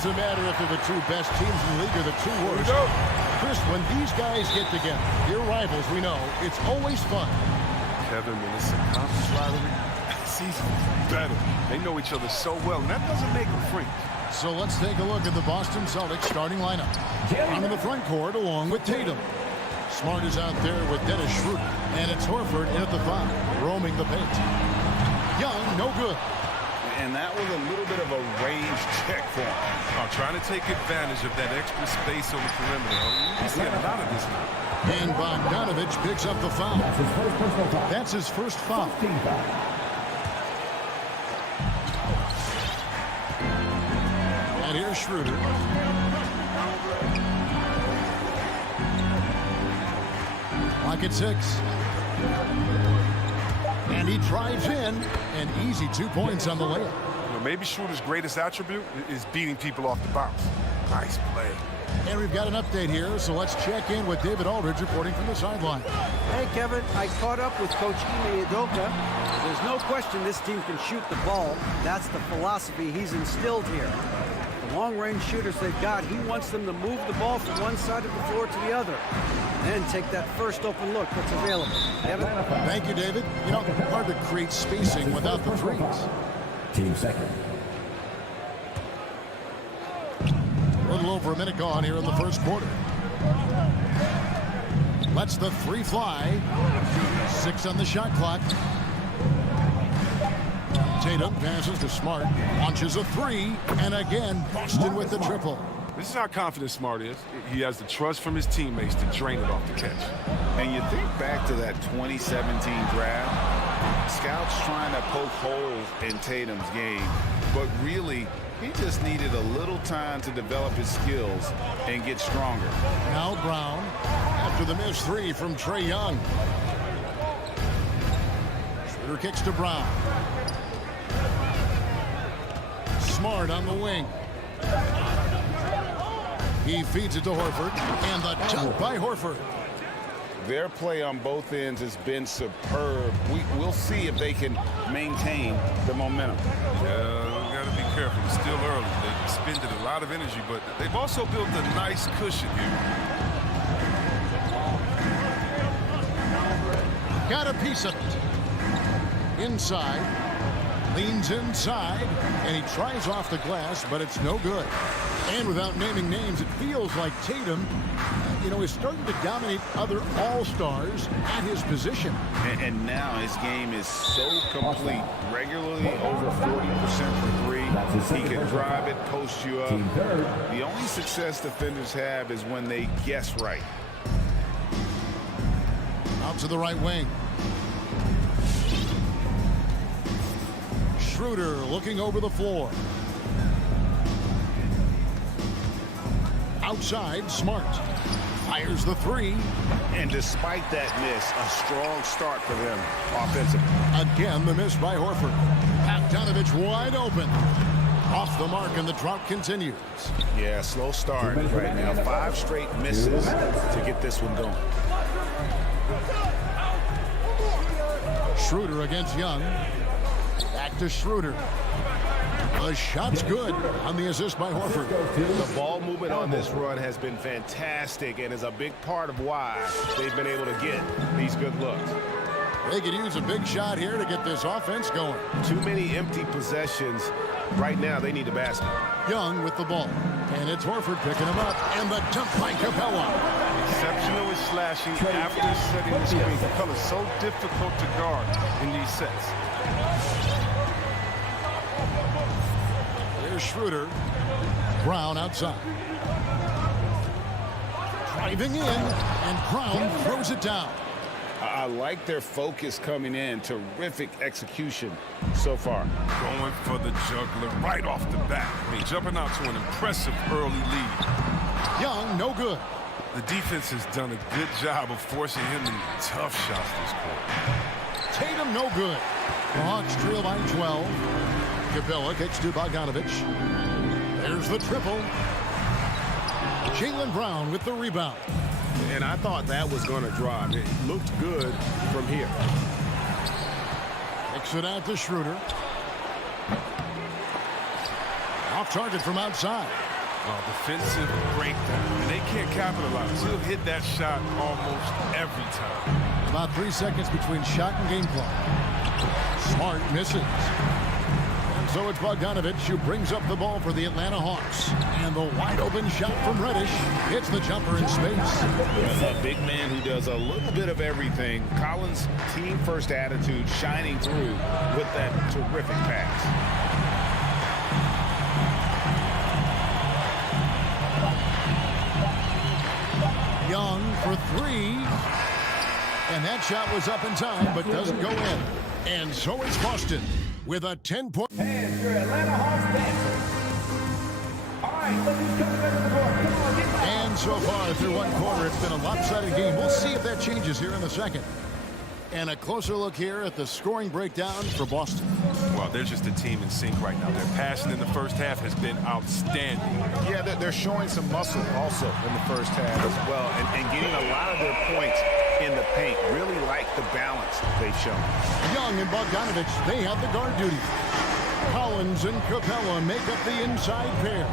doesn't matter if they're the two best teams in the league or the two worst. Chris, when these guys get together, their rivals, we know, it's always fun. Kevin, when it's a conference rivalry, season's better. They know each other so well, and that doesn't make them freaks. So let's take a look at the Boston Celtics starting lineup. I'm in the front court along with Tatum. Smart is out there with Dennis Schroeder. And it's Horford in at the 5, roaming the paint. Young, no good. And that was a little bit of a range check for him. Trying to take advantage of that extra space on the perimeter. You see a lot of this now. And Bogdanovich picks up the foul. That's his first foul. And here's Schroeder. Clock at 6. And he drives in. An easy 2 points on the layup. Maybe Schroeder's greatest attribute is beating people off the bounce. Nice play. And we've got an update here, so let's check in with David Aldridge reporting from the sideline. Hey, Kevin, I caught up with Coach Ime Udoka. There's no question this team can shoot the ball. That's the philosophy he's instilled here. The long-range shooters they've got, he wants them to move the ball from one side of the floor to the other. Then take that first open look that's available. Kevin? Thank you, David. You know, hard to create spacing without the threes. Team second. A little over a minute gone here in the first quarter. Lets the 3 fly. 6 on the shot clock. Tatum passes to Smart. Launches a 3. And again, Boston with the triple. This is how confident Smart is. He has the trust from his teammates to drain it off the catch. And you think back to that 2017 draft, scouts trying to poke holes in Tatum's game, but really, he just needed a little time to develop his skills and get stronger. Now Brown after the missed 3 from Trae Young. Schroeder kicks to Brown. Smart on the wing. He feeds it to Horford, and the dunk by Horford. Their play on both ends has been superb. We'll see if they can maintain the momentum. Yeah, we got to be careful. It's still early. They've expended a lot of energy, but they've also built a nice cushion here. Got a piece of it. Inside. Leans inside, and he tries off the glass, but it's no good. And without naming names, it feels like Tatum, is starting to dominate other all-stars at his position. And now his game is so complete. Regularly over 40% from 3. He can drive it, post you up. The only success defenders have is when they guess right. Out to the right wing. Schroeder looking over the floor. Outside, Smart. Fires the 3. And despite that miss, a strong start for them offensively. Again, the miss by Horford. Bogdanovich wide open. Off the mark, and the drought continues. Yeah, slow start right now. 5 straight misses to get this one going. Schroeder against Young. Back to Schroeder. The shot's good on the assist by Horford. The ball movement on this run has been fantastic and is a big part of why they've been able to get these good looks. They could use a big shot here to get this offense going. Too many empty possessions. Right now, they need a basket. Young with the ball. And it's Horford picking him up. And the dunk by Capella. Exceptional with slashing after setting the screen. Capella's so difficult to guard in these sets. There's Schroeder. Brown outside. Driving in, and Brown throws it down. I like their focus coming in. Terrific execution so far. Going for the juggler right off the bat. I mean, jumping out to an impressive early lead. Young, no good. The defense has done a good job of forcing him in tough shots this quarter. Tatum, no good. The Hawks trail by 12. Capella kicks to Bogdanovich. There's the triple. Jaylen Brown with the rebound. And I thought that was going to drop. It looked good from here. Kicks it out to Schroeder. Off target from outside. Defensive breakdown, and they can't capitalize. He'll hit that shot almost every time. About 3 seconds between shot and game clock. Smart misses. And so it's Bogdanovich who brings up the ball for the Atlanta Hawks. And the wide open shot from Reddish hits the jumper in space. A big man who does a little bit of everything. Collins' team-first attitude shining through with that terrific pass. Young for three. And that shot was up in time, but doesn't go in. And so it's Boston with a 10-point. And your Atlanta Hawks dancers. All right, look who's coming over the board. Come on, get back. And so far through one quarter, it's been a lopsided game. We'll see if that changes here in the second. And a closer look here at the scoring breakdown for Boston. Well, they're just a team in sync right now. Their passing in the first half has been outstanding. Yeah, they're showing some muscle also in the first half as well, and getting a lot of their points in the paint. Really like the balance they've shown. Young and Bogdanovich, they have the guard duty. Collins and Capella make up the inside pair.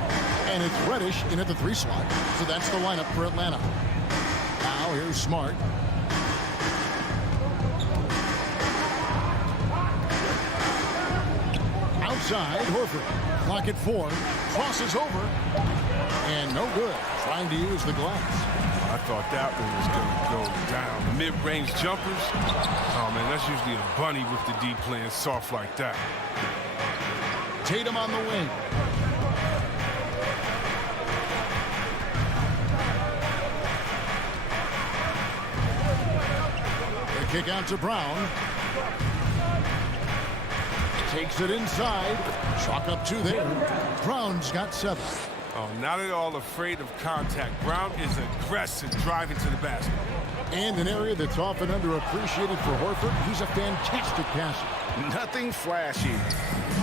And it's Reddish in at the 3 slot. So that's the lineup for Atlanta. Now here's Smart. Outside, Horford. Clock at 4. Crosses over. And no good. Trying to use the glass. I thought that one was going to go down. The mid-range jumpers. Oh, man, that's usually a bunny with the D playing soft like that. Tatum on the wing. The kick out to Brown. Takes it inside. Chalk up 2 there. Brown's got 7. Oh, not at all afraid of contact. Brown is aggressive driving to the basket. And an area that's often underappreciated for Horford. He's a fantastic passer. Nothing flashy.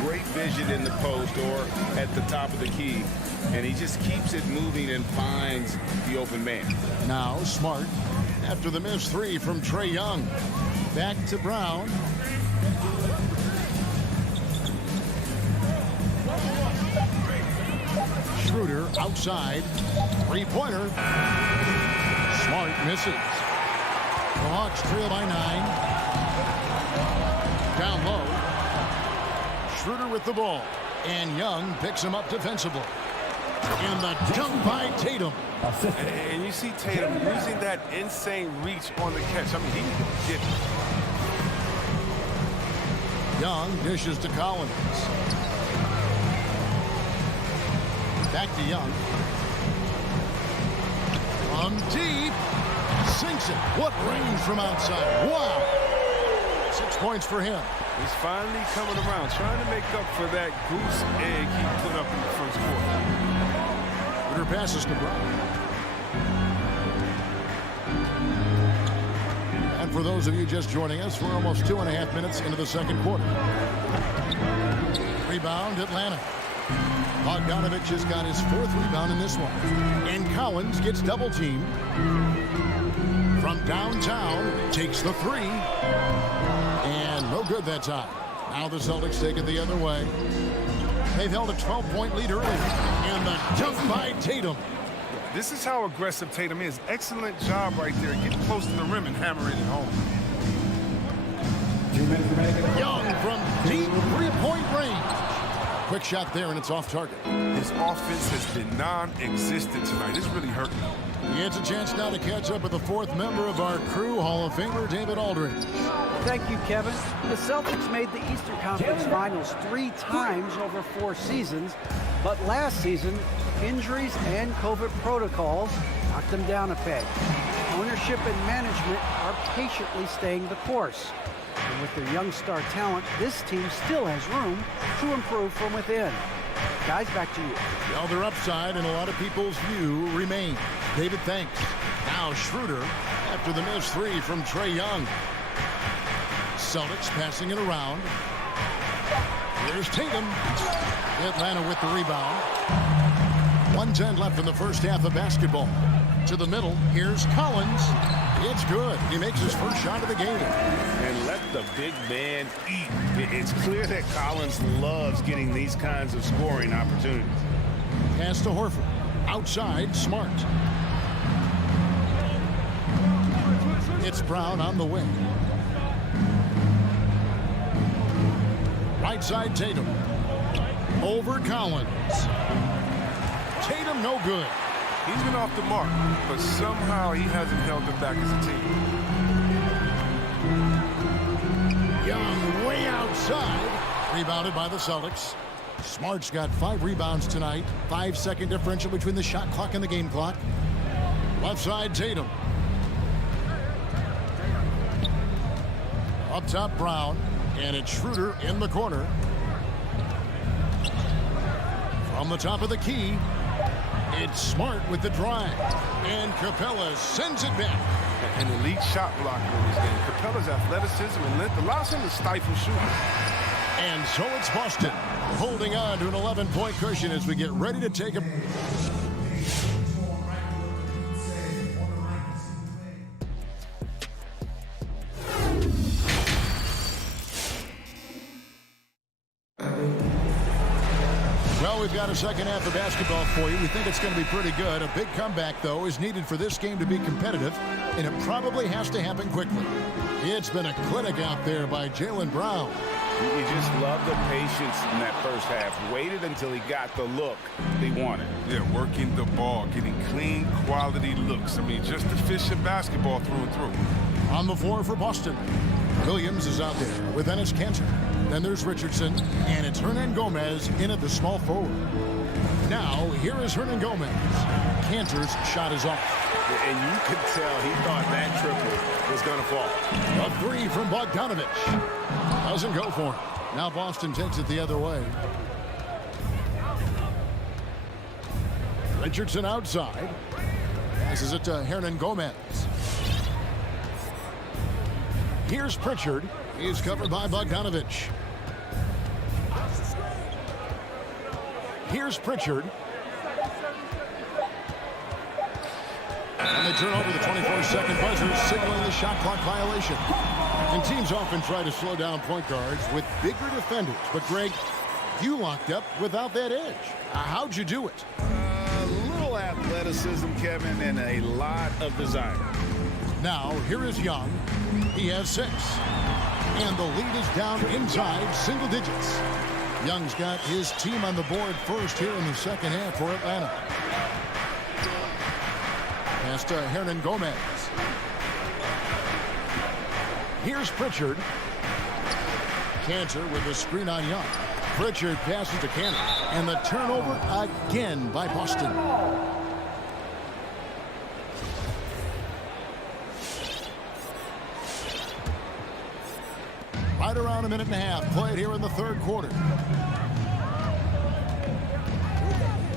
Great vision in the post or at the top of the key. And he just keeps it moving and finds the open man. Now Smart after the missed 3 from Trae Young. Back to Brown. Schroeder outside. 3-pointer. Smart misses. The Hawks trail by 9. Down low. Schroeder with the ball. And Young picks him up defensively. And the dunk by Tatum. And you see Tatum using that insane reach on the catch. I mean, he can get it. Young dishes to Collins. Back to Young. From deep. Sinks it. What range from outside. Wow. 6 points for him. He's finally coming around, trying to make up for that goose egg he put up in the first quarter. Schroeder passes to Brown. And for those of you just joining us, we're almost 2.5 minutes into the second quarter. Rebound, Atlanta. Bogdanovich has got his 4th rebound in this one. And Collins gets double teamed. From downtown, takes the 3. And no good that time. Now the Celtics take it the other way. They've held a 12-point lead early. And the dunk by Tatum. This is how aggressive Tatum is. Excellent job right there, getting close to the rim and hammering it home. 2 minutes remaining. Young from deep 3-point range. Quick shot there, and it's off target. His offense has been non-existent tonight. It's really hurting him. He gets a chance now to catch up with the 4th member of our crew, Hall of Famer David Aldridge. Thank you, Kevin. The Celtics made the Eastern Conference Finals 3 times over 4 seasons, but last season, injuries and COVID protocols knocked them down a peg. Ownership and management are patiently staying the course. And with their young star talent, this team still has room to improve from within. Guys, back to you. Well, their upside in a lot of people's view remains. David, thanks. Now Schroeder after the missed 3 from Trae Young. Celtics passing it around. Here's Tatum. Atlanta with the rebound. 1:10 left in the first half of basketball. To the middle, here's Collins. It's good. He makes his first shot of the game. And let the big man eat. It's clear that Collins loves getting these kinds of scoring opportunities. Pass to Horford. Outside, Smart. It's Brown on the wing. Right side, Tatum. Over Collins. Tatum no good. He's been off the mark, but somehow he hasn't held them back as a team. Young way outside. Rebounded by the Celtics. Smart's got 5 rebounds tonight. 5-second differential between the shot clock and the game clock. Left side, Tatum. Up top, Brown. And it's Schroeder in the corner. From the top of the key, it's Smart with the drive. And Capella sends it back. An elite shot blocker in this game. Capella's athleticism and length allows him to stifle shooters. And so it's Boston holding on to an 11-point cushion as we get ready to take a... Well, we've got a second half of basketball for you. We think it's going to be pretty good. A big comeback, though, is needed for this game to be competitive, and it probably has to happen quickly. It's been a clinic out there by Jaylen Brown. You just love the patience in that first half. Waited until he got the look he wanted. Yeah, working the ball, getting clean, quality looks. I mean, just efficient basketball through and through. On the floor for Boston, Williams is out there with Enes Kanter. Then there's Richardson, and it's Hernan Gomez in at the small forward. Now, here is Hernan Gomez. Kanter's shot is off. And you could tell he thought that triple was going to fall. A 3 from Bogdanovich. Doesn't go for him. Now Boston takes it the other way. Richardson outside. Passes it to Hernan Gomez. Here's Pritchard. He's covered by Bogdanovich. Here's Pritchard. And they turn over the 24-second buzzer, signaling the shot clock violation. And teams often try to slow down point guards with bigger defenders. But, Greg, you locked up without that edge. How'd you do it? A little athleticism, Kevin, and a lot of desire. Now, here is Young. He has 6. And the lead is down inside single digits. Young's got his team on the board first here in the second half for Atlanta. Pass to Hernan Gomez. Here's Pritchard. Kanter with the screen on Young. Pritchard passes to Kanter. And the turnover again by Boston. Right around a minute and a half played here in the third quarter.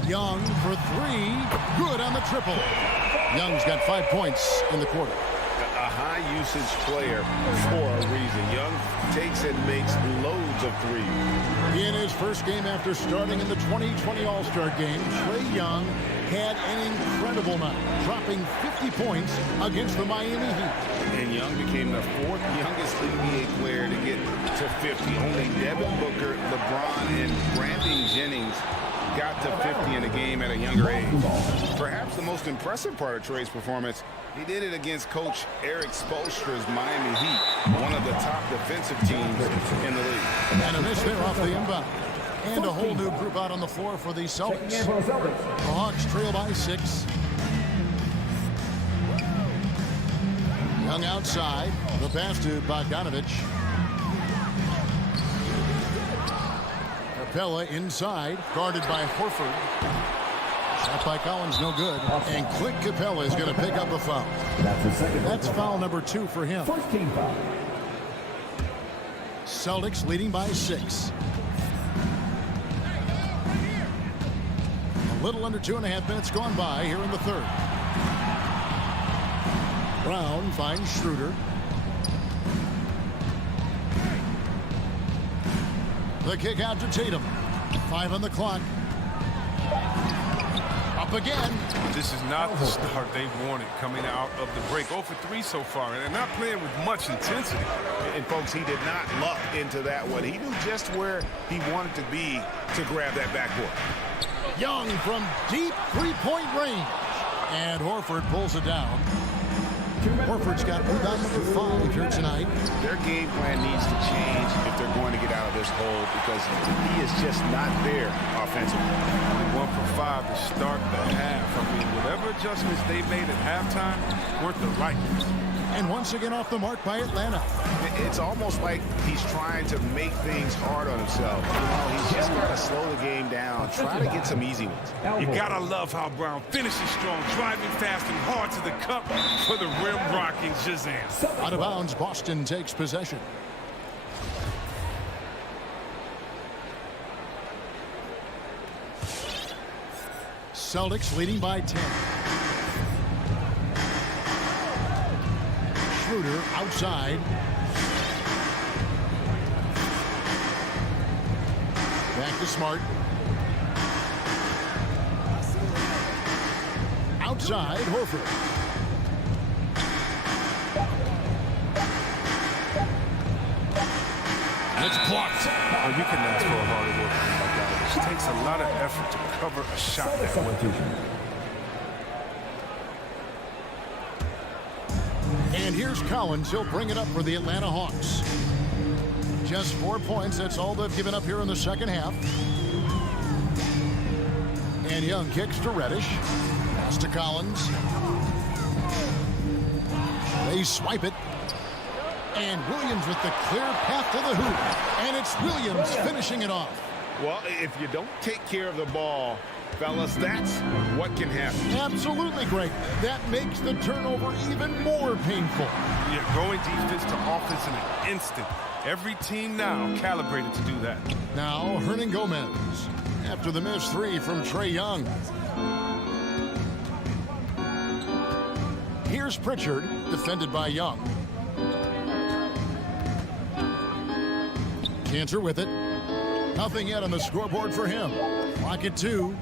Young for 3. Good on the triple. Young's got 5 points in the quarter. A high-usage player for a reason. Young takes and makes loads of threes. In his first game after starting in the 2020 All-Star Game, Trae Young had an incredible night, dropping 50 points against the Miami Heat. And Young became the 4th youngest NBA player to get to 50. Only Devin Booker, LeBron, and Brandon Jennings got to 50 in a game at a younger age. Perhaps the most impressive part of Trae's performance, he did it against Coach Eric Spoelstra's Miami Heat, one of the top defensive teams in the league. And a miss there off the inbound. And a whole new group out on the floor for the Celtics. The Hawks trail by 6. Young outside. The pass to Bogdanovich. Capella inside, guarded by Horford. Shot by Collins, no good. And Clint Capella is going to pick up a foul. That's foul number 2 for him. First team foul. Celtics leading by 6. A little under 2.5 minutes gone by here in the third. Brown finds Schroeder. The kick out to Tatum. 5 on the clock. A Up again. This is not the start they wanted coming out of the break. 0 for 3 so far, and they're not playing with much intensity. And, folks, he did not luck into that one. He knew just where he wanted to be to grab that backboard. Young from deep three-point range. And Horford pulls it down. Horford's got rebound number 5 here tonight. Their game plan needs to change if they're going to get out of this hole because he is just not there offensively. 1 for 5 to start the half. I mean, whatever adjustments they made at halftime weren't the right ones. And once again off the mark by Atlanta. It's almost like he's trying to make things hard on himself. You know, he's just got to slow the game down, try to get some easy ones. You gotta love how Brown finishes strong, driving fast and hard to the cup for the rim-rocking Shazam. Out of bounds, Boston takes possession. Celtics leading by 10. Schroeder outside. Back to Smart. Outside, Horford. It's blocked. Oh, you can ask for a harder work like that. It just takes a lot of effort to cover a shot that way. And here's Collins. He'll bring it up for the Atlanta Hawks. Just 4 points. That's all they've given up here in the second half. And Young kicks to Reddish. Pass to Collins. They swipe it. And Williams with the clear path to the hoop. And it's Williams finishing it off. Well, if you don't take care of the ball, fellas, that's what can happen. Absolutely great. That makes the turnover even more painful. Yeah, going defense to offense in an instant. Every team now calibrated to do that. Now, Hernan Gomez. After the missed 3 from Trae Young. Here's Pritchard, defended by Young. Cantor with it. Nothing yet on the scoreboard for him. Clock at 2.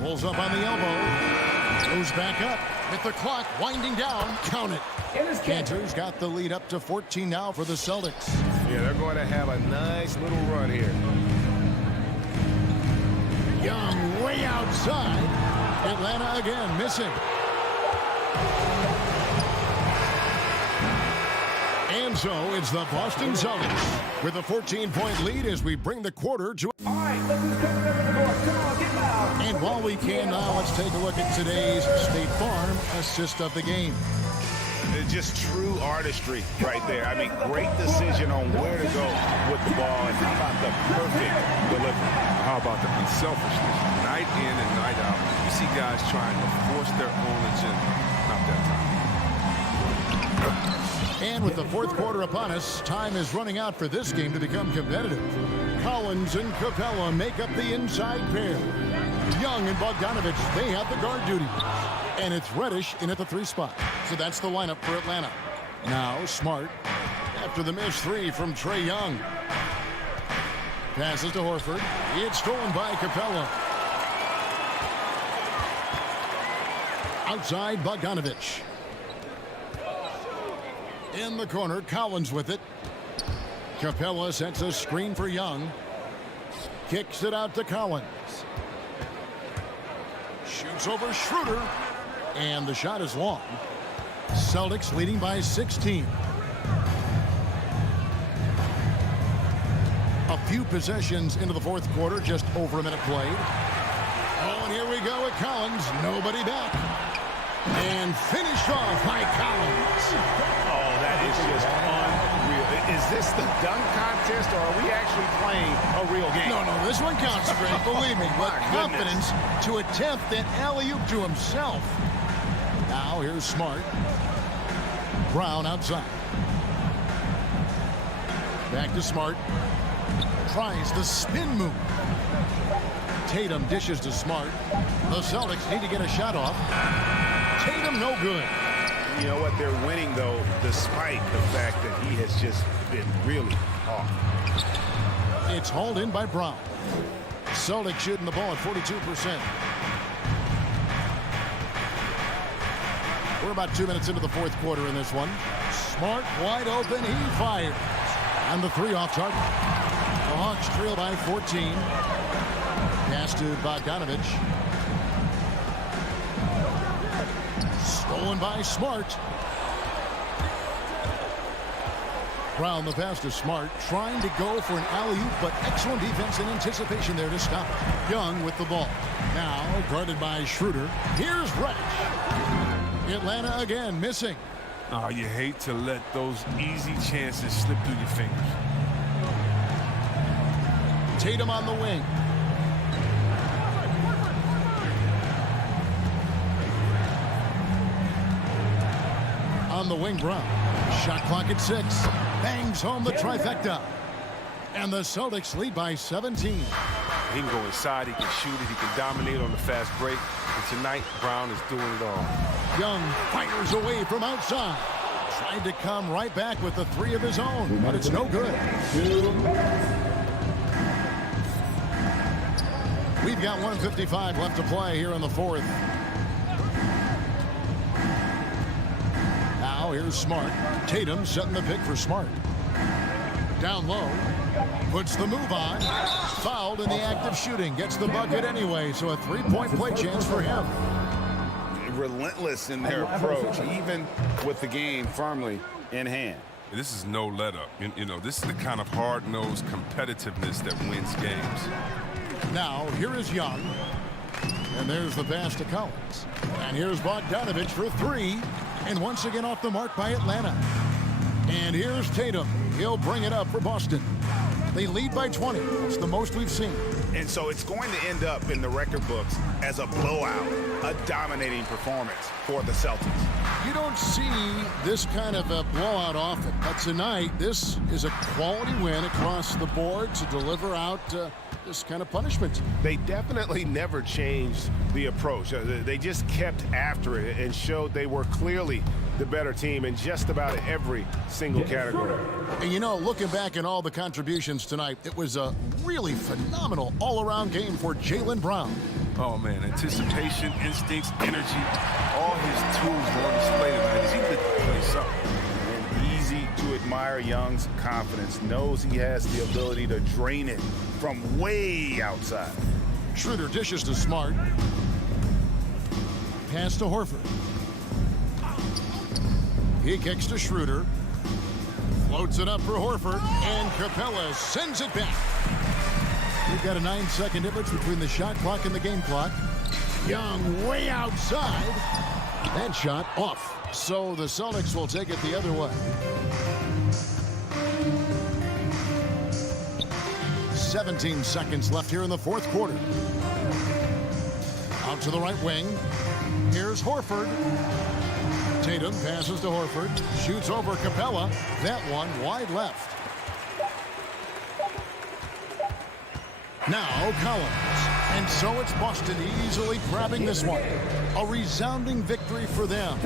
Pulls up on the elbow. Goes back up with the clock winding down. Count it. Cantor's got the lead up to 14 now for the Celtics. Yeah, they're going to have a nice little run here. Young way outside. Atlanta again missing. And so it's the Boston Celtics with a 14-point lead as we bring the quarter to... All right, look who's coming over the board. Come on, get loud. And while we can now, let's take a look at today's State Farm assist of the game. It's just true artistry right there. I mean, great decision on where to go with the ball, and how about the perfect delivery? How about the unselfishness? Night in and night out, you see guys trying to force their own agenda. Not that time. And with the fourth quarter upon us, time is running out for this game to become competitive. Collins and Capella make up the inside pair. Young and Bogdanovich, they have the guard duty. And it's Reddish in at the 3 spot. So that's the lineup for Atlanta. Now Smart after the missed 3 from Trae Young. Passes to Horford. It's stolen by Capella. Outside Bogdanovich. In the corner, Collins with it. Capella sets a screen for Young. Kicks it out to Collins. Shoots over Schroeder. And the shot is long. Celtics leading by 16. A few possessions into the fourth quarter, just over a minute played. Oh, and here we go with Collins. Nobody back. And finished off by Collins. Oh, that is just unreal. Is this the dunk contest, or are we actually playing a real game? No, this one counts, Greg. Believe me. With confidence to attempt that alley-oop to himself. Now here's Smart. Brown outside. Back to Smart. Tries the spin move. Tatum dishes to Smart. The Celtics need to get a shot off. Tatum no good. You know what? They're winning, though, despite the fact that he has just been really off. It's hauled in by Brown. Celtics shooting the ball at 42%. We're about 2 minutes into the fourth quarter in this one. Smart, wide open, he fires. And the three off target. The Hawks trail by 14. Pass to Bogdanovich. Stolen by Smart. Brown, the pass to Smart, trying to go for an alley-oop, but excellent defense and anticipation there to stop it. Young with the ball. Now guarded by Schroeder. Here's Resch. Atlanta again missing. Oh, you hate to let those easy chances slip through your fingers. Tatum on the wing. On the wing, Brown. Shot clock at 6. Bangs home the trifecta. And the Celtics lead by 17. He can go inside, he can shoot it, he can dominate on the fast break. And tonight, Brown is doing it all. Young fires away from outside. Tried to come right back with the three of his own, but it's no good. We've got 1:55 left to play here in the fourth. Now here's Smart. Tatum setting the pick for Smart. Down low. Puts the move on. Fouled in the act of shooting. Gets the bucket anyway, so a three-point play chance for him. Relentless in their approach, even with the game firmly in hand. This is no let-up. You know, this is the kind of hard-nosed competitiveness that wins games. Now, here is Young. And there's the pass to Collins. And here's Bogdanovich for three. And once again off the mark by Atlanta. And here's Tatum. He'll bring it up for Boston. They lead by 20. It's the most we've seen. And so it's going to end up in the record books as a blowout, a dominating performance for the Celtics. You don't see this kind of a blowout often, but tonight this is a quality win across the board to deliver out this kind of punishment. They definitely never changed the approach. They just kept after it and showed they were clearly the better team in just about every single category. And you know, looking back at all the contributions tonight, it was a really phenomenal all-around game for Jaylen Brown. Oh, man, anticipation, instincts, energy, all his tools were on display tonight. He's even play something. And easy to admire Young's confidence. Knows he has the ability to drain it from way outside. Schroeder dishes to Smart. Pass to Horford. He kicks to Schroeder. Floats it up for Horford. And Capella sends it back. We've got a 9-second difference between the shot clock and the game clock. Young way outside. That shot off. So the Celtics will take it the other way. 17 seconds left here in the fourth quarter. Out to the right wing. Here's Horford. Tatum passes to Horford. Shoots over Capella. That one wide left. Now Collins. And so it's Boston easily grabbing this one. A resounding victory for them.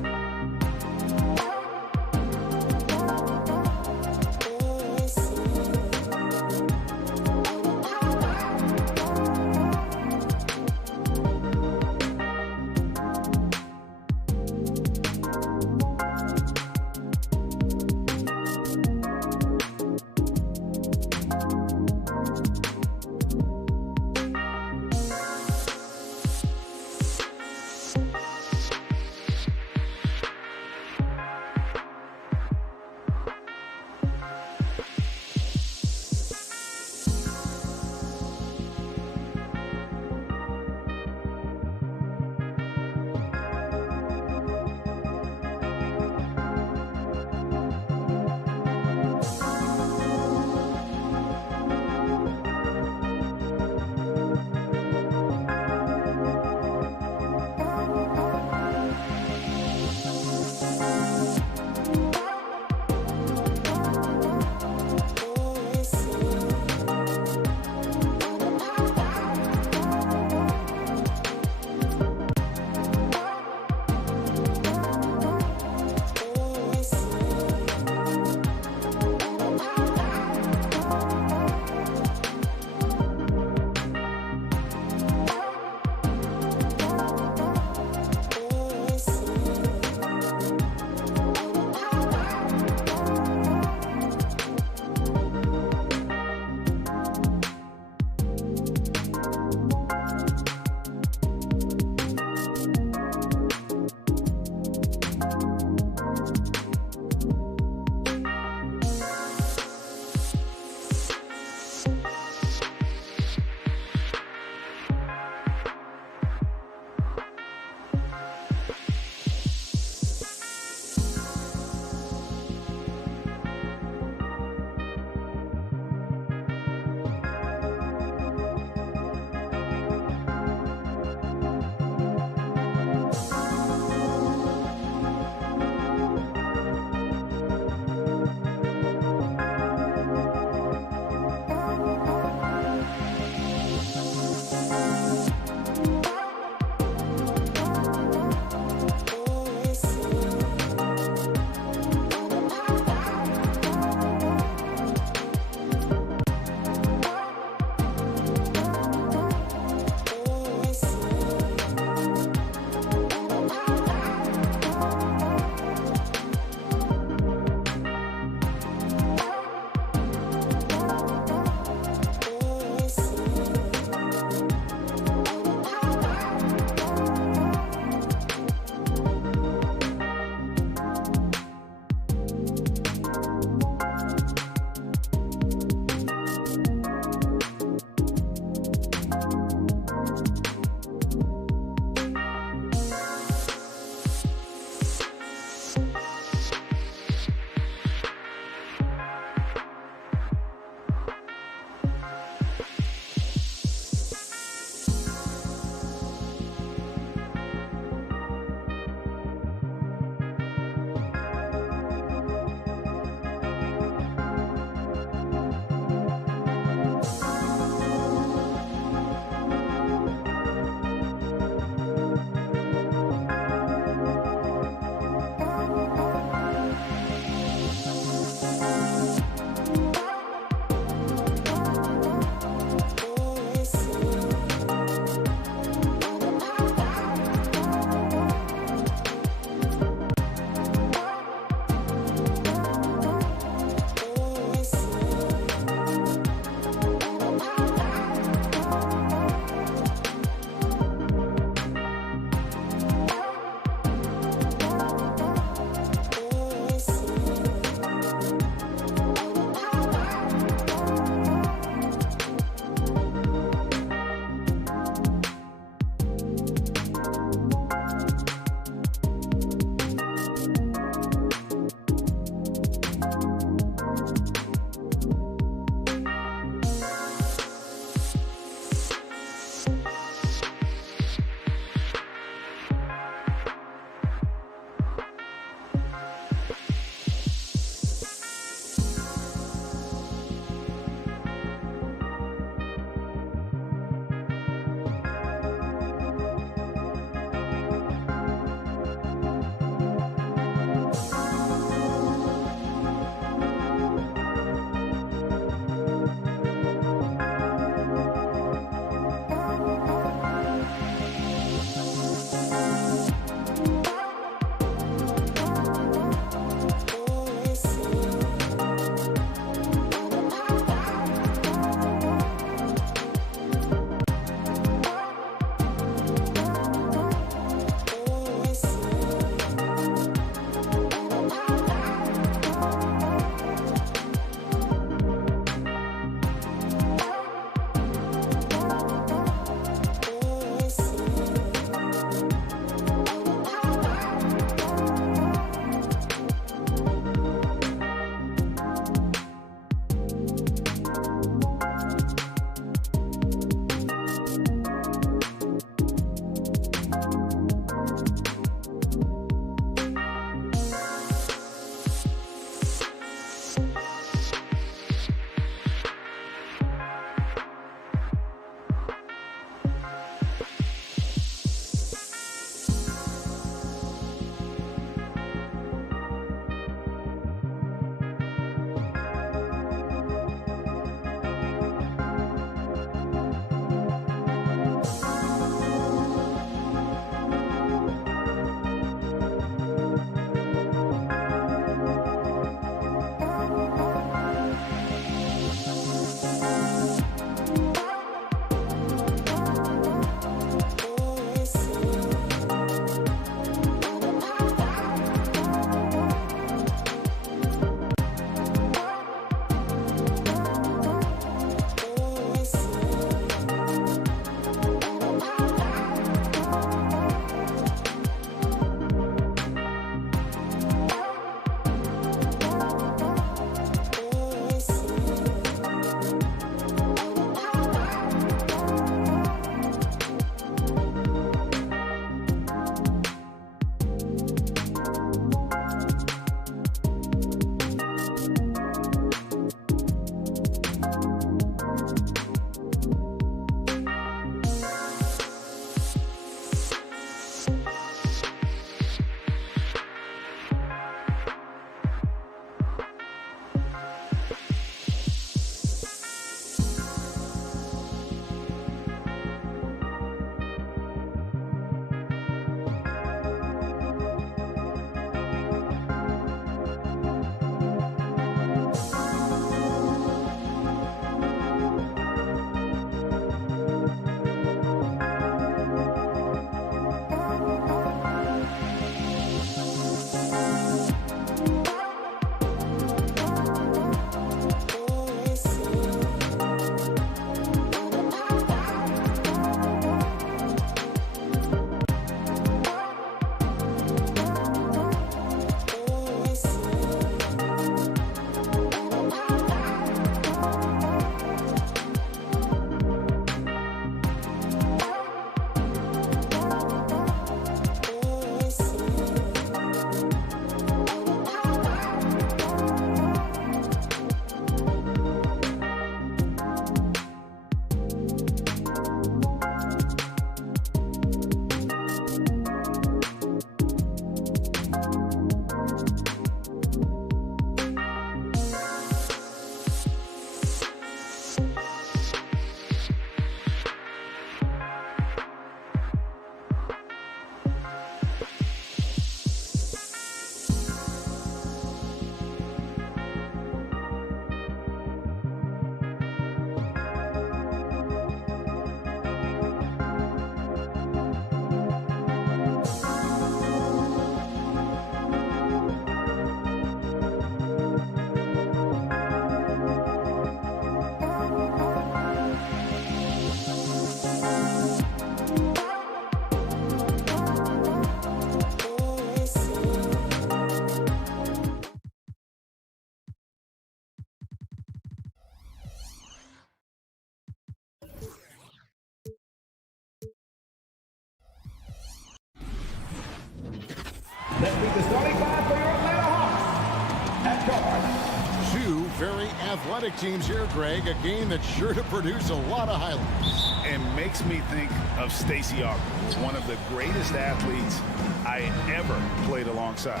athletic teams here, Greg. A game that's sure to produce a lot of highlights. And makes me think of Stacey Augmon, one of the greatest athletes I ever played alongside.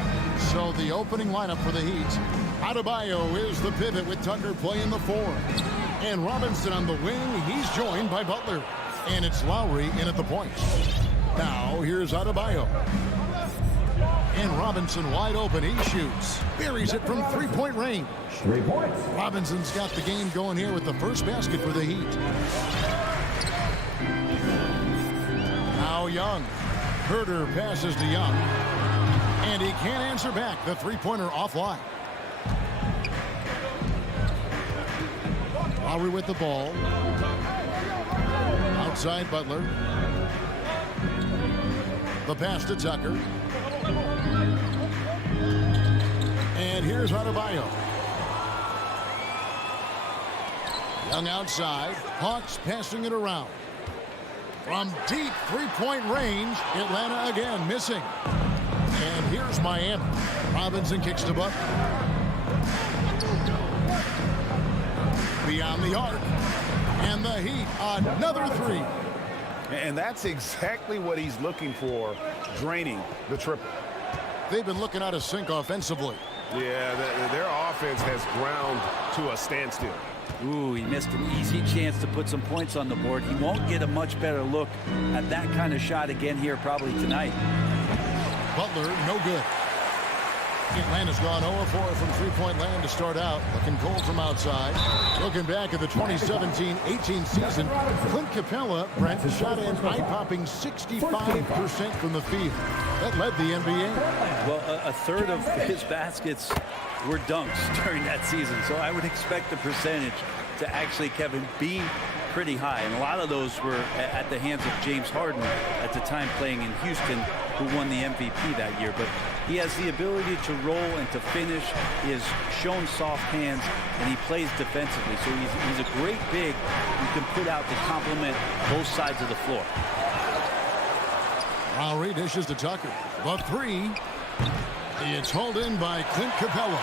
So the opening lineup for the Heat. Adebayo is the pivot with Tucker playing the 4. And Robinson on the wing. He's joined by Butler. And it's Lowry in at the point. Now here's Adebayo. And Robinson wide open. He shoots. Buries it from three-point range. 3 points. Robinson's got the game going here with the first basket for the Heat. Now Young. Herter passes to Young. And he can't answer back. The three-pointer offline. Lowry with the ball. Outside Butler. The pass to Tucker. And here's Adebayo. Young outside. Hawks passing it around. From deep three-point range, Atlanta again missing. And here's Miami. Robinson kicks to Butler. Beyond the arc. And the Heat, another three. And that's exactly what he's looking for, draining the triple. They've been looking out of sync offensively. Yeah, their offense has ground to a standstill. Ooh, he missed an easy chance to put some points on the board. He won't get a much better look at that kind of shot again here probably tonight. Butler, no good. Atlanta's gone 0-4 from three-point land to start out. Looking cold from outside. Looking back at the 2017-18 season, Clint Capella, Brent, shot an eye-popping 65% from the field. That led the NBA. Well, a third of his baskets were dunks during that season, so I would expect the percentage to actually, Kevin, be pretty high. And a lot of those were at the hands of James Harden at the time playing in Houston, who won the MVP that year. But he has the ability to roll and to finish. He has shown soft hands, and he plays defensively. So he's a great big who can put out to complement both sides of the floor. Lowry dishes to Tucker. The three. It's hauled in by Clint Capella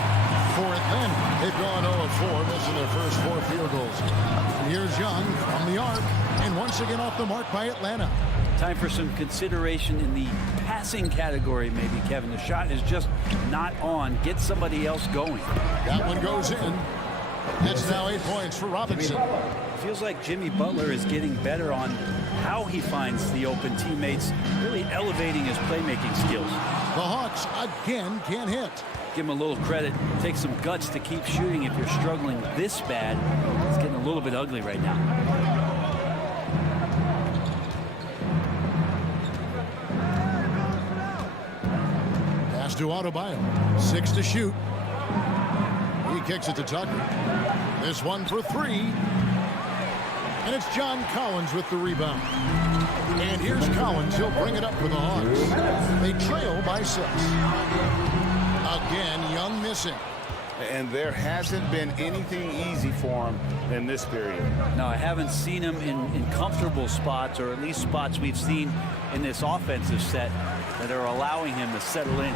for Atlanta. They've gone 0-4, missing their first 4 field goals. And here's Young from the arc, and once again off the mark by Atlanta. Time for some consideration in the passing category, maybe, Kevin. The shot is just not on. Get somebody else going. That one goes in. That's now 8 points for Robinson. It feels like Jimmy Butler is getting better on how he finds the open teammates, really elevating his playmaking skills. The Hawks again can't hit. Give him a little credit. Take some guts to keep shooting if you're struggling this bad. It's getting a little bit ugly right now. Pass to Adebayo. 6 to shoot. He kicks it to Tucker. This one for 3. And it's John Collins with the rebound. And here's Collins. He'll bring it up for the Hawks. They trail by 6. Again, Young missing. And there hasn't been anything easy for him in this period. No, I haven't seen him in comfortable spots, or at least spots we've seen in this offensive set that are allowing him to settle in.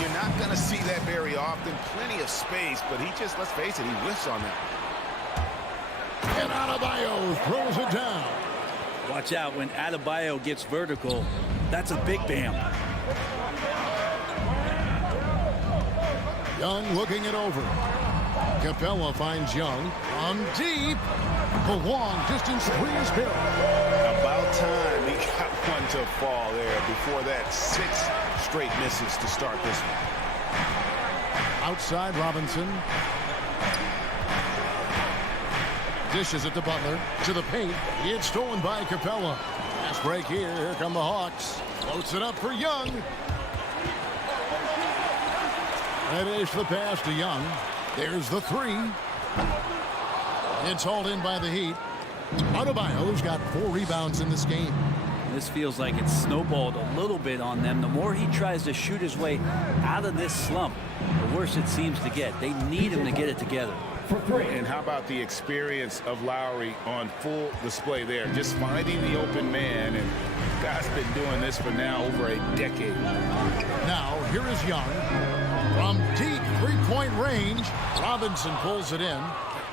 You're not going to see that very often. Plenty of space, but he just, let's face it, he whiffs on that. And Adebayo throws it down. Watch out when Adebayo gets vertical. That's a big bam. Young looking it over. Capella finds Young on deep. The long distance three is good. About time he got one to fall there before that 6 straight misses to start this one. Outside Robinson. Dishes it to Butler. To the paint. It's stolen by Capella. Fast break here. Here come the Hawks. Floats it up for Young. That is the pass to Young. There's the 3. It's hauled in by the Heat. Adebayo's got 4 rebounds in this game. This feels like it's snowballed a little bit on them. The more he tries to shoot his way out of this slump, the worse it seems to get. They need him to get it together. And how about the experience of Lowry on full display there? Just finding the open man, and guy's been doing this for now over a decade. Now, here is Young. From deep three-point range, Robinson pulls it in.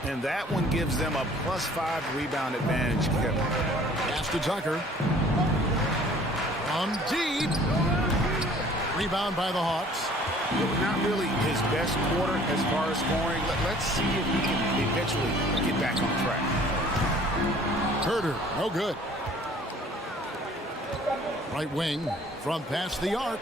And that one gives them a +5 rebound advantage, Kevin. Pass to Tucker. From deep. Rebound by the Hawks. Not really his best quarter as far as scoring. Let's see if he can eventually get back on track. Herder, no good. Right wing from past the arc.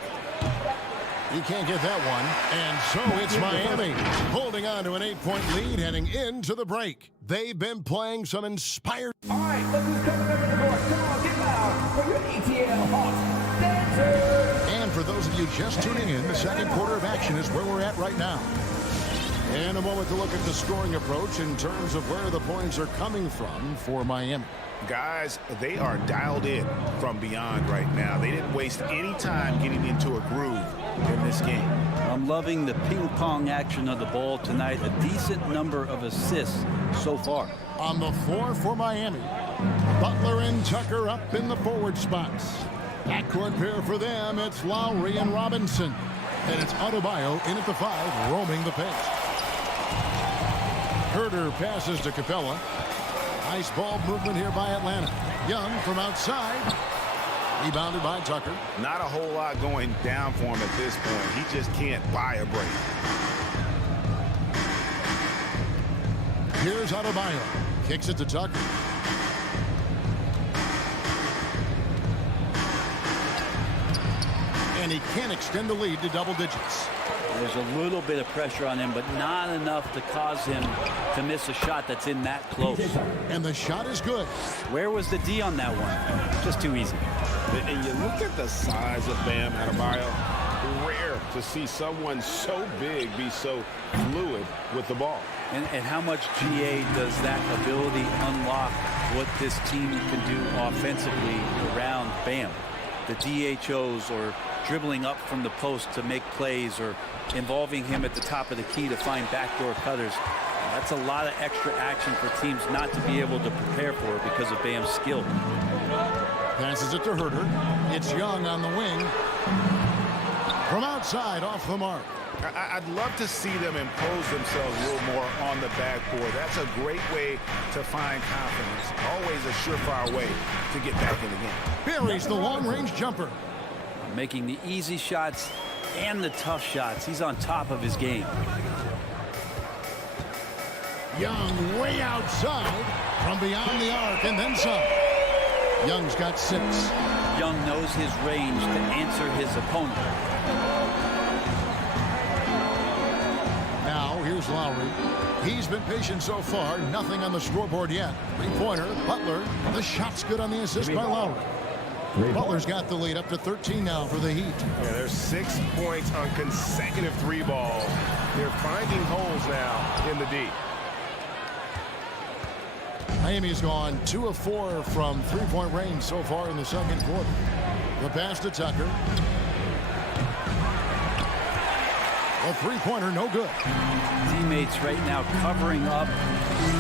He can't get that one. And so it's Miami holding on to an 8-point lead heading into the break. They've been playing some inspired. All right, look who's coming over the board. Come on, get loud for your ETL Hawks dancers. And for those of you just tuning in, the second quarter of action is where we're at right now. And a moment to look at the scoring approach in terms of where the points are coming from for Miami. Guys, they are dialed in from beyond right now. They didn't waste any time getting into a groove in this game. I'm loving the ping pong action of the ball tonight. A decent number of assists so far. On the floor for Miami, Butler and Tucker up in the forward spots. Backcourt pair for them, it's Lowry and Robinson. And it's Adebayo in at the 5, roaming the paint. Herder passes to Capella. Nice ball movement here by Atlanta. Young from outside. Rebounded by Tucker. Not a whole lot going down for him at this point. He just can't buy a break. Here's Adebayo. Kicks it to Tucker. And he can't extend the lead to double digits. There's a little bit of pressure on him, but not enough to cause him to miss a shot that's in that close. And the shot is good. Where was the D on that one? Just too easy. And you look at the size of Bam Adebayo. Rare to see someone so big be so fluid with the ball. And how much GA does that ability unlock what this team can do offensively around Bam? The DHOs or dribbling up from the post to make plays or involving him at the top of the key to find backdoor cutters. That's a lot of extra action for teams not to be able to prepare for because of Bam's skill. Passes it to Herder. It's Young on the wing. From outside, off the mark. I'd love to see them impose themselves a little more on the backboard. That's a great way to find confidence. Always a surefire way to get back in the game. Buries the long-range jumper. Making the easy shots and the tough shots. He's on top of his game. Young way outside from beyond the arc and then some. Young's got 6. Young knows his range to answer his opponent. Now here's Lowry. He's been patient so far. Nothing on the scoreboard yet. 3-pointer. Butler. The shot's good on the assist by Lowry. Butler's got the lead up to 13 now for the Heat. Yeah, there's 6 points on consecutive 3 balls. They're finding holes now in the D. Miami's gone 2 of 4 from 3-point range so far in the second quarter. The pass to Tucker. A 3-pointer, no good. Teammates right now covering up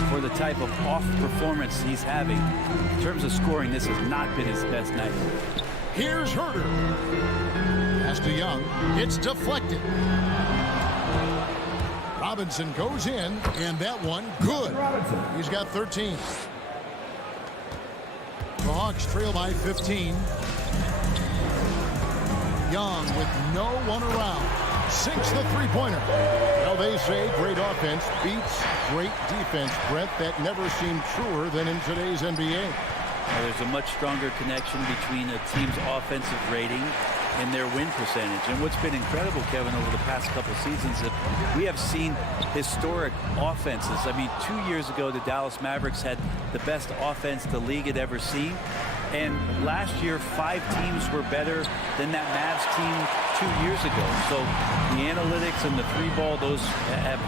for the type of off performance he's having. In terms of scoring, this has not been his best night. Here's Herder. Pass to Young. It's deflected. Robinson goes in, and that one good. He's got 13. The Hawks trail by 15. Young with no one around. Sinks the 3-pointer. Well, they say great offense beats great defense, Brett. That never seemed truer than in today's NBA. There's a much stronger connection between a team's offensive rating and their win percentage. And what's been incredible, Kevin, over the past couple seasons, that we have seen historic offenses. I mean, 2 years ago, the Dallas Mavericks had the best offense the league had ever seen. And last year, 5 teams were better than that Mavs team 2 years ago. So the analytics and the 3-ball, those have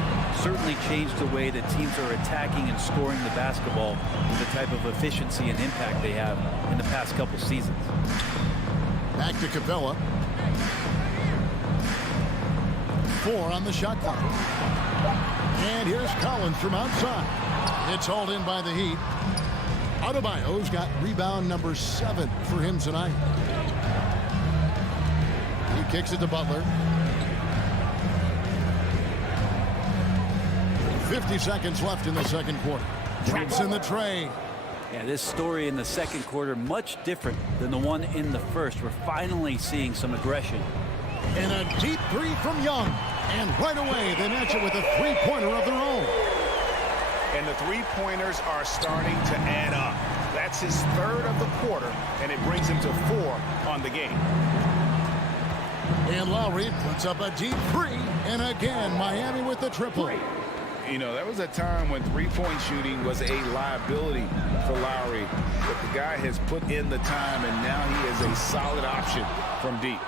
certainly changed the way that teams are attacking and scoring the basketball with the type of efficiency and impact they have in the past couple seasons. Back to Capella. 4 on the shot clock. And here's Collins from outside. It's hauled in by the Heat. Adebayo's got rebound number 7 for him tonight. He kicks it to Butler. 50 seconds left in the second quarter. Drops in the tray. Yeah, this story in the second quarter much different than the one in the first. We're finally seeing some aggression. And a deep three from Young. And right away, they match it with a three-pointer of their own. And the three-pointers are starting to add up. That's his third of the quarter, and it brings him to 4 on the game. And Lowry puts up a deep three. And again, Miami with the triple. You know, there was a time when three-point shooting was a liability for Lowry. But the guy has put in the time, and now he is a solid option from deep.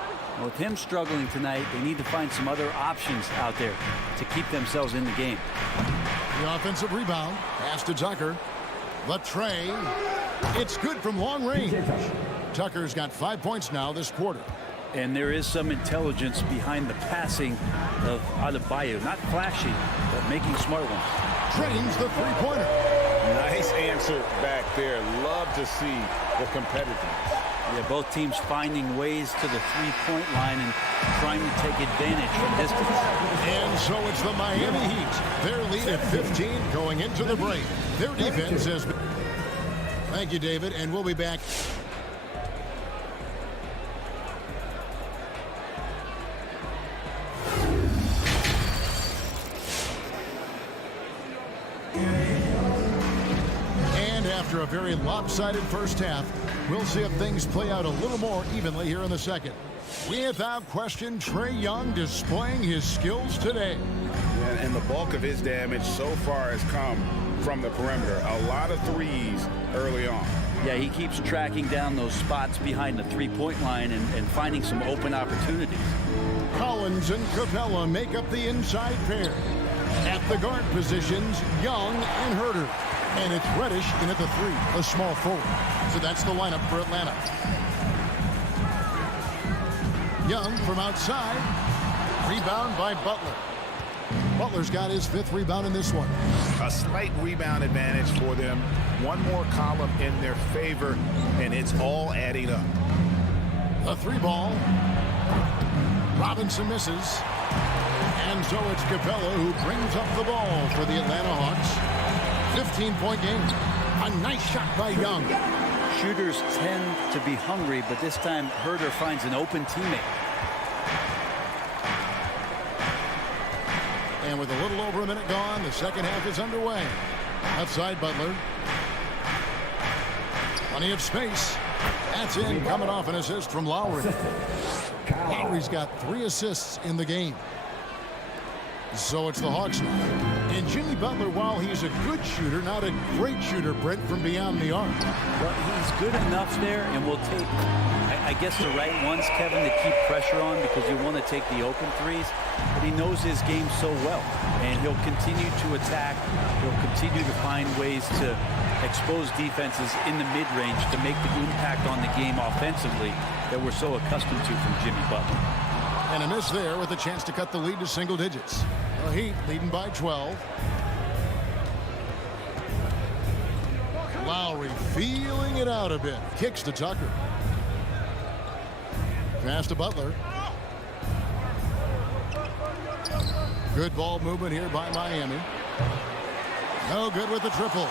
With him struggling tonight, they need to find some other options out there to keep themselves in the game. The offensive rebound. Pass to Tucker. The tray. It's good from long range. Tucker's got 5 points now this quarter. And there is some intelligence behind the passing of Adebayo. Not flashy, but making smart ones. Drains the three-pointer. Nice answer back there. Love to see the competitiveness. Yeah, both teams finding ways to the three-point line and trying to take advantage from distance. And so it's the Miami Heat. Their lead at 15 going into the break. Their defense has been... Thank you, David, and we'll be back. After a very lopsided first half, we'll see if things play out a little more evenly here in the second. Without question, Trae Young displaying his skills today. And the bulk of his damage so far has come from the perimeter. A lot of threes early on. Yeah, he keeps tracking down those spots behind the three-point line and finding some open opportunities. Collins and Capella make up the inside pair. At the guard positions, Young and Herter. And it's Reddish in at the three, a small forward. So that's the lineup for Atlanta. Young from outside. Rebound by Butler. Butler's got his 5th rebound in this one. A slight rebound advantage for them. One more column in their favor, and it's all adding up. The 3 ball. Robinson misses. And so it's Capella who brings up the ball for the Atlanta Hawks. 15-point game. A nice shot by Young. Shooters tend to be hungry, but this time Herter finds an open teammate. And with a little over a minute gone, the second half is underway. Outside Butler. Plenty of space. That's in, coming off an assist from Lowry. Lowry's got 3 assists in the game. So it's the Hawks now. And Jimmy Butler, while he's a good shooter, not a great shooter, Brent, from beyond the arc. But he's good enough there and will take, I guess, the right ones, Kevin, to keep pressure on because you want to take the open threes. But he knows his game so well. And he'll continue to attack. He'll continue to find ways to expose defenses in the mid-range to make the impact on the game offensively that we're so accustomed to from Jimmy Butler. And a miss there with a chance to cut the lead to single digits. The Heat leading by 12. Lowry feeling it out a bit. Kicks to Tucker. Pass to Butler. Good ball movement here by Miami. No good with the triple.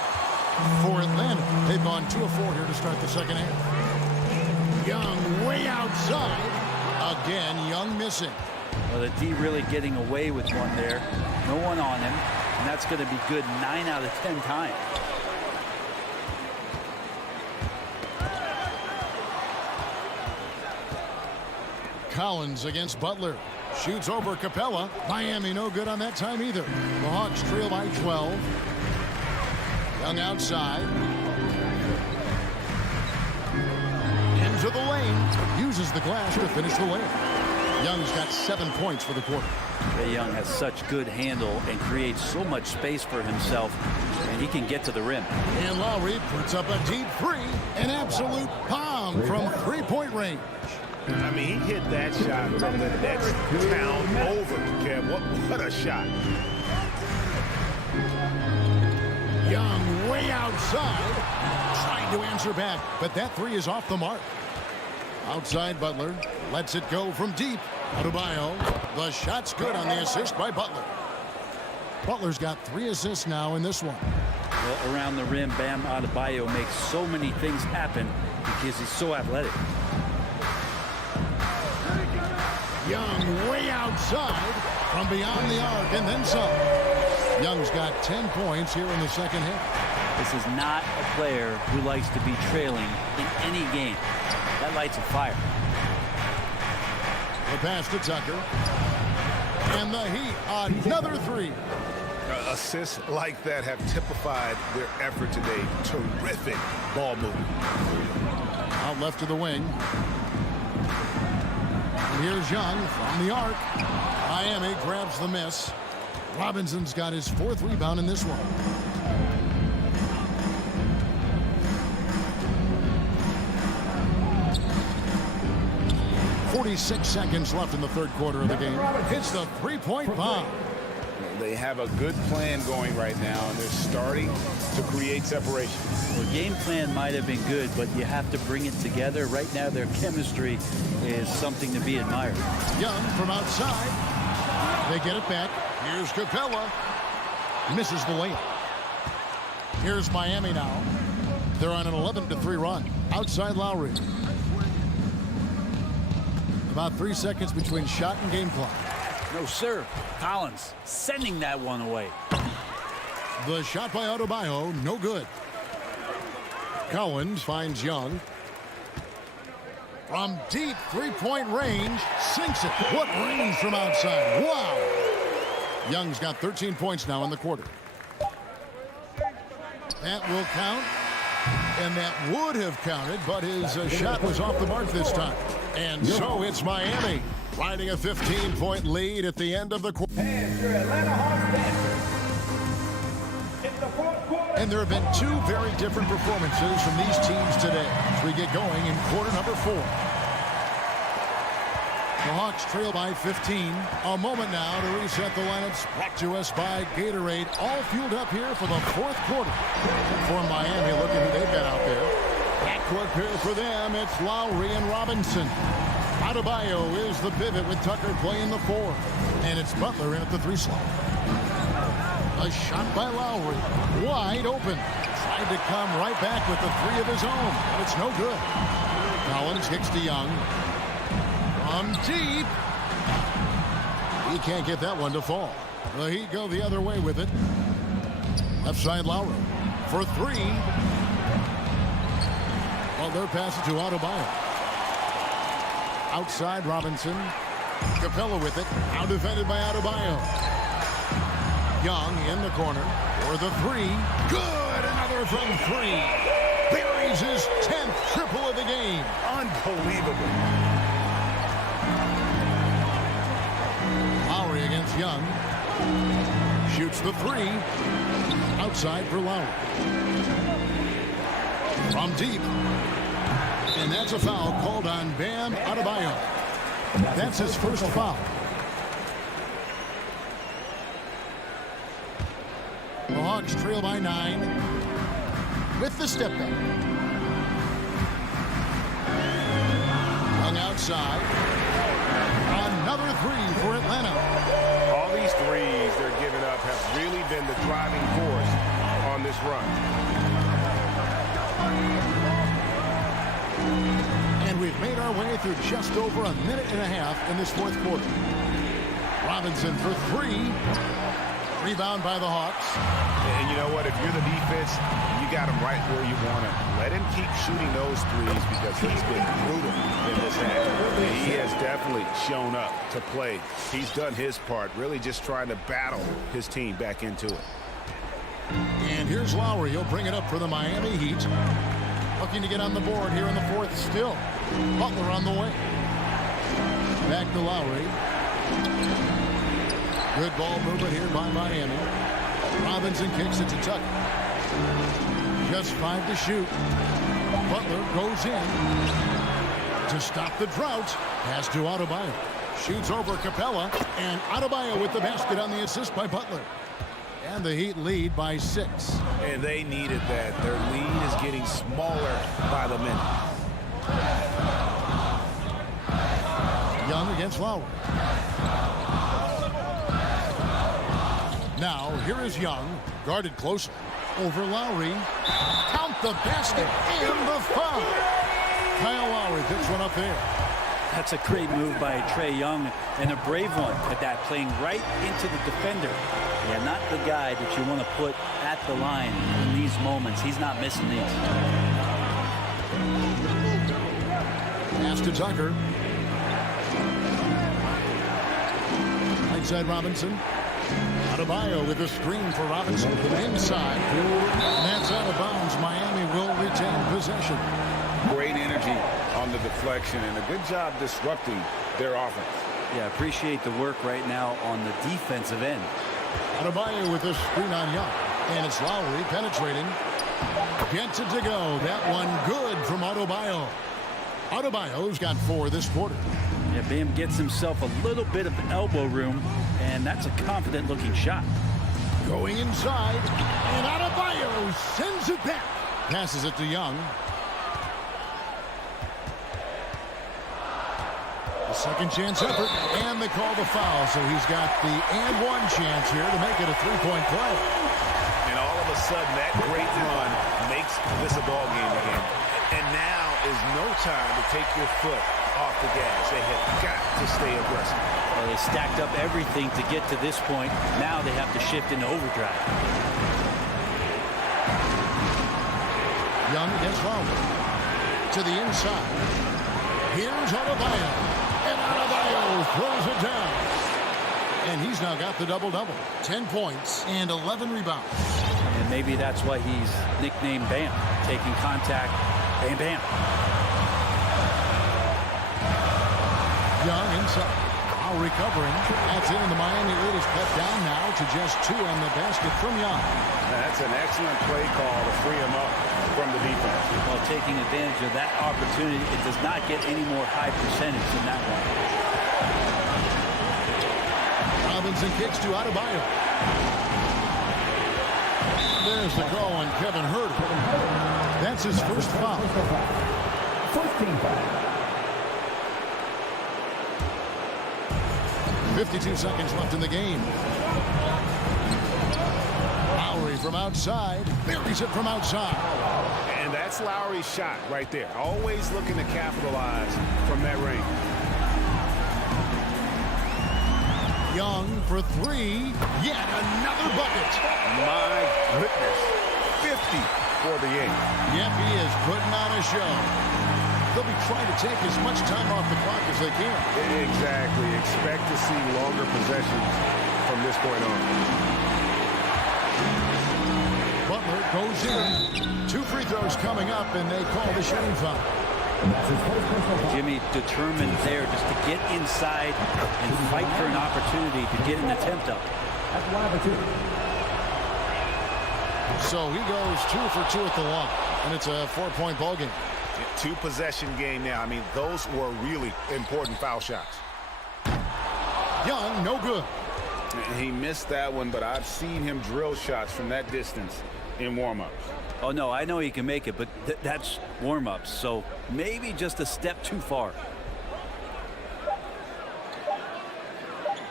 For Atlanta, they've gone 2 of 4 here to start the second half. Young way outside. Again, Young missing. Well, the D really getting away with one there. No one on him. And that's going to be good 9 out of 10 times. Collins against Butler. Shoots over Capella. Miami no good on that time either. The Hawks trail by 12. Young outside. Into the lane. Uses the glass to finish the layup. Young's got 7 points for the quarter. Trae Young has such good handle and creates so much space for himself, and he can get to the rim. And Lowry puts up a deep three. An absolute bomb from three-point range. I mean, he hit that shot from the next town over, Kev. What a shot. Young way outside. Trying to answer back, but that three is off the mark. Outside Butler. Lets it go from deep. Adebayo. The shot's good on the assist by Butler. Butler's got 3 assists now in this one. Well, around the rim, Bam Adebayo makes so many things happen because he's so athletic. Young way outside from beyond the arc and then some. Young's got 10 points here in the second half. This is not a player who likes to be trailing in any game. That lights a fire. The pass to Tucker. And the Heat, another 3. Assists like that have typified their effort today. Terrific ball movement. Out left to the wing. And here's Young from the arc. Miami grabs the miss. Robinson's got his 4th rebound in this one. 46 seconds left in the 3rd quarter of the game. Hits the 3-point bomb. They have a good plan going right now, and they're starting to create separation. Well, game plan might have been good, but you have to bring it together. Right now, their chemistry is something to be admired. Young from outside. They get it back. Here's Capella. Misses the layup. Here's Miami now. They're on an 11-3 run. Outside Lowry. About 3 seconds between shot and game clock. No, sir. Collins sending that one away. The shot by Adebayo, no good. Collins finds Young. From deep 3-point range, sinks it. What range from outside. Wow. Young's got 13 points now in the quarter. That will count. And that would have counted, but his shot was off the mark this time. And so it's Miami riding a 15-point lead at the end of the quarter. And there have been 2 very different performances from these teams today as we get going in quarter number 4. The Hawks trail by 15. A moment now to reset the lineups. Brought to us by Gatorade. All fueled up here for the 4th quarter. For Miami, look at who they've got out there. Backcourt pair for them. It's Lowry and Robinson. Adebayo is the pivot with Tucker playing the 4. And it's Butler in at the 3 slot. A shot by Lowry. Wide open. Tried to come right back with the 3 of his own. But it's no good. Collins kicks to Young. From deep. He can't get that one to fall. The Heat go the other way with it. Left side Lowry. For 3. Well, they're passing to Adebayo. Outside Robinson. Capella with it. Now defended by Adebayo. Young in the corner for the 3. Good. Another from 3. Buries his 10th triple of the game. Unbelievable. Lowry against Young. Shoots the 3. Outside for Lowry. From deep. And that's a foul called on Bam Adebayo. That's his first foul. The Hawks trail by 9 with the step back. Young outside. Another 3 for Atlanta. All these threes they're giving up have really been the driving force on this run. And we've made our way through just over a minute and a half in this 4th quarter. Robinson for 3. Rebound by the Hawks. And you know what? If you're the defense, you got him right where you want him. Let him keep shooting those threes because he's been brutal in this half. He has definitely shown up to play. He's done his part, really just trying to battle his team back into it. And here's Lowry. He'll bring it up for the Miami Heat. Looking to get on the board here in the 4th still. Butler on the way. Back to Lowry. Good ball movement here by Miami. Robinson kicks it to Tucker. Just 5 to shoot. Butler goes in to stop the drought. Pass to Adebayo. Shoots over Capella. And Adebayo with the basket on the assist by Butler. And the Heat lead by 6. And they needed that. Their lead is getting smaller by the minute. Young against Lowry. Now, here is Young, guarded closer. Over Lowry. Count the basket and the foul. Kyle Lowry picks one up there. That's a great move by Trae Young, and a brave one at that, playing right into the defender. Yeah, not the guy that you want to put at the line in these moments. He's not missing these. Pass to Tucker. Right side Robinson. Adebayo with a screen for Robinson. Inside. And that's out of bounds. Miami will retain possession. Great energy on the deflection and a good job disrupting their offense. Yeah, appreciate the work right now on the defensive end. Adebayo with a screen on Young. And it's Lowry penetrating. Gets it to go. That one good from Adebayo. Adebayo's got 4 this quarter. Yeah, Bam gets himself a little bit of elbow room, and that's a confident-looking shot. Going inside, and Adebayo sends it back. Passes it to Young. A second chance effort, and they call the foul, so he's got the and one chance here to make it a three-point play. And all of a sudden, that great run makes this a ball game again. And now is no time to take your foot off the gas. They have got to stay aggressive. Well, they stacked up everything to get to this point. Now they have to shift into overdrive. Young against Lowry. To the inside. Here's Adebayo. And Adebayo throws it down. And he's now got the double-double. 10 points and 11 rebounds. And maybe that's why he's nicknamed Bam. Taking contact. Bam, bam. Young inside. Lowry covering. That's in, and the Miami lead is cut down now to just 2 on the basket from Young. That's an excellent play call to free him up from the defense. Well, taking advantage of that opportunity, it does not get any more high percentage than that one. Robinson kicks to Adebayo. There's the call on Kevin Huerter. That's his first foul. First team foul. 52 seconds left in the game. Lowry from outside. Buries it from outside. And that's Lowry's shot right there. Always looking to capitalize from that range. Young for 3. Yet another bucket. My goodness. 50 for the game. Yep, he is putting on a show. They'll be trying to take as much time off the clock as they can. Exactly. Expect to see longer possessions from this point on. Butler goes in. 2 free throws coming up, and they call the shooting foul. Jimmy determined there just to get inside and fight for an opportunity to get an attempt up. That's 1 of 2. So he goes 2 for 2 at the line, and it's a 4-point ball game. 2-possession game now. I mean, those were really important foul shots. Young, no good. He missed that one, but I've seen him drill shots from that distance in warm-ups. Oh, no, I know he can make it, but that's warm-ups, so maybe just a step too far.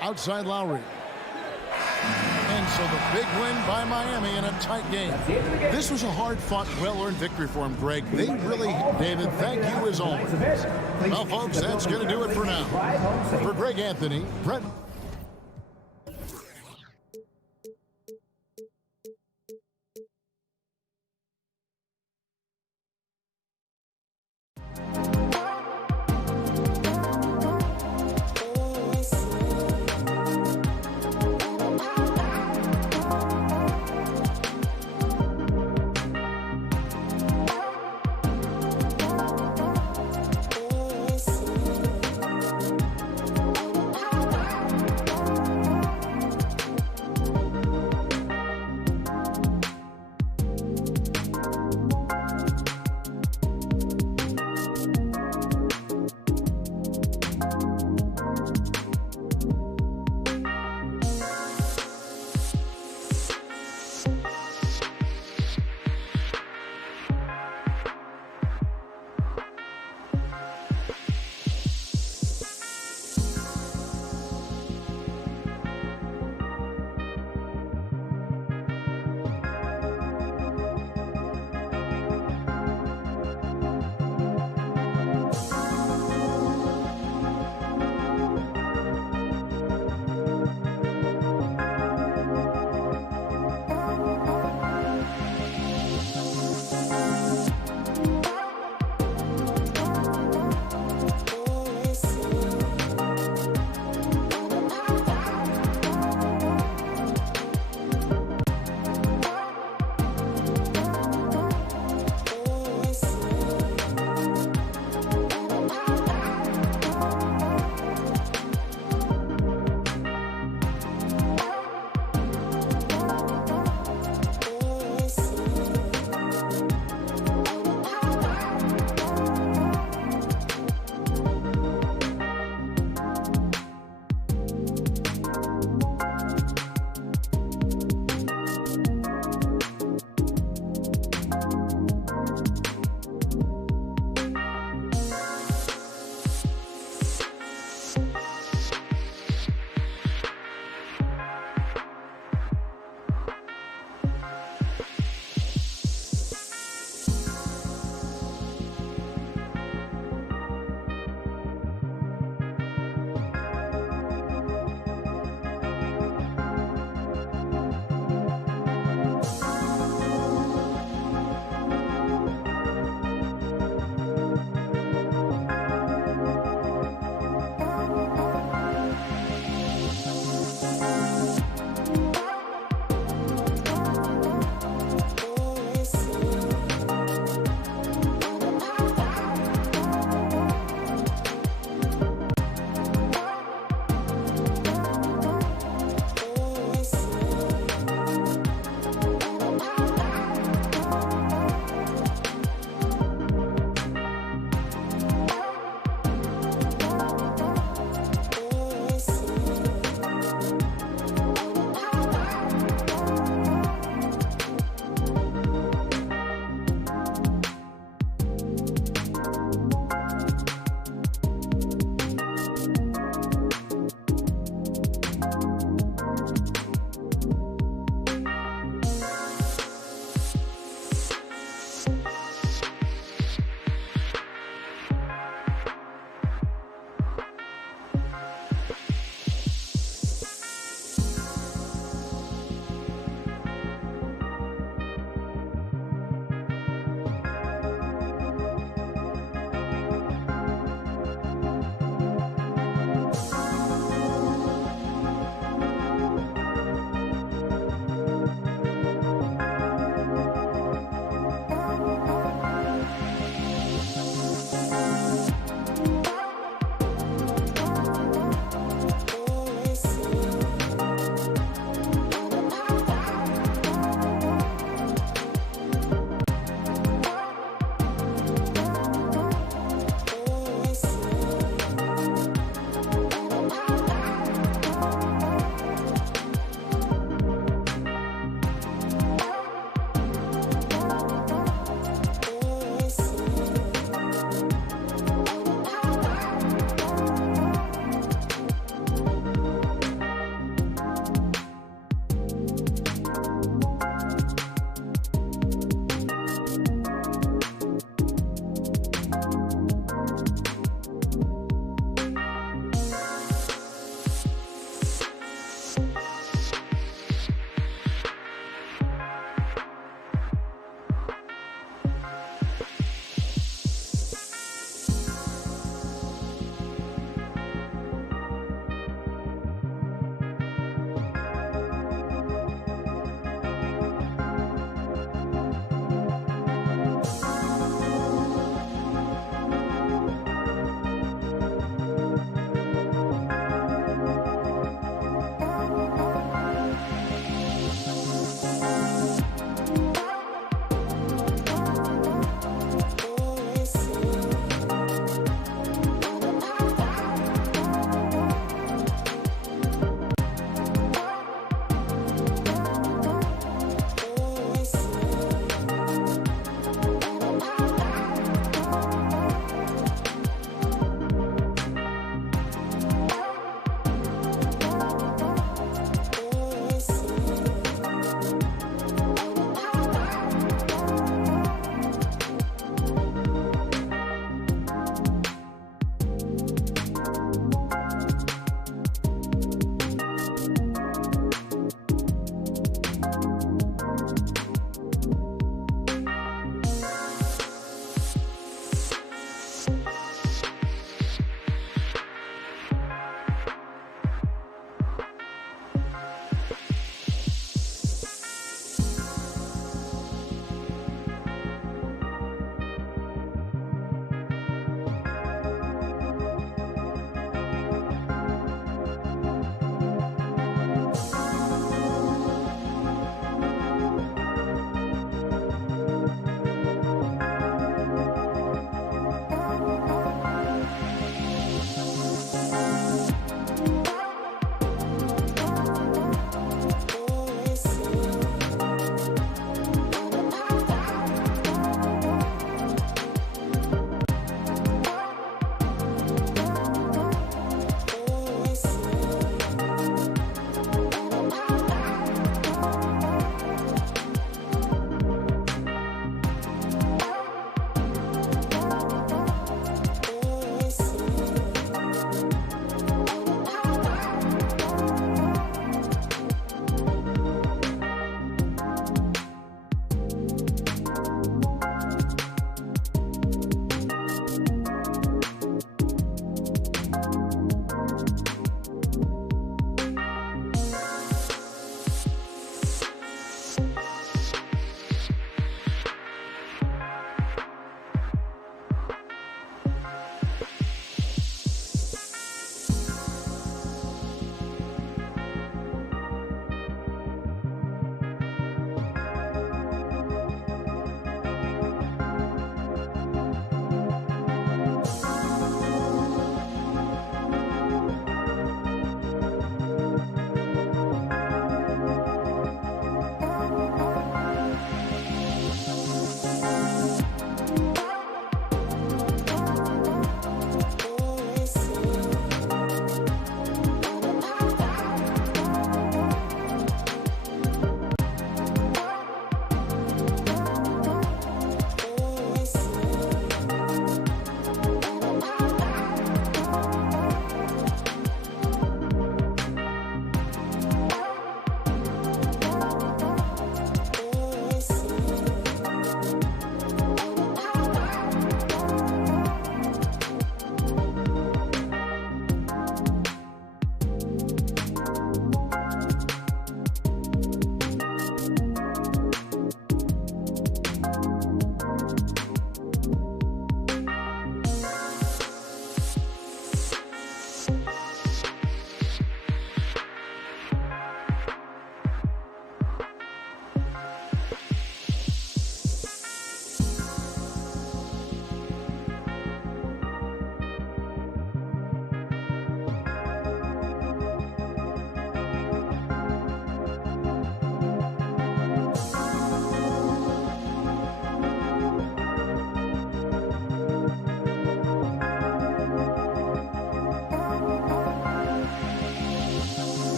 Outside Lowry. And so the big win by Miami in a tight game. This was a hard-fought, well-earned victory for him, Greg. They really, David, thank you as always. Well, folks, that's going to do it for now. For Greg Anthony, Brett.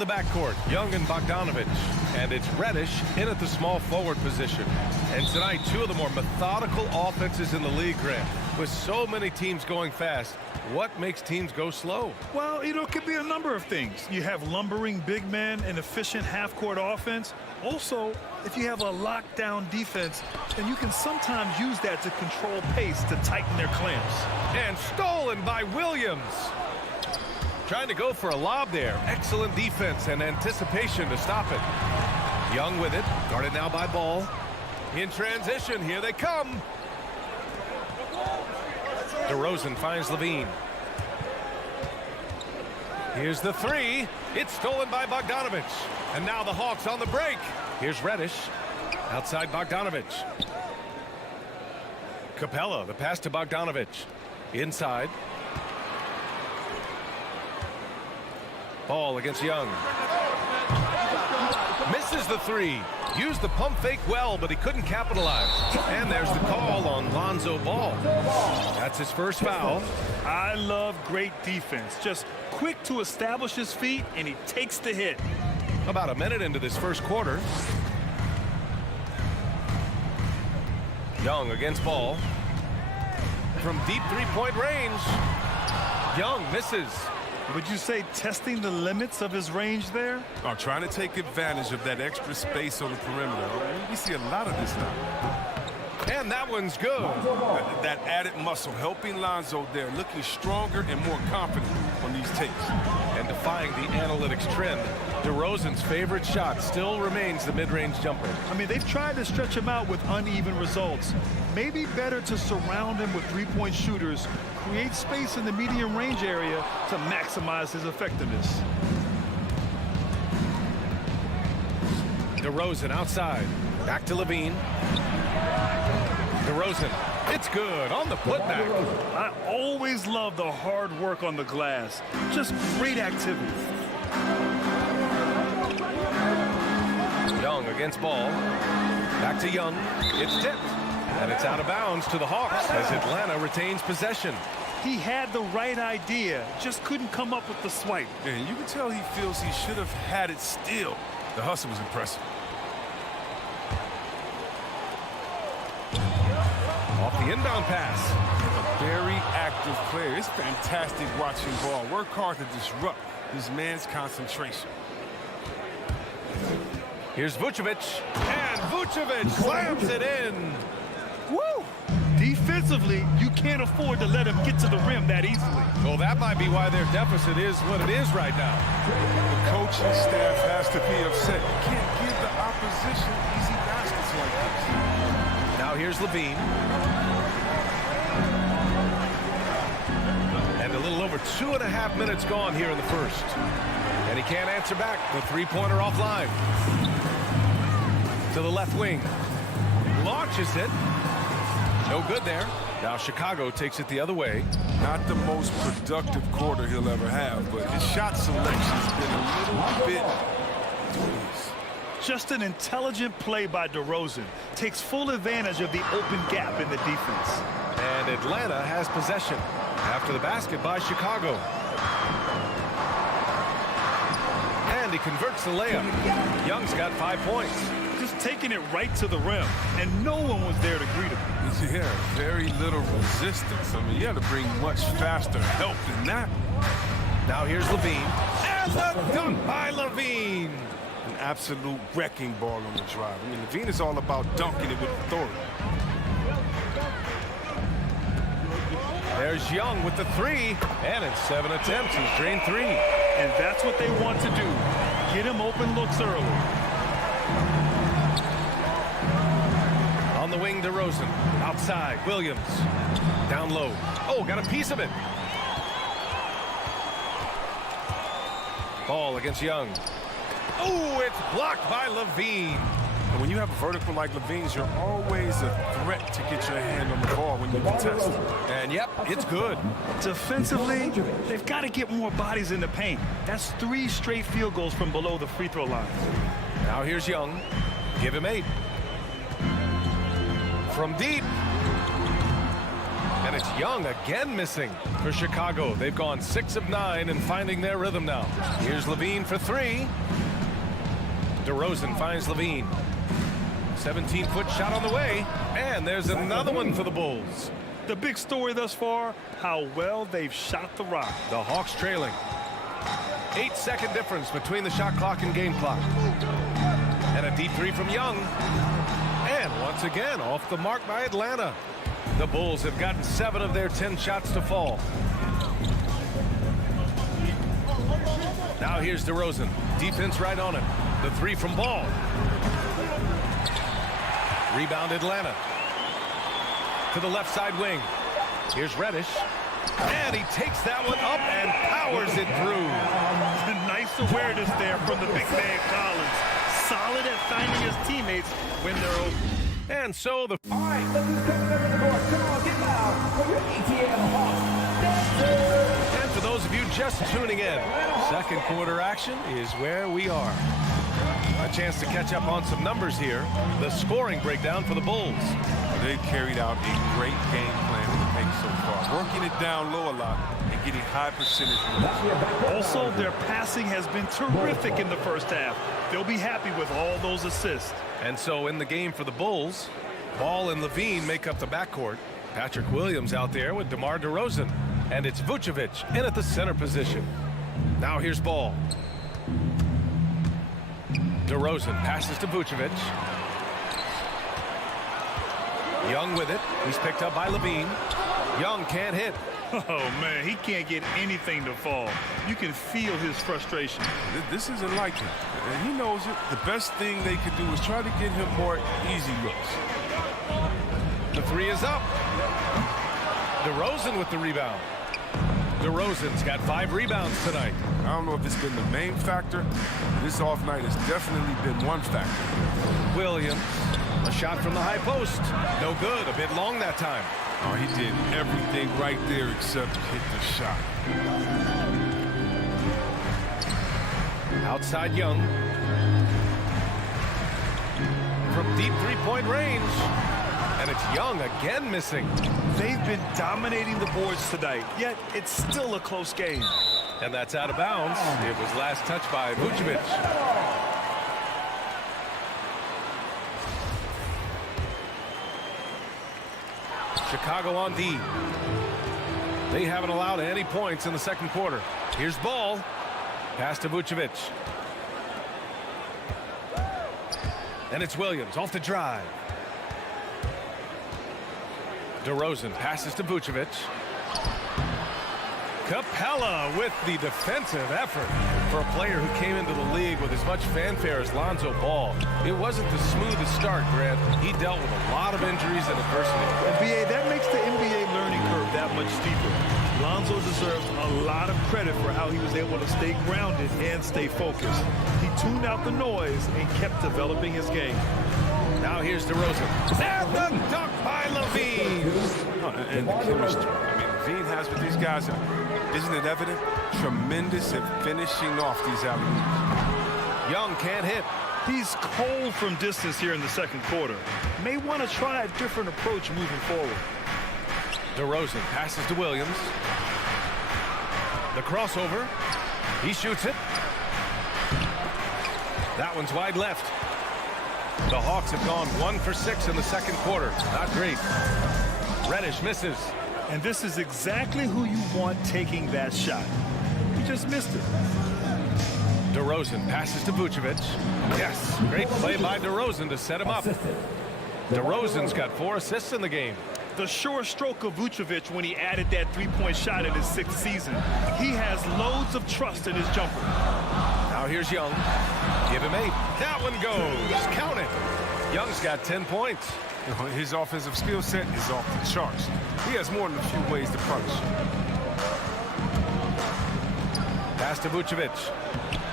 the backcourt, Young and Bogdanovich. And it's Reddish in at the small forward position. And tonight, two of the more methodical offenses in the league, Grant. With so many teams going fast, what makes teams go slow? Well, it could be a number of things. You have lumbering big men and efficient half-court offense. Also, if you have a lockdown defense, then you can sometimes use that to control pace to tighten their clamps. And stolen by Williams. Trying to go for a lob there. Excellent defense and anticipation to stop it. Young with it. Guarded now by Ball. In transition, here they come. DeRozan finds Levine. Here's the three. It's stolen by Bogdanovich. And now the Hawks on the break. Here's Reddish. Outside Bogdanovich. Capella, the pass to Bogdanovich. Inside. Ball against Young. Misses the three. Used the pump fake well, but he couldn't capitalize. And there's the call on Lonzo Ball. That's his first foul. I love great defense. Just quick to establish his feet, and he takes the hit. About a minute into this first quarter. Young against Ball. From deep three-point range. Young misses. Would you say testing the limits of his range there? Oh, trying to take advantage of that extra space on the perimeter. We see a lot of this now. And that one's good. That added muscle helping Lonzo there, looking stronger and more confident on these takes. And defying the analytics trend, DeRozan's favorite shot still remains the mid-range jumper. I mean, they've tried to stretch him out with uneven results. Maybe better to surround him with three-point shooters, create space in the medium range area to maximize his effectiveness. DeRozan outside. Back to Levine. DeRozan. It's good on the putback. I always love the hard work on the glass. Just great activity. Young against Ball. Back to Young. It's tipped. And it's out of bounds to the Hawks as Atlanta retains possession. He had the right idea, just couldn't come up with the swipe. And you can tell he feels he should have had it still. The hustle was impressive. Off the inbound pass. A very active player. It's fantastic watching Ball work hard to disrupt this man's concentration. Here's Vucevic. And Vucevic slams it in. Woo! Defensively, you can't afford to let him get to the rim that easily. Well, that might be why their deficit is what it is right now. The coaching staff has to be upset. You can't give the opposition easy baskets like this. Now here's Levine. And a little over 2.5 minutes gone here in the first. And he can't answer back. The three-pointer offline. To the left wing. Launches it. No good there. Now Chicago takes it the other way. Not the most productive quarter he'll ever have, but his shot selection's been a little bit dubious. Just an intelligent play by DeRozan. Takes full advantage of the open gap in the defense. And Atlanta has possession after the basket by Chicago. And he converts the layup. Young's got 5 points. Just taking it right to the rim, and no one was there to greet him. Yeah, very little resistance. I mean, you had to bring much faster help than that. Now here's Levine. And the dunk by Levine. An absolute wrecking ball on the drive. I mean, Levine is all about dunking it with authority. There's Young with the three. And in 7 attempts, he's drained 3. And that's what they want to do. Get him open looks early. On the wing, DeRozan. Outside, Williams. Down low. Oh, got a piece of it. Ball against Young. Oh, it's blocked by Levine. And when you have a vertical like Levine's, you're always a threat to get your hand on the ball when you contest. And yep, it's good. Defensively, they've got to get more bodies in the paint. That's 3 straight field goals from below the free throw line. Now here's Young. Give him 8. From deep. And it's Young again missing for Chicago. They've gone 6 of 9 and finding their rhythm now. Here's Levine for 3. DeRozan finds Levine. 17-foot shot on the way. And there's another one for the Bulls. The big story thus far, how well they've shot the rock. The Hawks trailing. 8-second difference between the shot clock and game clock. And a deep 3 from Young. And once again, off the mark by Atlanta. The Bulls have gotten 7 of their 10 shots to fall. Now here's DeRozan. Defense right on him. The 3 from Ball. Rebound Atlanta. To the left side wing. Here's Reddish. And he takes that one up and powers it through. Nice awareness there from the big man Collins. Solid at finding his teammates when they're open. And so the... All right, look who's coming over the board. Come on, get loud for your ATM Hawks. And for those of you just tuning in, second quarter action is where we are. A chance to catch up on some numbers here. The scoring breakdown for the Bulls. They've carried out a great game plan in the paint so far. Working it down low a lot and getting high percentage. Also, their passing has been terrific in the first half. They'll be happy with all those assists. And so in the game for the Bulls, Ball and Levine make up the backcourt. Patrick Williams out there with DeMar DeRozan. And it's Vucevic in at the center position. Now here's Ball. DeRozan passes to Vucevic. Young with it. He's picked up by Levine. Young can't hit. Oh, man, he can't get anything to fall. You can feel his frustration. This isn't like him. And he knows it. The best thing they could do is try to get him more easy looks. The 3 is up. DeRozan with the rebound. DeRozan's got 5 rebounds tonight. I don't know if it's been the main factor. This off night has definitely been one factor. Williams, a shot from the high post. No good, a bit long that time. Oh, he did everything right there except hit the shot. Outside Young. From deep three-point range. And it's Young again missing. They've been dominating the boards tonight, yet it's still a close game. And that's out of bounds. It was last touched by Vucevic. Chicago on D. They haven't allowed any points in the second quarter. Here's Ball. Pass to Vucevic. And it's Williams off the drive. DeRozan passes to Vucevic. Capella with the defensive effort for a player who came into the league with as much fanfare as Lonzo Ball. It wasn't the smoothest start, Grant. He dealt with a lot of injuries and adversity. And BA, that makes the NBA learning curve that much steeper. Lonzo deserves a lot of credit for how he was able to stay grounded and stay focused. He tuned out the noise and kept developing his game. Now here's DeRozan. And the dunk by Levine. And the chemistry. I mean, Levine has with these guys, isn't it evident? Tremendous at finishing off these alley-oops. Young can't hit. He's cold from distance here in the second quarter. May want to try a different approach moving forward. DeRozan passes to Williams. The crossover. He shoots it. That one's wide left. The Hawks have gone 1 for 6 in the second quarter. Not great. Reddish misses. And this is exactly who you want taking that shot. He just missed it. DeRozan passes to Vucevic. Yes, great play by DeRozan to set him up. DeRozan's got 4 assists in the game. The sure stroke of Vucevic when he added that three-point shot in his 6th season. He has loads of trust in his jumper. Now here's Young. Give him 8. That one goes. Count it. Young's got 10 points. His offensive skill set is off the charts. He has more than a few ways to punish. Pass to Vucevic.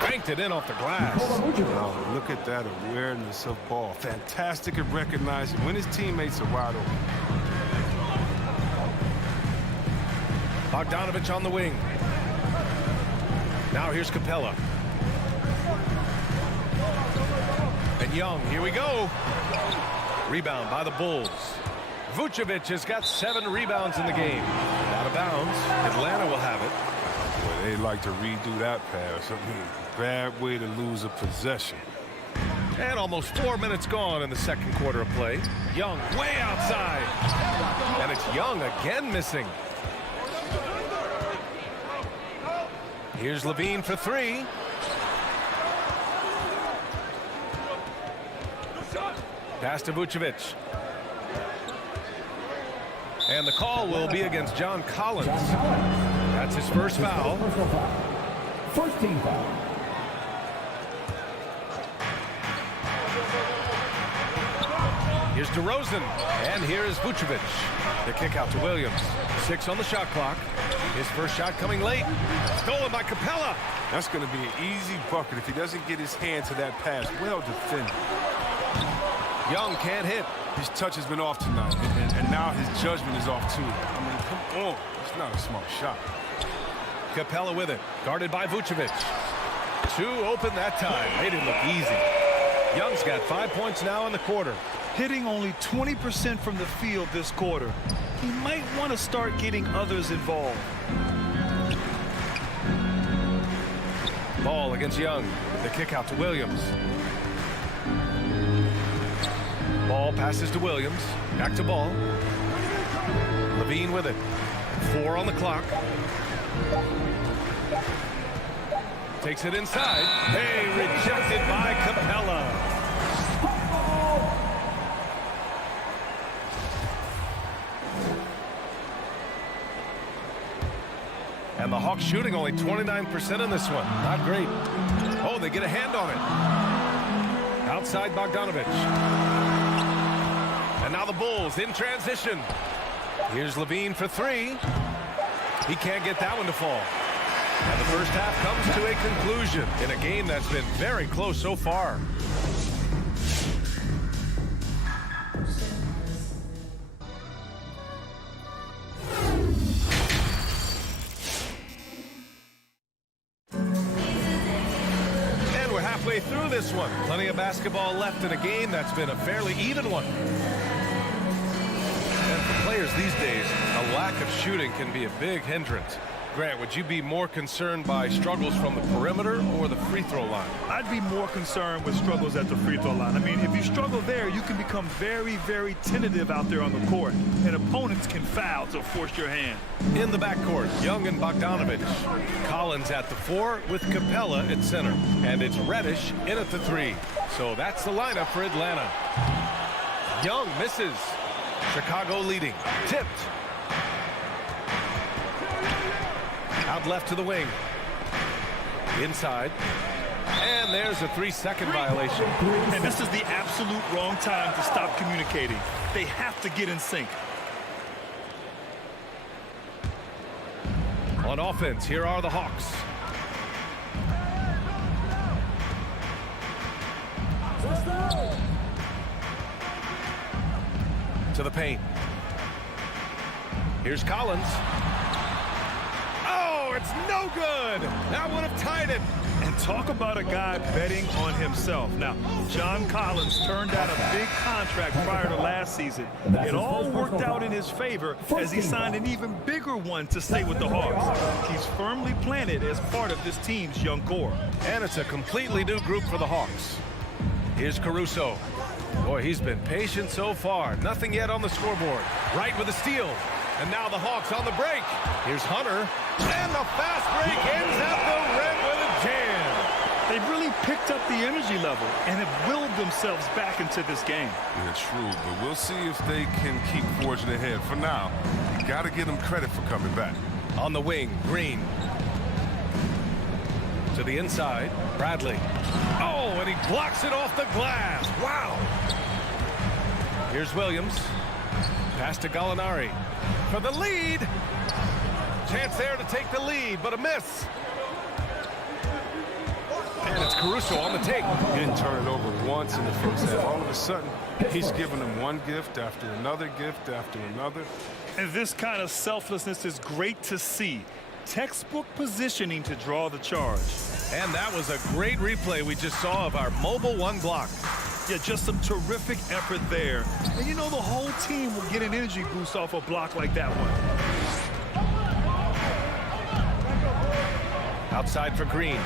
Banked it in off the glass. Oh, look at that awareness of Ball. Fantastic at recognizing when his teammates are wide open. Bogdanovich on the wing. Now here's Capella. And Young, here we go. Rebound by the Bulls. Vucevic has got 7 rebounds in the game. Out of bounds. Atlanta will have it. Boy, they like to redo that pass. I mean, bad way to lose a possession. And almost 4 minutes gone in the second quarter of play. Young way outside. And it's Young again missing. Here's Levine for 3. Pass to Vucevic. And the call will be against John Collins. That's his first foul. First team foul. Here's DeRozan. And here is Vucevic. The kick out to Williams. 6 on the shot clock. His first shot coming late. Stolen by Capella. That's going to be an easy bucket if he doesn't get his hand to that pass. Well defended. Young can't hit. His touch has been off tonight, and now his judgment is off too. I mean, come on. It's not a smart shot. Capella with it. Guarded by Vucevic. 2 open that time. Made it look easy. Young's got 5 points now in the quarter. Hitting only 20% from the field this quarter. He might want to start getting others involved. Ball against Young. The kick out to Williams. Ball passes to Williams. Back to Ball. Levine with it. 4 on the clock. Takes it inside. Hey, rejected by Capella. And the Hawks shooting only 29% in this one. Not great. Oh, they get a hand on it. Outside Bogdanovich. And now the Bulls in transition. Here's Levine for 3. He can't get that one to fall. And the first half comes to a conclusion in a game that's been very close so far. And we're halfway through this one. Plenty of basketball left in a game that's been a fairly even one. And for players these days, a lack of shooting can be a big hindrance. Grant, would you be more concerned by struggles from the perimeter or the free throw line? I'd be more concerned with struggles at the free throw line. I mean, if you struggle there, you can become very, very tentative out there on the court, and opponents can foul to force your hand. In the backcourt, Young and Bogdanovich. Collins at the 4 with Capella at center. And it's Reddish in at the 3. So that's the lineup for Atlanta. Young misses. Chicago leading. Tipped. Out left to the wing. Inside. And there's a 3-second violation. And this is the absolute wrong time to stop communicating. They have to get in sync. On offense, here are the Hawks. To the paint. Here's Collins. Oh, it's no good. That would have tied it. And talk about a guy betting on himself. Now, John Collins turned down a big contract prior to last season. It all worked out in his favor as he signed an even bigger one to stay with the Hawks. He's firmly planted as part of this team's young core. And it's a completely new group for the Hawks. Here's Caruso. Boy, he's been patient so far. Nothing yet on the scoreboard. Right with a steal. And now the Hawks on the break. Here's Hunter. And the fast break ends at the rim with a jam. They've really picked up the energy level and have willed themselves back into this game. Yeah, true, but we'll see if they can keep forging ahead. For now, you got to give them credit for coming back. On the wing, Green. To the inside, Bradley. Oh, and he blocks it off the glass. Wow. Here's Williams. Pass to Gallinari for the lead. Chance there to take the lead, but a miss. And it's Caruso on the take. He didn't turn it over once in the first half. All of a sudden, he's giving them one gift after another gift after another. And this kind of selflessness is great to see. Textbook positioning to draw the charge. And that was a great replay we just saw of our mobile one block. Yeah, just some terrific effort there. And you know the whole team will get an energy boost off a block like that one. Outside for Green.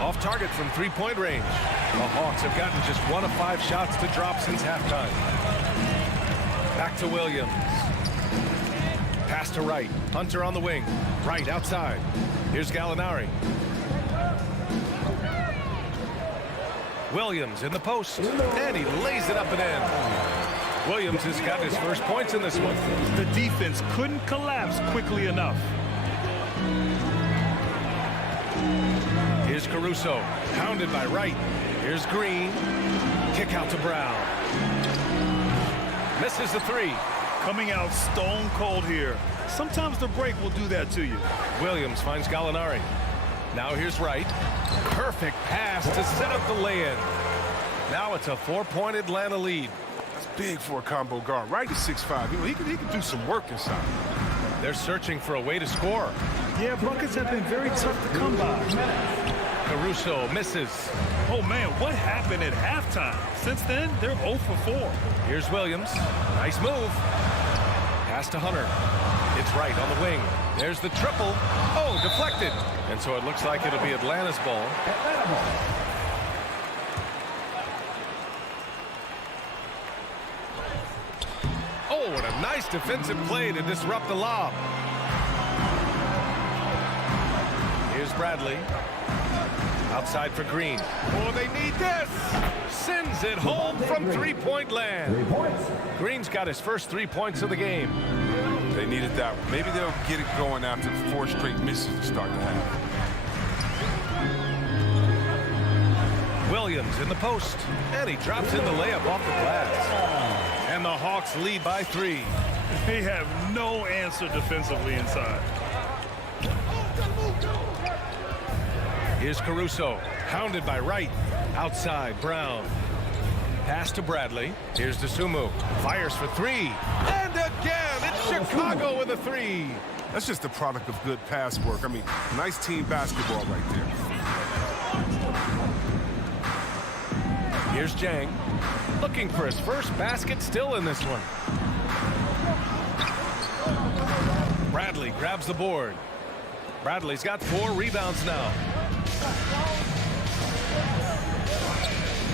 Off target from three-point range. The Hawks have gotten just 1 of 5 shots to drop since halftime. Back to Williams. Pass to Wright. Hunter on the wing. Wright outside. Here's Gallinari. Williams in the post. And he lays it up and in. Williams has got his first points in this one. The defense couldn't collapse quickly enough. Here's Caruso, pounded by Wright. Here's Green. Kick out to Brown. Misses the three. Coming out stone cold here. Sometimes the break will do that to you. Williams finds Gallinari. Now here's Wright. Perfect pass to set up the lay-in. Now it's a 4-point Atlanta lead. That's big for a combo guard. Wright is 6'5". You know, he can do some work inside. They're searching for a way to score. Yeah, buckets have been very tough to come by. Caruso misses. Oh, man, what happened at halftime? Since then, they're 0 for 4. Here's Williams. Nice move. Pass to Hunter. It's Wright on the wing. There's the triple. Oh, deflected. And so it looks like it'll be Atlanta's ball. Oh, what a nice defensive play to disrupt the lob. Here's Bradley. Outside for Green. Oh, they need this. Sends it home from three-point land. 3 points. Green's got his first 3 points of the game. They needed that one. Maybe they'll get it going after 4 straight misses to start the half. Williams in the post. And he drops in the layup off the glass. And the Hawks lead by 3. They have no answer defensively inside. Here's Caruso, hounded by Wright. Outside, Brown. Pass to Bradley. Here's DeSumo. Fires for 3. And again, it's Chicago with a 3. That's just the product of good pass work. I mean, nice team basketball right there. Here's Jang. Looking for his first basket still in this one. Bradley grabs the board. Bradley's got 4 rebounds now.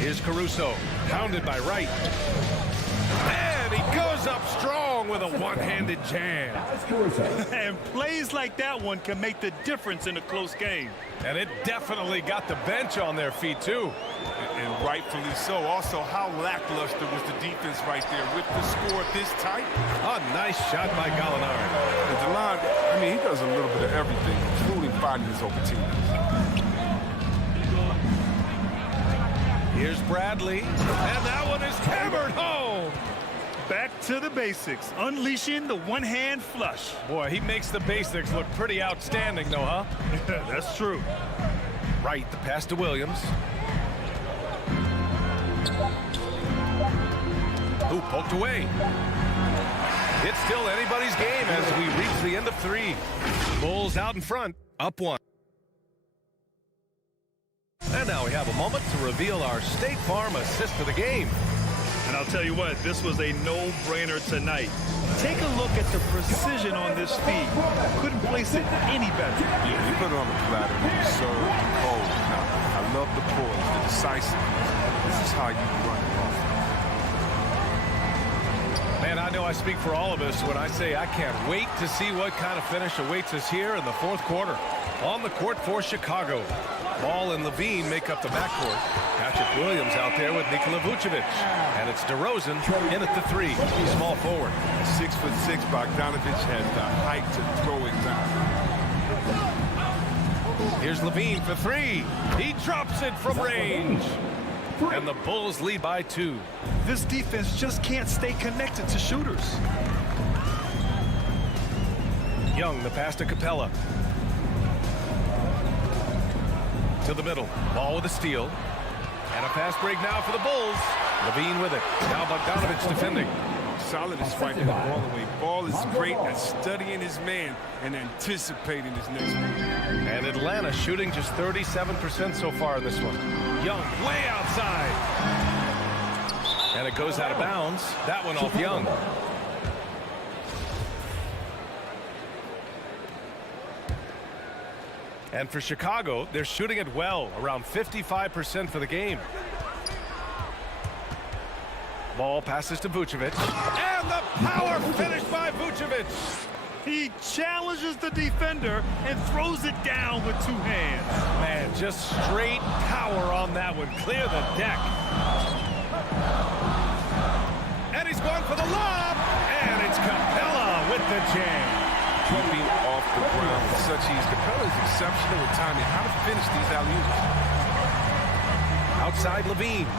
Here's Caruso, hounded by Wright. And he goes up strong with a one-handed jam. And plays like that one can make the difference in a close game. And it definitely got the bench on their feet, too. And rightfully so. Also, how lackluster was the defense right there with the score this tight? A nice shot by Gallinari. And DeLon, I mean, he does a little bit of everything, including finding his open teammates. Here's Bradley, and that one is hammered home. Back to the basics, unleashing the one-hand flush. Boy, he makes the basics look pretty outstanding, though, huh? That's true. Right, the pass to Williams. Who poked away. It's still anybody's game as we reach the end of 3. Bulls out in front, up 1. And now we have a moment to reveal our State Farm assist of the game. And I'll tell you what, this was a no-brainer tonight. Take a look at the precision on this feed. Couldn't place it any better. Yeah, he put it on the platter. He served cold. Now, I love the poise, the decisiveness. This is how you run it off. Man, I know I speak for all of us when I say I can't wait to see what kind of finish awaits us here in the 4th quarter. On the court for Chicago. Ball and Levine make up the backcourt. Patrick Williams out there with Nikola Vucevic. And it's DeRozan in at the 3. Small forward. 6'6", Bogdanovich has the height to throw it down. Here's Levine for 3. He drops it from range. And the Bulls lead by 2. This defense just can't stay connected to shooters. Young, the pass to Capella. To the middle. Ball with a steal. And a fast break now for the Bulls. Levine with it. Now Bogdanovich defending. Solid is swiping the ball away. Ball is great at studying his man and anticipating his next move. And Atlanta shooting just 37% so far in this one. Young way outside. And it goes out of bounds. That one off Young. And for Chicago, they're shooting it well, around 55% for the game. Ball passes to Vucevic. And the power finish by Vucevic. He challenges the defender and throws it down with two hands. Man, just straight power on that one. Clear the deck. And he's going for the lob. And it's Capella with the jam. Keeping off the ground with such ease. Capella is exceptional with timing. How to finish these alley-oops. Outside Levine.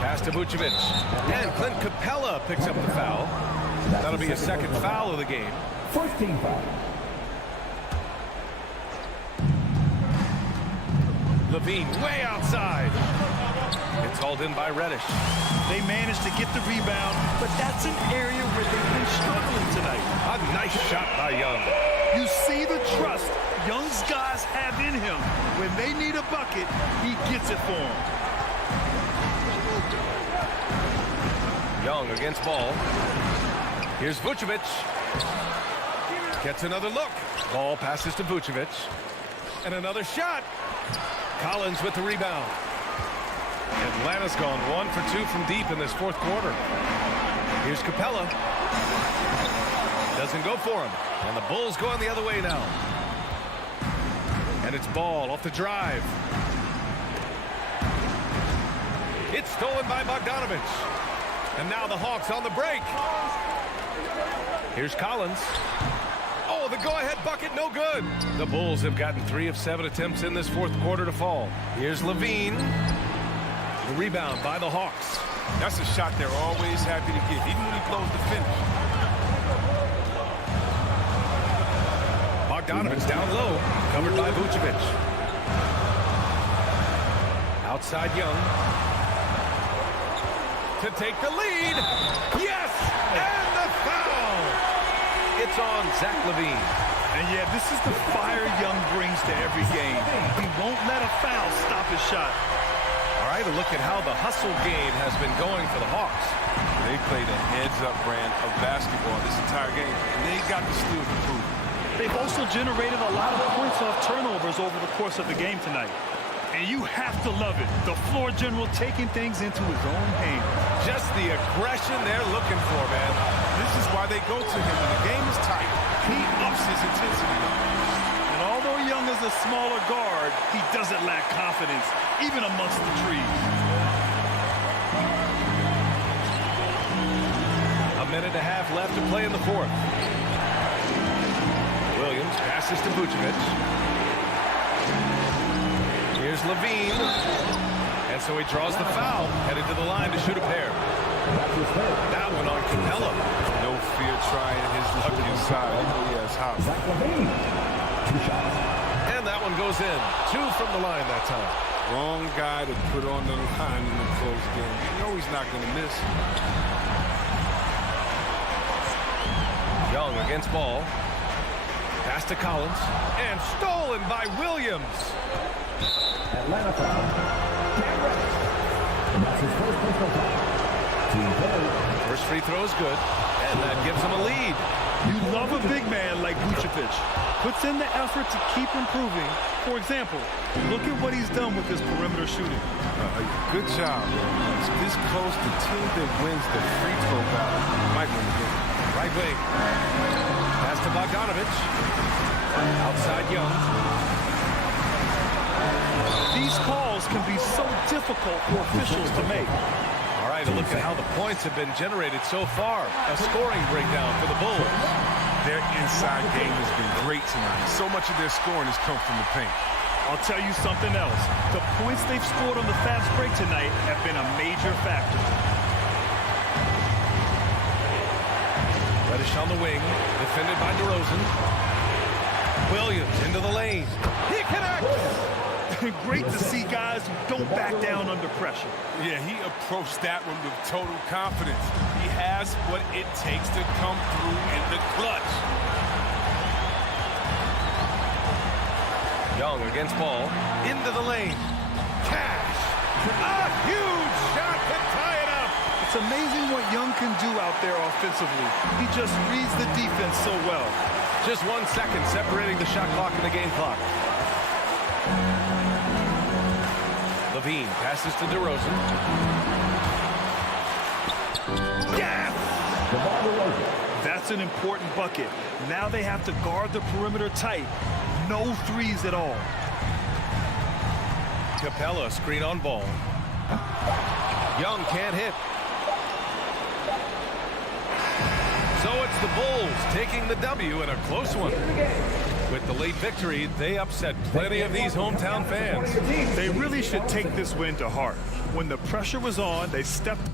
Pass to Vucevic. And Clint Capella picks up the foul. That'll be his second foul of the game. First team foul. Levine way outside. It's hauled in by Reddish. They managed to get the rebound, but that's an area where they've been struggling tonight. A nice shot by Young. You see the trust Young's guys have in him. When they need a bucket, he gets it for them. Young against Ball. Here's Vucevic. Gets another look. Ball passes to Vucevic. And another shot. Collins with the rebound. Atlanta's gone 1 for 2 from deep in this fourth quarter. Here's Capella. Doesn't go for him. And the Bulls going the other way now. And it's Ball off the drive. It's stolen by Bogdanovich. And now the Hawks on the break. Here's Collins. Oh, the go-ahead bucket, no good. The Bulls have gotten 3 of 7 attempts in this fourth quarter to fall. Here's Levine. The rebound by the Hawks. That's a shot they're always happy to get, even when he blows the finish. Bogdanovich down low, covered by Vucevic. Outside Young. To take the lead. Yes! And the foul! It's on Zach LaVine. And yeah, this is the fire Young brings to every game. He won't let a foul stop his shot. All right, a look at how the hustle game has been going for the Hawks. They played a heads-up brand of basketball this entire game, and they got the steals to prove it. They've also generated a lot of points off turnovers over the course of the game tonight. And you have to love it. The floor general taking things into his own hands. Just the aggression they're looking for, man. This is why they go to him when the game is tight. He ups his intensity. And although Young is a smaller guard, he doesn't lack confidence, even amongst the trees. A minute and a half left to play in the fourth. Williams passes to Vucevic. Here's Levine. And so he draws the foul, headed to the line to shoot a pair. That one on Capella. No fear trying his luck inside. He has hops. And that one goes in. 2 from the line that time. Wrong guy to put on the line in the close game. You know he's not going to miss. Young against Ball. Pass to Collins. And stolen by Williams. Atlanta foul. That's his first personal foul. Team foul. First free throw is good. And that gives him a lead. You love a big man like Vucevic. Puts in the effort to keep improving. For example, look at what he's done with his perimeter shooting. Good job. It's this close. The team that wins the free throw battle might win the game. Right wing. Pass to Bogdanovich. Outside Young. These calls can be so difficult for officials to make. All right, a look at how the points have been generated so far. A scoring breakdown for the Bulls. Their inside game has been great tonight. So much of their scoring has come from the paint. I'll tell you something else. The points they've scored on the fast break tonight have been a major factor. Reddish on the wing, defended by DeRozan. Williams into the lane. He connects! Great to see guys who don't back down under pressure. Yeah, he approached that one with total confidence. He has what it takes to come through in the clutch. Young against ball. Into the lane. Cash. A huge shot to tie it up. It's amazing what Young can do out there offensively. He just reads the defense so well. Just 1 second separating the shot clock and the game clock. Levine passes to DeRozan. Yes! That's an important bucket. Now they have to guard the perimeter tight. No threes at all. Capella screen on ball. Young can't hit. So it's the Bulls taking the W in a close one. With the late victory, they upset plenty of these hometown fans. They really should take this win to heart. When the pressure was on, they stepped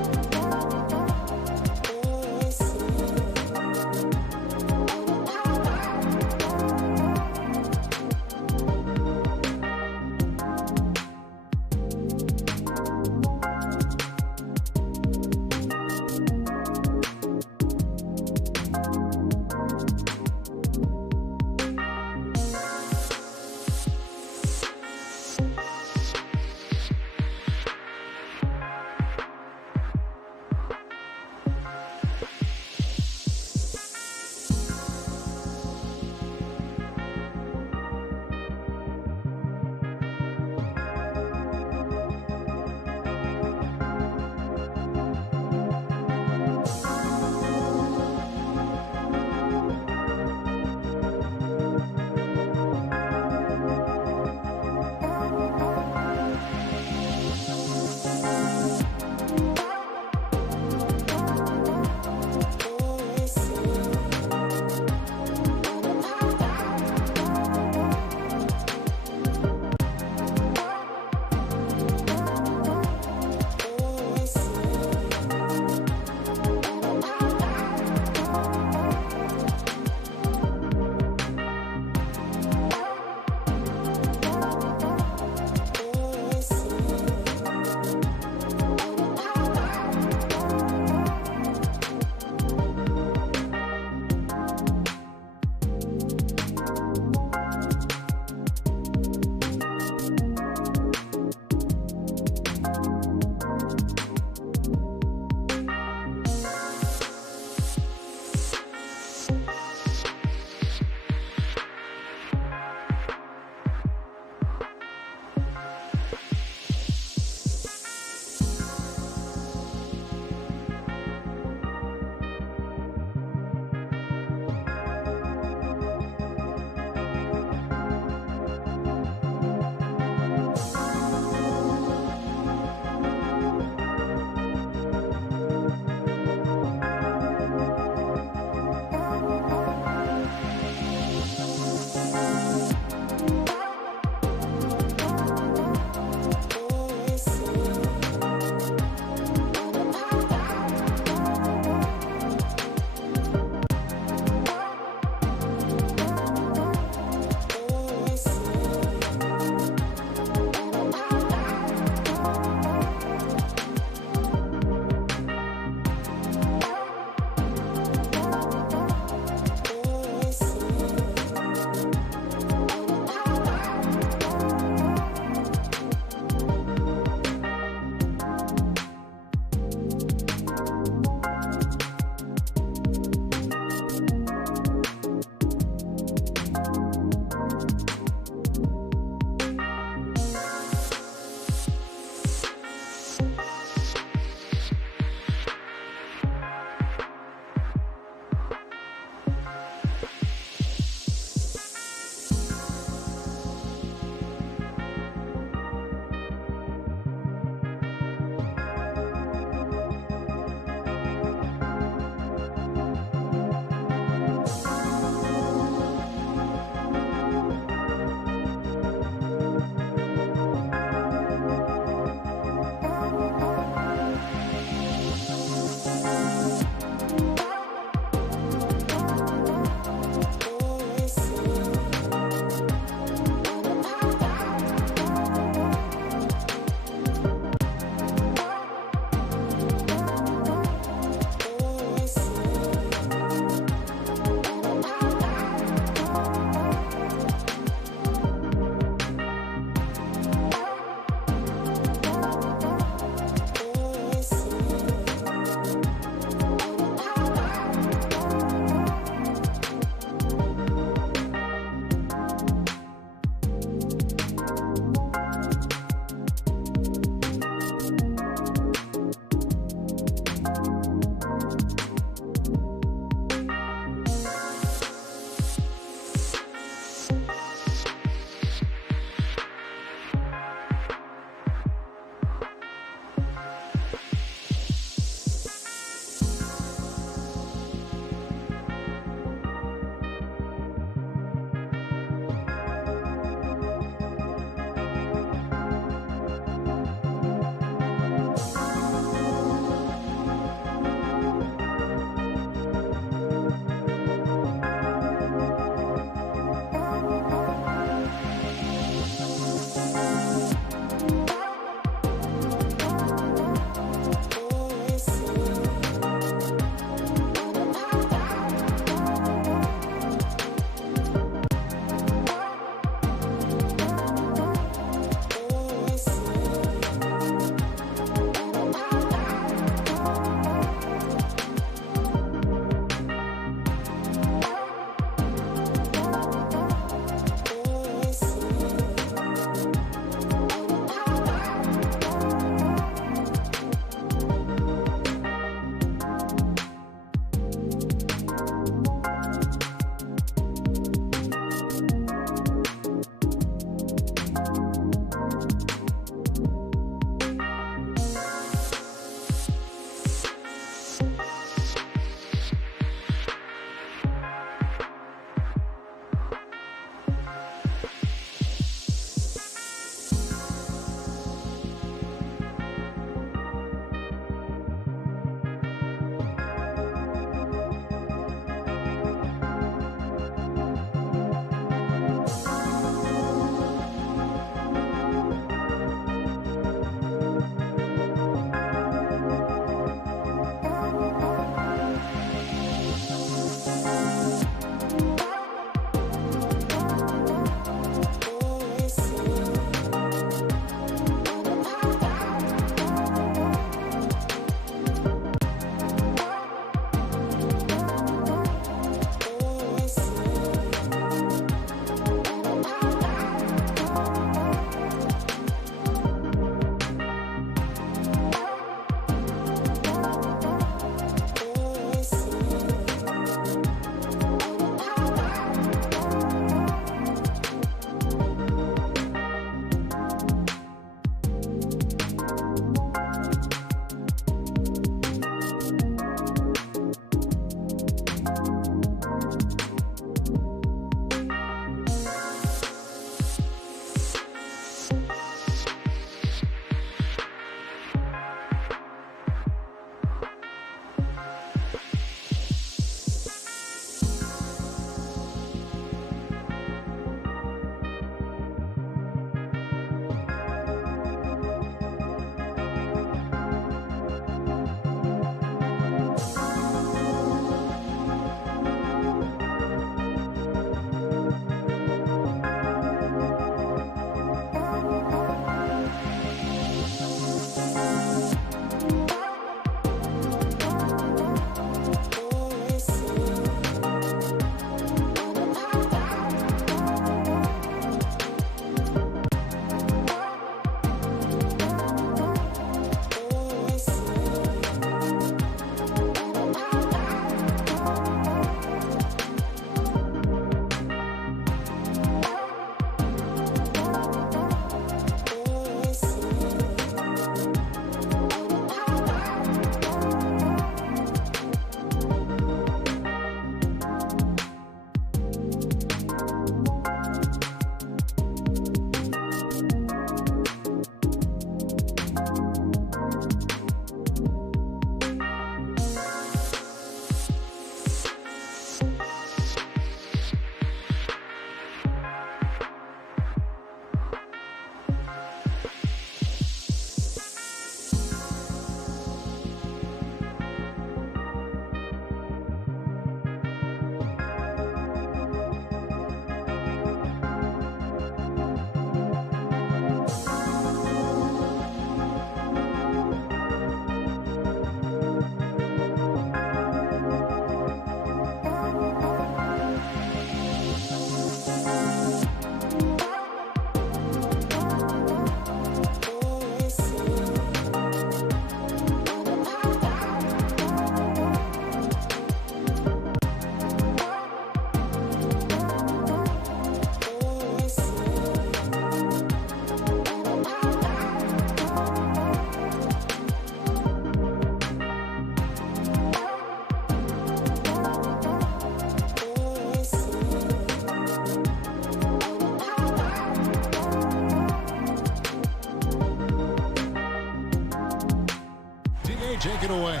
may take it away.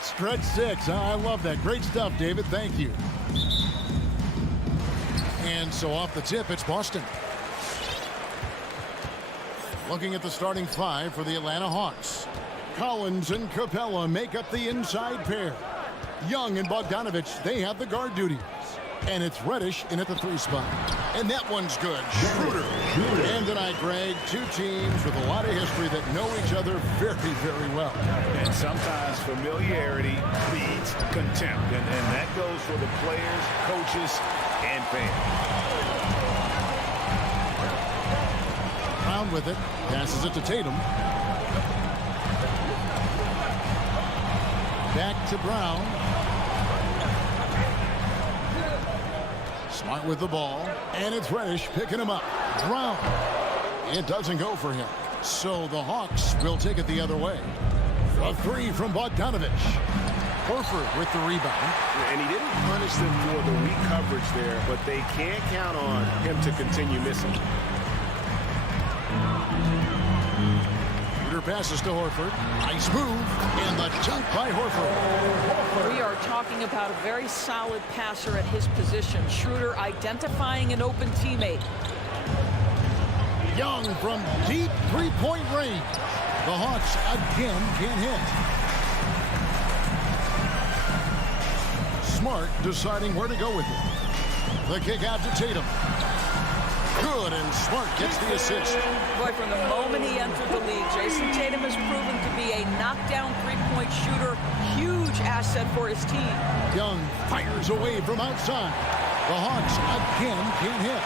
Stretch 6. I love that. Great stuff, David. Thank you. And so off the tip, it's Boston. Looking at the starting 5 for the Atlanta Hawks. Collins and Capella make up the inside pair. Young and Bogdanovich, they have the guard duties. And it's Reddish in at the 3 spot. And that one's good. Schroeder. And tonight, Greg, 2 teams with a lot of history that know each other very, very well. And sometimes familiarity breeds contempt. And that goes for the players, coaches, and fans. Brown with it. Passes it to Tatum. Back to Brown. Smart with the ball. And it's Reddish picking him up. Brown. It doesn't go for him. So the Hawks will take it the other way. A 3 from Bogdanovich. Horford with the rebound. And he didn't punish them for the weak coverage there, but they can't count on him to continue missing. Shooter passes to Horford. Nice move. And the dunk by Horford. We are talking about a very solid passer at his position. Schroeder identifying an open teammate. Young from deep three-point range. The Hawks again can't hit. Smart deciding where to go with it. The kick out to Tatum. Good, and Smart gets the assist. Boy, from the moment he entered the league, Jason Tatum has proven to be a knockdown three-point shooter. Huge asset for his team. Young fires away from outside. The Hawks again can't hit.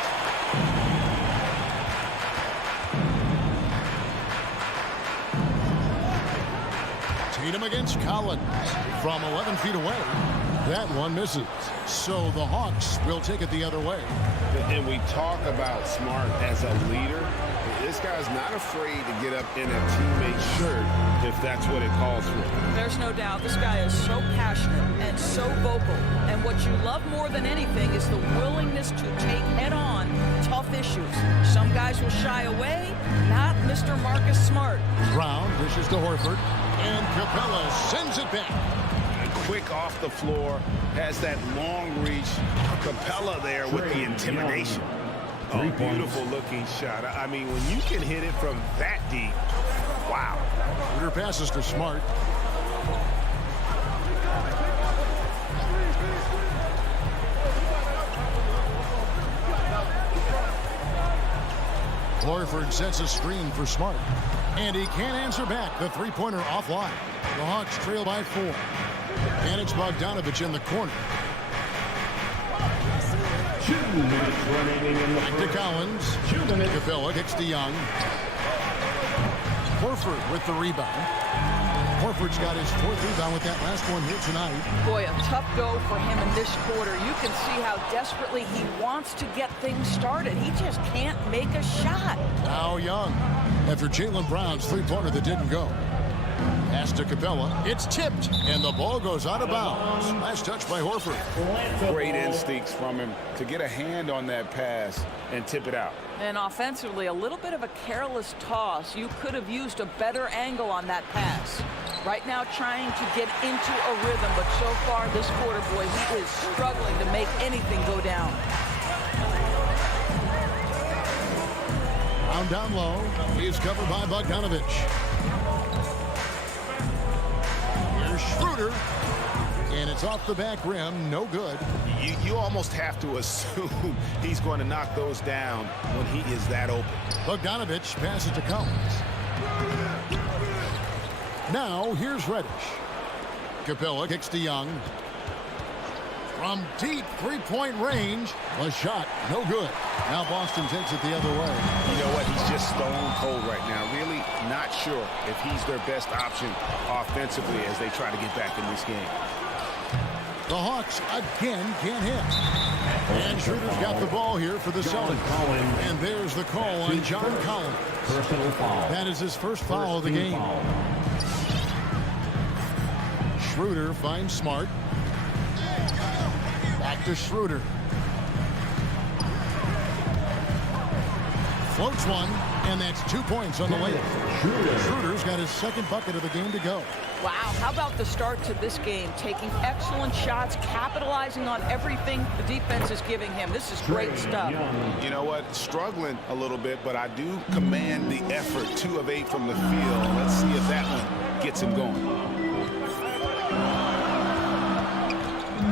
Tatum against Collins from 11 feet away. That one misses. So the Hawks will take it the other way. And we talk about Smart as a leader. This guy's not afraid to get up in a teammate's shirt if that's what it calls for. There's no doubt this guy is so passionate and so vocal. And what you love more than anything is the willingness to take head-on tough issues. Some guys will shy away, not Mr. Marcus Smart. Brown dishes to Horford, and Capella sends it back. Quick off the floor, has that long reach. Capella there with the intimidation. Oh, beautiful looking shot. I mean, when you can hit it from that deep, wow. Shooter passes to Smart. Horford sets a screen for Smart. And he can't answer back. The three-pointer offline. The Hawks trail by 4. And it's Bogdanovich in the corner. Back to Collins. Capella kicks to Young. Horford with the rebound. Horford's got his 4th rebound with that last one here tonight. Boy, a tough go for him in this quarter. You can see how desperately he wants to get things started. He just can't make a shot. Now Young, after Jaylen Brown's three-pointer that didn't go. Pass to Capella. It's tipped, and the ball goes out of bounds. Last touch by Horford. Great instincts from him to get a hand on that pass and tip it out. And offensively, a little bit of a careless toss. You could have used a better angle on that pass. Right now trying to get into a rhythm, but so far this quarter, boy, he is struggling to make anything go down. Brown down low. He's covered by Bogdanovich. Here's Schroeder. And it's off the back rim. No good. You almost have to assume he's going to knock those down when he is that open. Bogdanovich passes to Collins. Now here's Reddish. Capella kicks to Young. From deep three-point range, a shot, no good. Now Boston takes it the other way. You know what? He's just stone cold right now. Really not sure if he's their best option offensively as they try to get back in this game. The Hawks again can't hit. And Schroeder's got the ball here for the Celtics. And there's the call on John Collins. Personal foul. That is his first foul of the game. Schroeder finds Smart. Back to Schroeder. Floats one, and that's 2 points on the layup. Schroeder's got his second bucket of the game to go. Wow, how about the start to this game? Taking excellent shots, capitalizing on everything the defense is giving him. This is great stuff. You know what? Struggling a little bit, but I do command the effort. 2 of 8 from the field. Let's see if that one gets him going.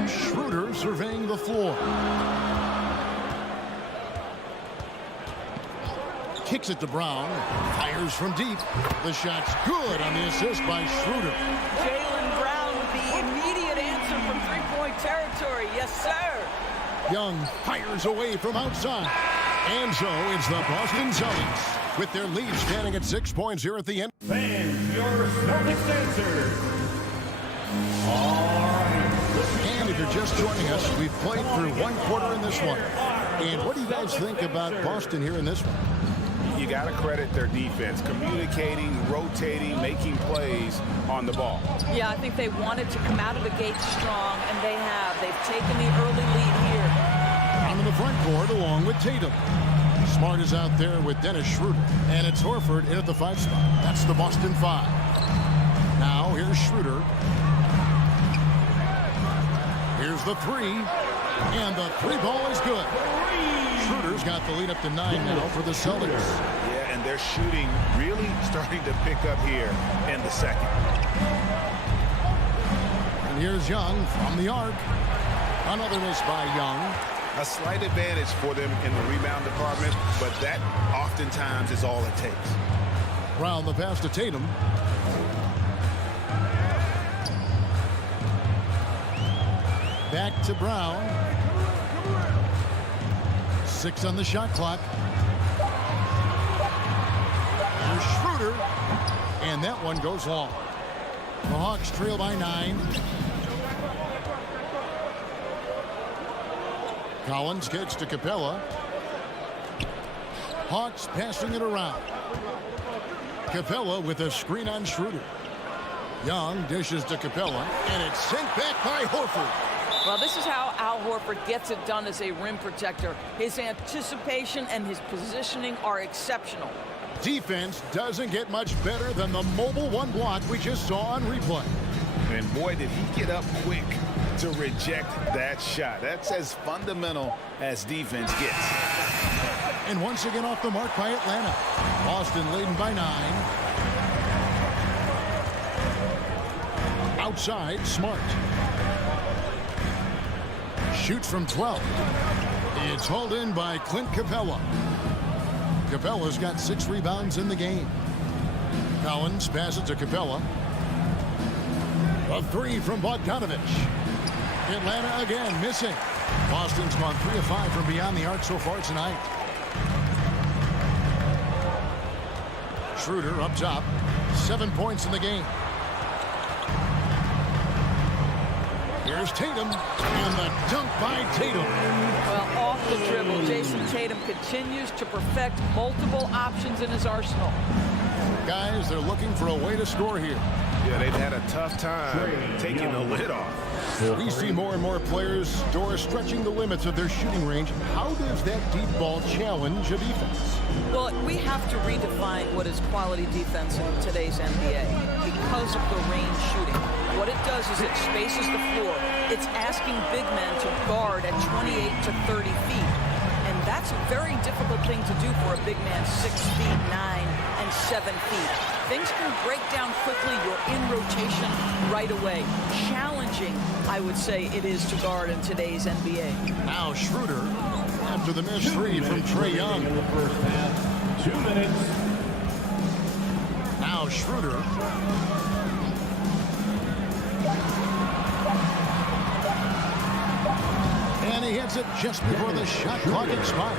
Schroeder surveying the floor. Kicks it to Brown. Fires from deep. The shot's good on the assist by Schroeder. Jaylen Brown with the immediate answer from three-point territory. Yes, sir. Young fires away from outside. And so it's the Boston Celtics with their lead standing at 6 points here at the end. Fans, your Celtics answer. All right. And if you're just joining us, we've played through one quarter in this one. And what do you guys think about Boston here in this one? You got to credit their defense, communicating, rotating, making plays on the ball. Yeah, I think they wanted to come out of the gate strong, and they have. They've taken the early lead here. Down in the front court along with Tatum. Smart is out there with Dennis Schroeder. And it's Horford in at the 5 spot. That's the Boston 5. Now here's Schroeder. Here's the 3. And the 3 ball is good. Schroeder's got the lead up to 9 now for the Celtics. Yeah, and they're shooting really starting to pick up here in the second. And here's Young from the arc. Another miss by Young. A slight advantage for them in the rebound department, but that oftentimes is all it takes. Brown the pass to Tatum. Back to Brown. 6 on the shot clock. Here's Schroeder. And that one goes long. The Hawks trail by 9. Collins gets to Capella. Hawks passing it around. Capella with a screen on Schroeder. Young dishes to Capella. And it's sent back by Horford. Well, this is how Al Horford gets it done as a rim protector. His anticipation and his positioning are exceptional. Defense doesn't get much better than the mobile one block we just saw on replay. And boy, did he get up quick to reject that shot. That's as fundamental as defense gets. And once again off the mark by Atlanta. Boston leading by 9. Outside, Smart. Shoots from 12. It's hauled in by Clint Capella. Capella's got 6 rebounds in the game. Collins passes to Capella. A 3 from Bogdanovich. Atlanta again missing. Boston's gone 3 of 5 from beyond the arc so far tonight. Schroeder up top. 7 points in the game. Here's Tatum, and the dunk by Tatum. Well, off the dribble, Jason Tatum continues to perfect multiple options in his arsenal. Guys, they're looking for a way to score here. Yeah, they've had a tough time taking the lid off. We see more and more players stretching the limits of their shooting range. How does that deep ball challenge a defense? Well, we have to redefine what is quality defense in today's NBA because of the range shooting. What it does is it spaces the floor. It's asking big men to guard at 28 to 30 feet. And that's a very difficult thing to do for a big man 6 feet 9 and 7 feet. Things can break down quickly. You're in rotation right away. Challenging, I would say, it is to guard in today's NBA. Now Schroeder after the missed 3 from Trae Young. In the first half, 2 minutes. Now Schroeder. And he hits it just before the shot clock expires.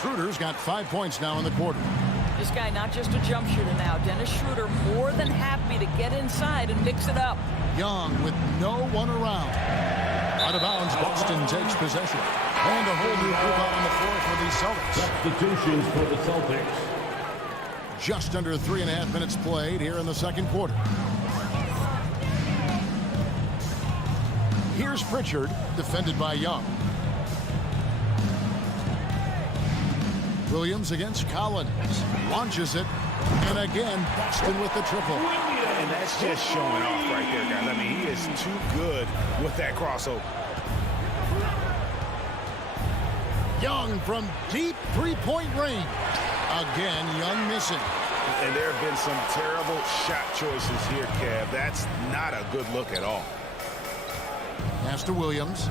Schroeder's got 5 points now in the quarter. This guy not just a jump shooter now. Dennis Schroeder more than happy to get inside and mix it up. Young with no one around. Out of bounds, Boston takes possession. And a whole new group out on the floor for the Celtics. Substitutions for the Celtics. Just under 3.5 minutes played here in the second quarter. Here's Pritchard, defended by Young. Williams against Collins. Launches it. And again, Boston with the triple. And that's just showing off right there, guys. I mean, he is too good with that crossover. Young from deep three-point range. Again, Young missing. And there have been some terrible shot choices here, Kev. That's not a good look at all. Pass to Williams.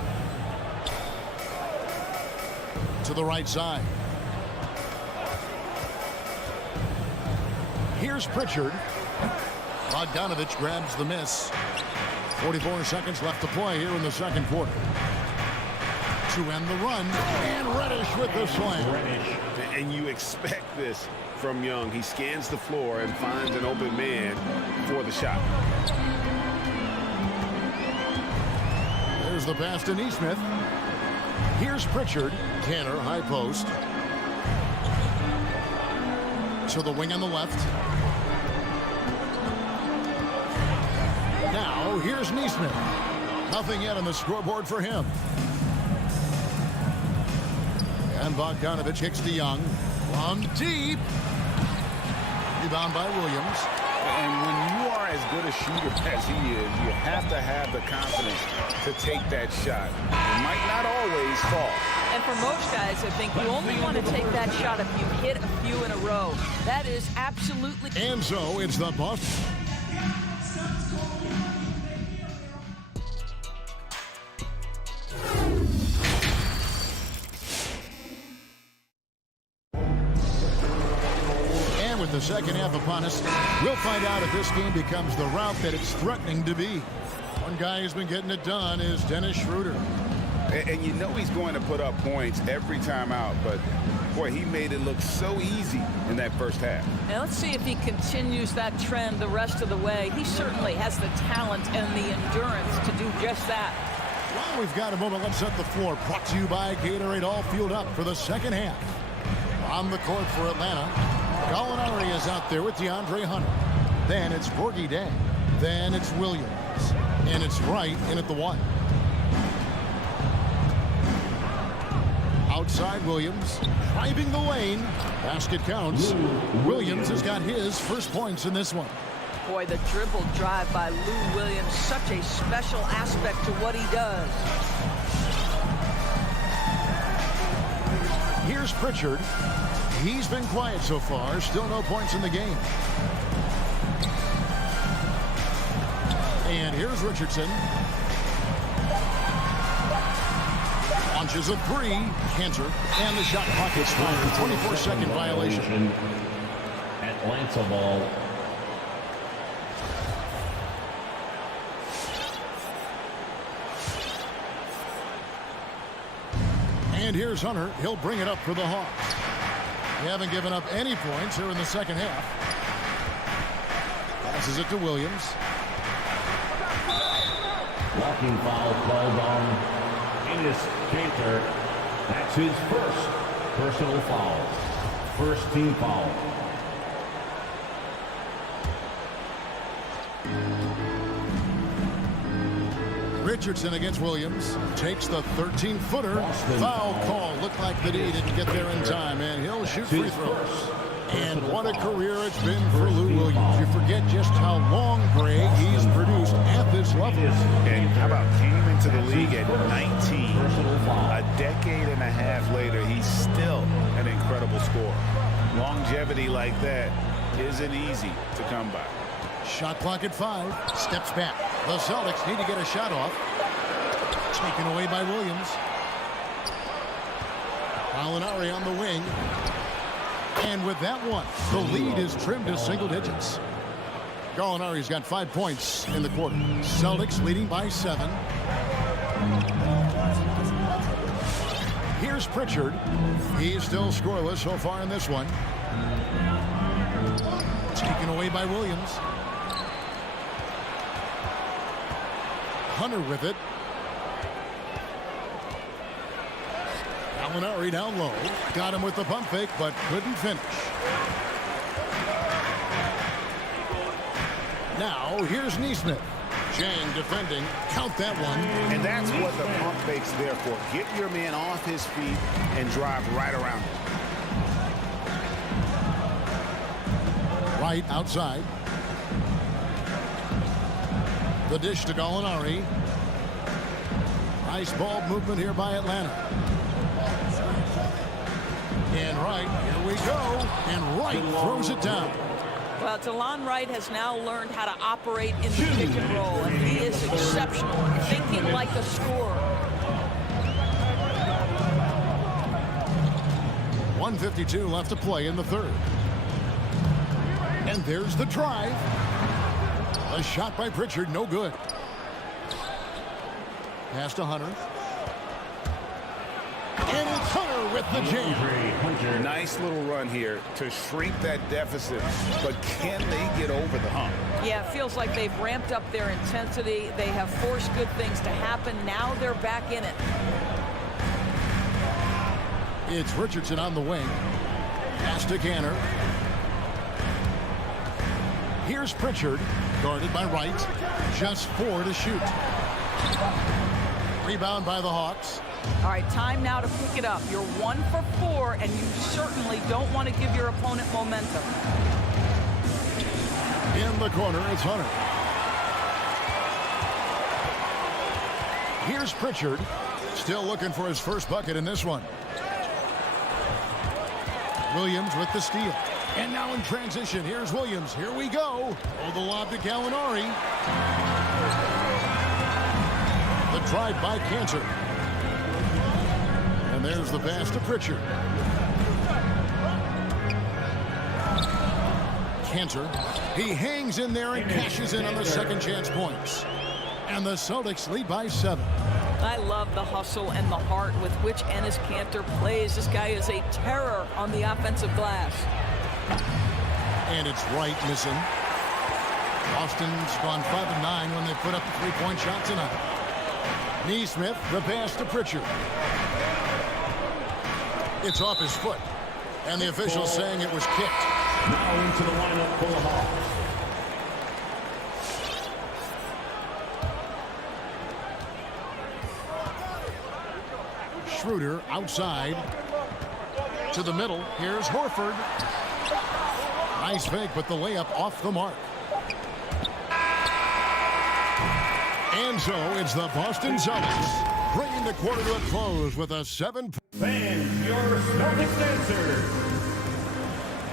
To the right side. Here's Pritchard. Bogdanovich grabs the miss. 44 seconds left to play here in the second quarter. To end the run, and Reddish with the slam. And you expect this from Young. He scans the floor and finds an open man for the shot. There's the pass to Neesmith. Here's Pritchard. Tanner, high post. To the wing on the left. Now, here's Neesmith. Nothing yet on the scoreboard for him. And Bogdanovich kicks to Young. From deep. Rebound by Williams. And when you are as good a shooter as he is, you have to have the confidence to take that shot. It might not always fall. And for most guys, I think you only want to take that shot if you hit a few in a row. That is absolutely... And so it's the Bucks. And with the second half upon us, we'll find out if this game becomes the route that it's threatening to be. One guy who's been getting it done is Dennis Schroeder. And you know he's going to put up points every time out, but boy, he made it look so easy in that first half. Now let's see if he continues that trend the rest of the way. He certainly has the talent and the endurance to do just that. Well, we've got a moment. Let's set the floor. Brought to you by Gatorade, all fueled up for the second half. On the court for Atlanta, Gallinari is out there with DeAndre Hunter. Then it's Borgie Day. Then it's Williams. And it's Wright in at the one. Outside Williams, driving the lane. Basket counts. Williams has got his first points in this one. Boy, the dribble drive by Lou Williams, such a special aspect to what he does. Here's Pritchard. He's been quiet so far. Still no points in the game. And here's Richardson. Launches a three. Cantor. And the shot clock is stopped. 24-second violation. Atlanta ball. And here's Hunter. He'll bring it up for the Hawks. They haven't given up any points here in the second half. Passes it to Williams. Walking foul called on Enes Kanter. That's his first personal foul. First team foul. Richardson against Williams. Takes the 13-footer. Foul call. Looked like that he didn't get there in time, and he'll shoot free throws. And what a career it's been for Lou Williams. You forget just how long, Greg, he's produced at this level. And how about came into the league at 19. A decade and a half later, he's still an incredible scorer. Longevity like that isn't easy to come by. Shot clock at 5. Steps back. The Celtics need to get a shot off. Taken away by Williams. Gallinari on the wing. And with that one, the lead is trimmed to single digits. Gallinari's got 5 points in the quarter. Celtics leading by 7. Here's Pritchard. He's still scoreless so far in this one. Taken away by Williams. Hunter with it. Gallinari down low. Got him with the pump fake, but couldn't finish. Now, here's Neesmith. Chang defending. Count that one. And that's what the pump fake's there for. Get your man off his feet and drive right around him. Wright outside. The dish to Gallinari. Nice ball movement here by Atlanta. And Wright, here we go. And Wright throws it down. Well, DeLon Wright has now learned how to operate in the pick and roll, and he is exceptional, thinking like a scorer. 1:52 left to play in the third. And there's the drive. A shot by Pritchard, no good. Pass to Hunter. And it's Hunter with the jam. Nice little run here to shrink that deficit, but can they get over the hump? Yeah, it feels like they've ramped up their intensity. They have forced good things to happen. Now they're back in it. It's Richardson on the wing. Pass to Canner. Here's Pritchard, guarded by Wright. Just 4 to shoot. Rebound by the Hawks. All right, time now to pick it up. You're 1 for 4, and you certainly don't want to give your opponent momentum. In the corner, it's Hunter. Here's Pritchard. Still looking for his first bucket in this one. Williams with the steal. And now in transition, here's Williams. Here we go. Oh, the lob to Gallinari. The drive by Cantor. And there's the pass to Pritchard. Cantor. He hangs in there and cashes in on the second chance points. And the Celtics lead by 7. I love the hustle and the heart with which Enes Kanter plays. This guy is a terror on the offensive glass. And it's Wright missing. Boston's gone 5-9 when they put up the three-point shot tonight. Neesmith, the pass to Pritchard. It's off his foot. And the official saying it was kicked. Now into the lineup for the Hawks. Schroeder outside to the middle. Here's Horford. Nice fake, but the layup off the mark. And so it's the Boston Celtics bringing the quarter to a close with a 7. Fans, your Celtics answer.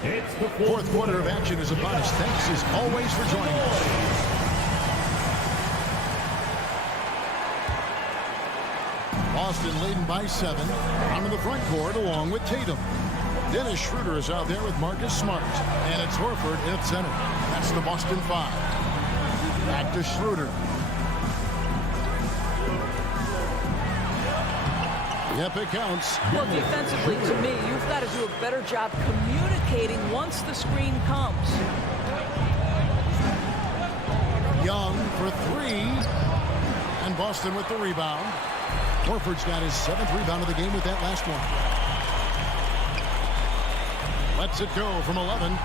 It's the Fourth quarter of action is upon us. Thanks as always for joining us. Boston leading by 7. Onto the front court along with Tatum. Dennis Schroeder is out there with Marcus Smart. And it's Horford at center. That's the Boston 5. Back to Schroeder. Yep, it counts. Well, defensively, to me, you've got to do a better job communicating once the screen comes. Young for 3. And Boston with the rebound. Horford's got his 7th rebound of the game with that last one. Lets it go from 11.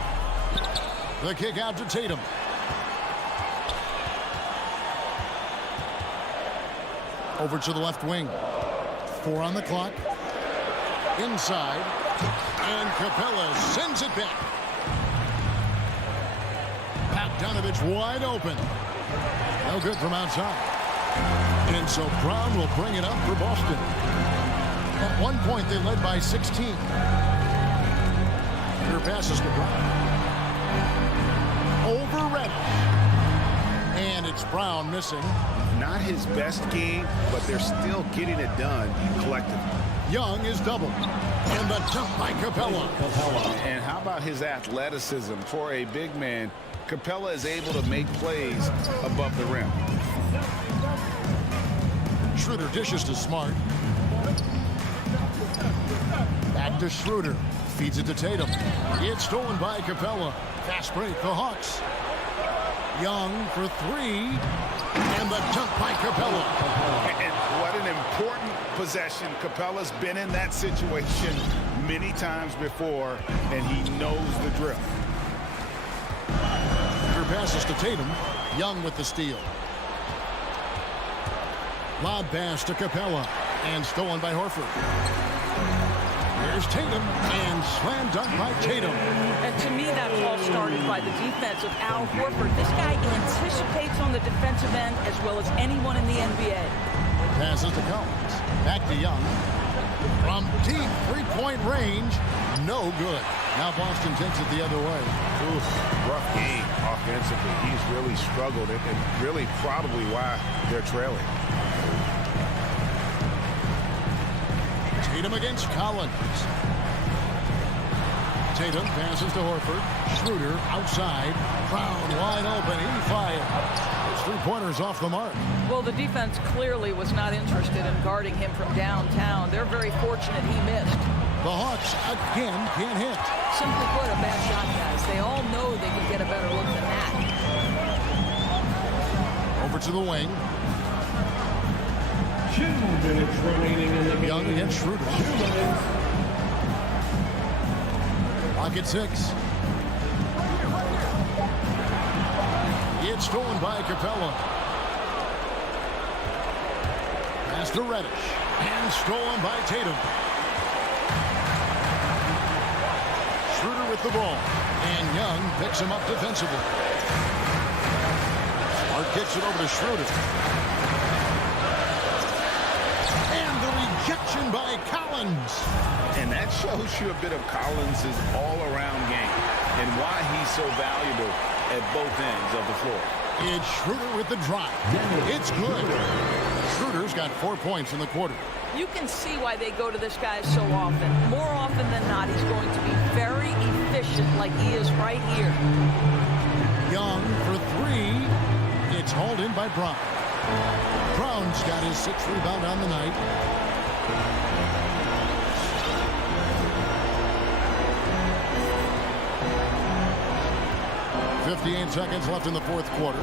The kick out to Tatum. Over to the left wing. 4 on the clock. Inside. And Capella sends it back. Bogdanovich wide open. No good from outside. And so Brown will bring it up for Boston. At one point, they led by 16. Here passes to Brown. Over Reddish. And it's Brown missing. Not his best game, but they're still getting it done collectively. Young is doubled. And the jump by Capella. And how about his athleticism? For a big man, Capella is able to make plays above the rim. Schroeder dishes to Smart. Back to Schroeder. Feeds it to Tatum. It's stolen by Capella. Fast break, the Hawks. Young for 3. And the dunk by Capella. And what an important possession. Capella's been in that situation many times before, and he knows the drill. Here passes to Tatum. Young with the steal. Lob pass to Capella. And stolen by Horford. There's Tatum, and slam dunk by Tatum. And to me, that's all started by the defense of Al Horford. This guy anticipates on the defensive end as well as anyone in the NBA. Passes to Collins. Back to Young. From deep three-point range, no good. Now Boston takes it the other way. Ooh, rough game offensively. He's really struggled, and really probably why they're trailing. Tatum against Collins. Tatum passes to Horford. Schroeder outside. Brown wide open. He fired. His three-pointers off the mark. Well, the defense clearly was not interested in guarding him from downtown. They're very fortunate he missed. The Hawks again can't hit. Simply put, a bad shot, guys. They all know they can get a better look than that. Over to the wing. 2 minutes remaining in the game. Young against Schroeder. 2 minutes. Pocket 6. It's stolen by Capella. Pass to Reddish. And stolen by Tatum. Schroeder with the ball. And Young picks him up defensively. Smart kicks it over to Schroeder. And the rejection by Collins. And that shows you a bit of Collins' all-around game and why he's so valuable at both ends of the floor. It's Schroeder with the drive. It's good. Schroeder's got 4 points in the quarter. You can see why they go to this guy so often. More often than not, he's going to be very efficient like he is right here. Young for 3. It's hauled in by Brown. Brown's got his 6th rebound on the night. .58 seconds left in the 4th quarter.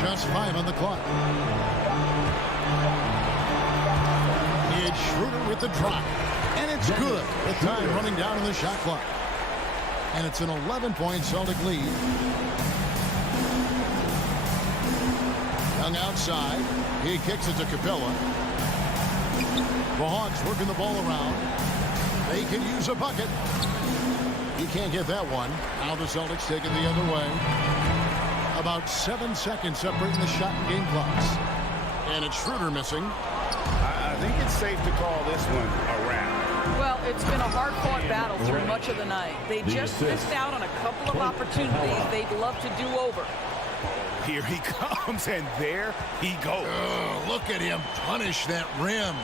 Just 5 on the clock. It's Schroeder with the drop. And it's good with time running down in the shot clock. And it's an 11-point Celtic lead. Young outside. He kicks it to Capella. The Hawks working the ball around. They can use a bucket. He can't get that one. Now the Celtics take it the other way. About 7 seconds separating the shot and game clocks. And it's Schroeder missing. I think it's safe to call this one a wrap. Well, it's been a hard-fought battle through much of the night. They just missed out on a couple of opportunities they'd love to do over. Here he comes, and there he goes. Oh, look at him punish that rim.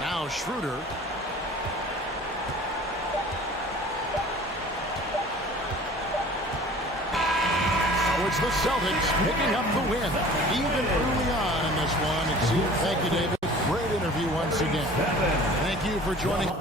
Now Schroeder. It's the Celtics picking up the win. Even early on in this one, it seems. Thank you, David. Great interview once again. Thank you for joining.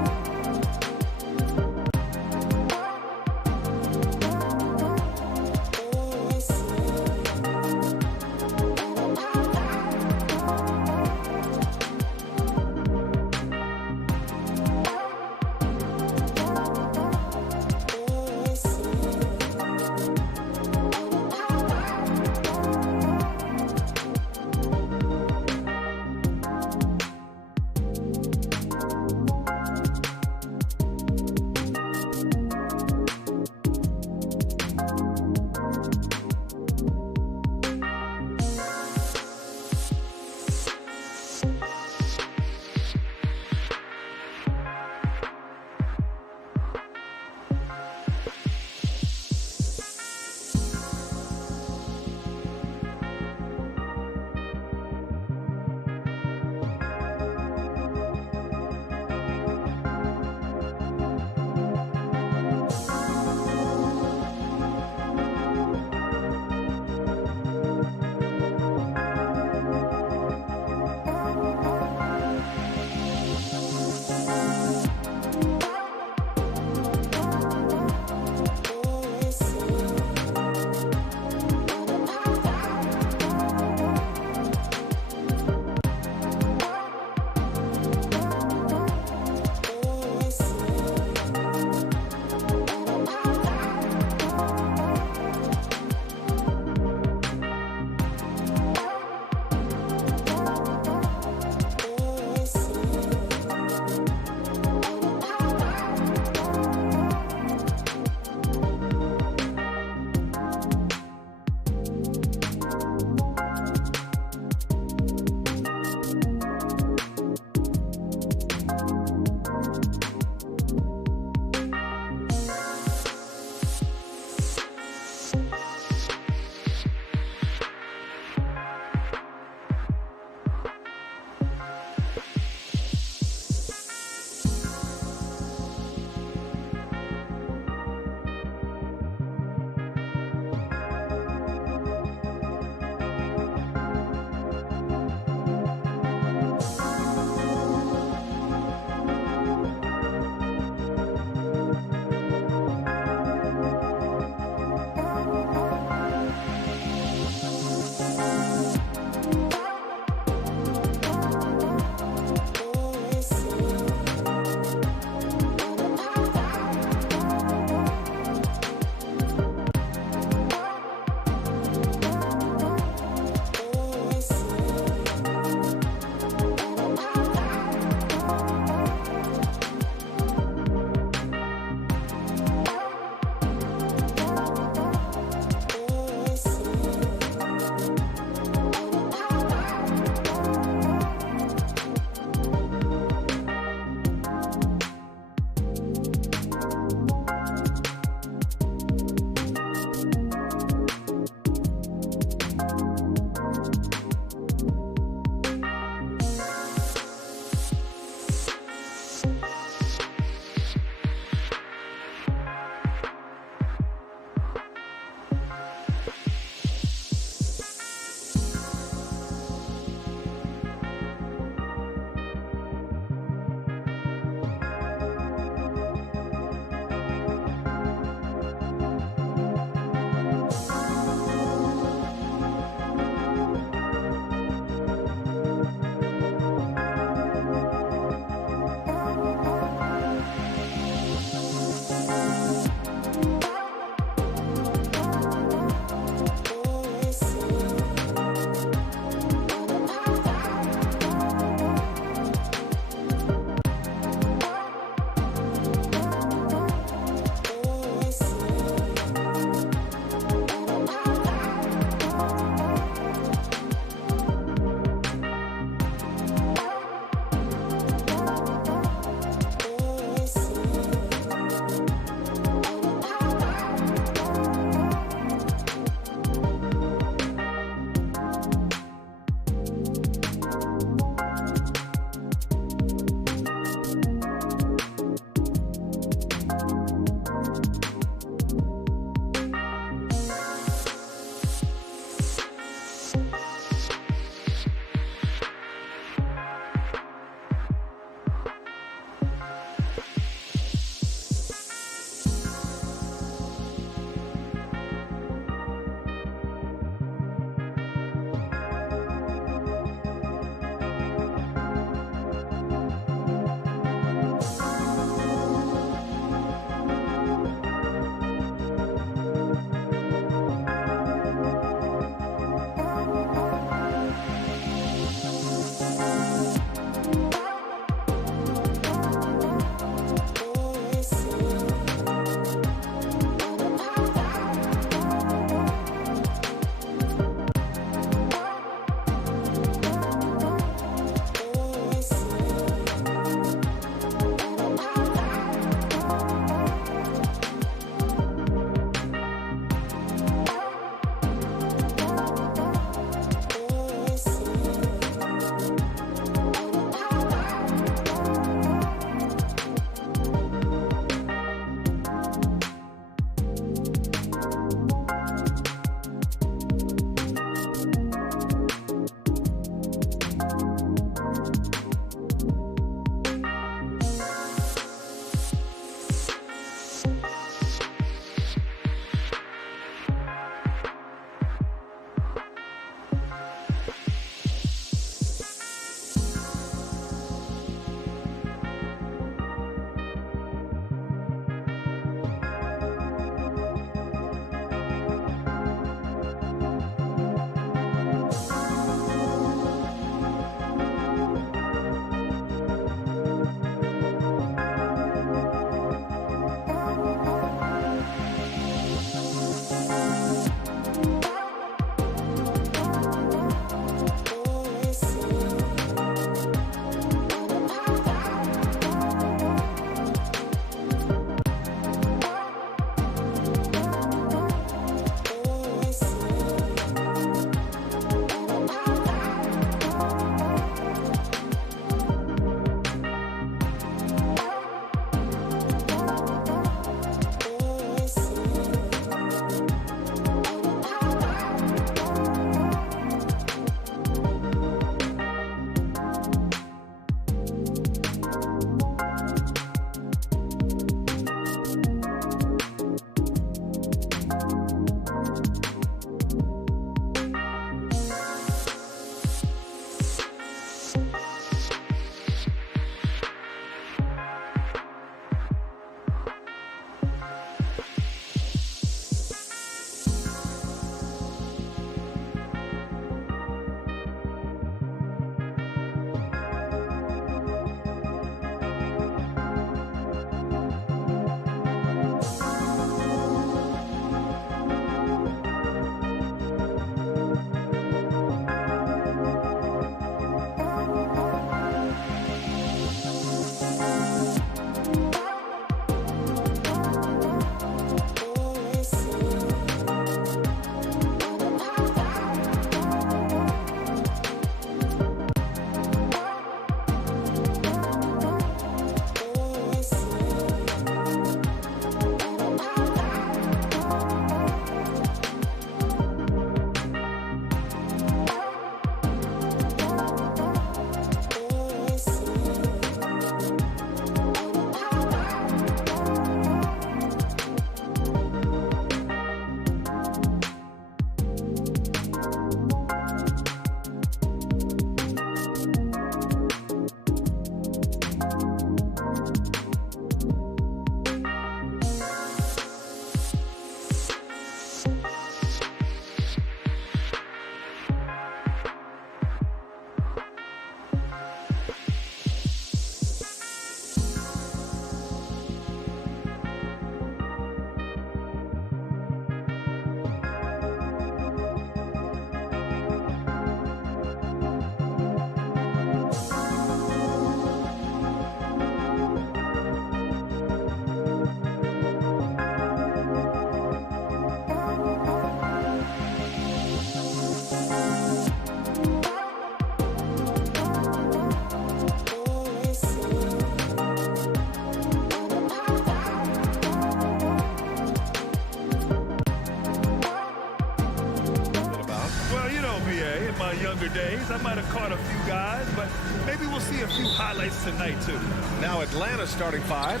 cooler days, I might have caught a few guys, but maybe we'll see a few highlights tonight, too. Now Atlanta starting 5.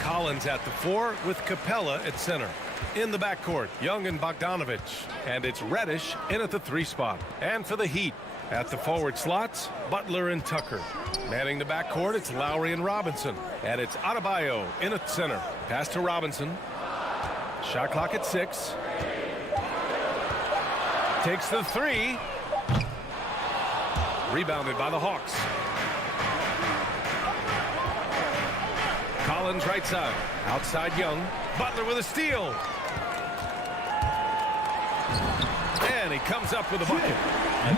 Collins at the 4 with Capella at center. In the backcourt, Young and Bogdanovich. And it's Reddish in at the 3 spot. And for the Heat, at the forward slots, Butler and Tucker. Manning the backcourt, it's Lowry and Robinson. And it's Adebayo in at center. Pass to Robinson. Shot clock at 6. Takes the 3. Rebounded by the Hawks. Collins right side. Outside Young. Butler with a steal. And he comes up with a bucket.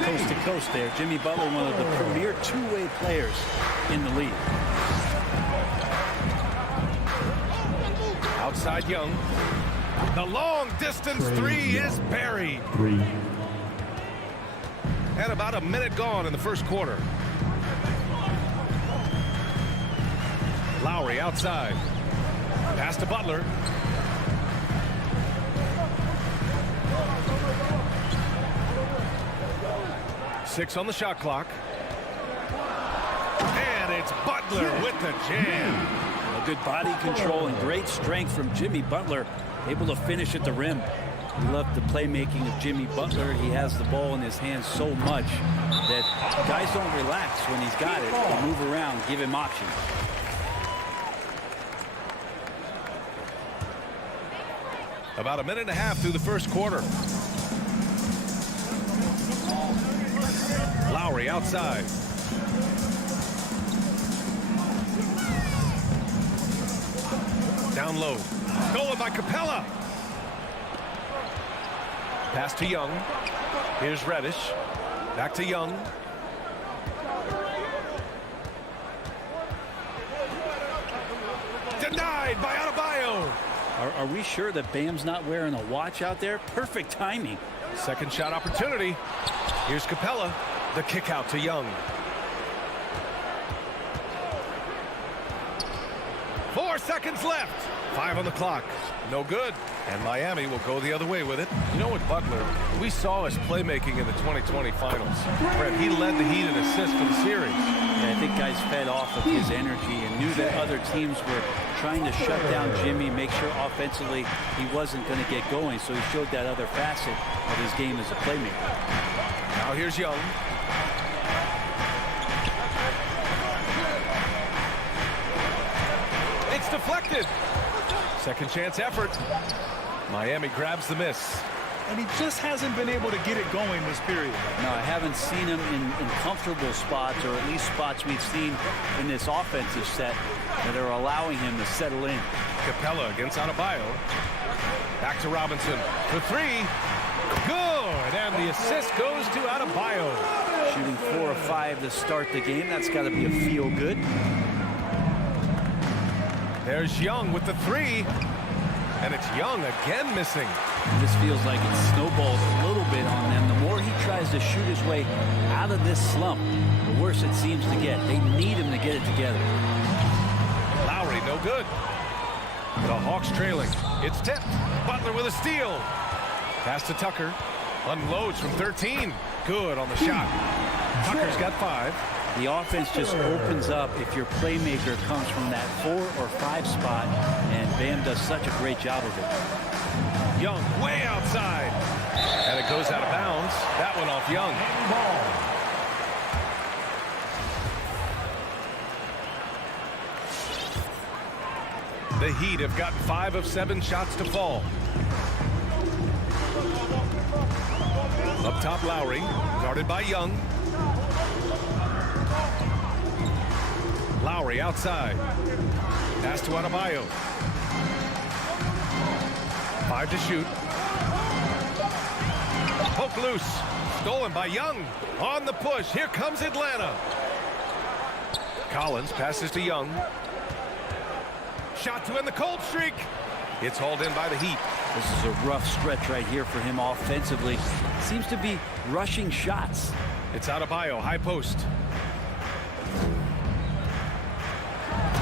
Coast to coast there. Jimmy Butler, one of the premier two-way players in the league. Outside Young. The long distance 3 is buried. And about a minute gone in the first quarter. Lowry outside. Pass to Butler. Six on the shot clock. And it's Butler with the jam. A good body control and great strength from Jimmy Butler, able to finish at the rim. We love the playmaking of Jimmy Butler. He has the ball in his hands so much that guys don't relax when he's got it. They move around, give him options. About a minute and a half through the first quarter. Lowry outside. Down low. Stolen by Capella. Pass to Young. Here's Reddish. Back to Young. Denied by Adebayo. Are we sure that Bam's not wearing a watch out there? Perfect timing. Second shot opportunity. Here's Capella. The kick out to Young. 4 seconds left. 5 on the clock. No good. And Miami will go the other way with it. You know what, Butler? We saw his playmaking in the 2020 finals. Fred, he led the Heat in assists for the series. Yeah, I think guys fed off of his energy and knew that other teams were trying to shut down Jimmy, make sure offensively he wasn't going to get going. So he showed that other facet of his game as a playmaker. Now here's Young. It's deflected. Second chance effort. Miami grabs the miss. And he just hasn't been able to get it going this period. No, I haven't seen him in comfortable spots, or at least spots we've seen in this offensive set that are allowing him to settle in. Capella against Adebayo. Back to Robinson for 3. Good, and the assist goes to Adebayo. Shooting 4 of 5 to start the game. That's got to be a feel good. There's Young with the 3. And it's Young again missing. This feels like it snowballs a little bit on them. The more he tries to shoot his way out of this slump, the worse it seems to get. They need him to get it together. Lowry, no good. The Hawks trailing. It's tipped. Butler with a steal. Pass to Tucker. Unloads from 13. Good on the shot. Tucker's got 5. The offense just opens up if your playmaker comes from that 4 or 5 spot, and Bam does such a great job of it. Young way outside. And it goes out of bounds. That one off Young. The Heat have gotten 5 of 7 shots to fall. Up top, Lowry, guarded by Young. Lowry outside. Pass to Adebayo. 5 to shoot. Poke loose. Stolen by Young. On the push. Here comes Atlanta. Collins passes to Young. Shot to end the cold streak. It's hauled in by the Heat. This is a rough stretch right here for him offensively. Seems to be rushing shots. It's Adebayo, high post.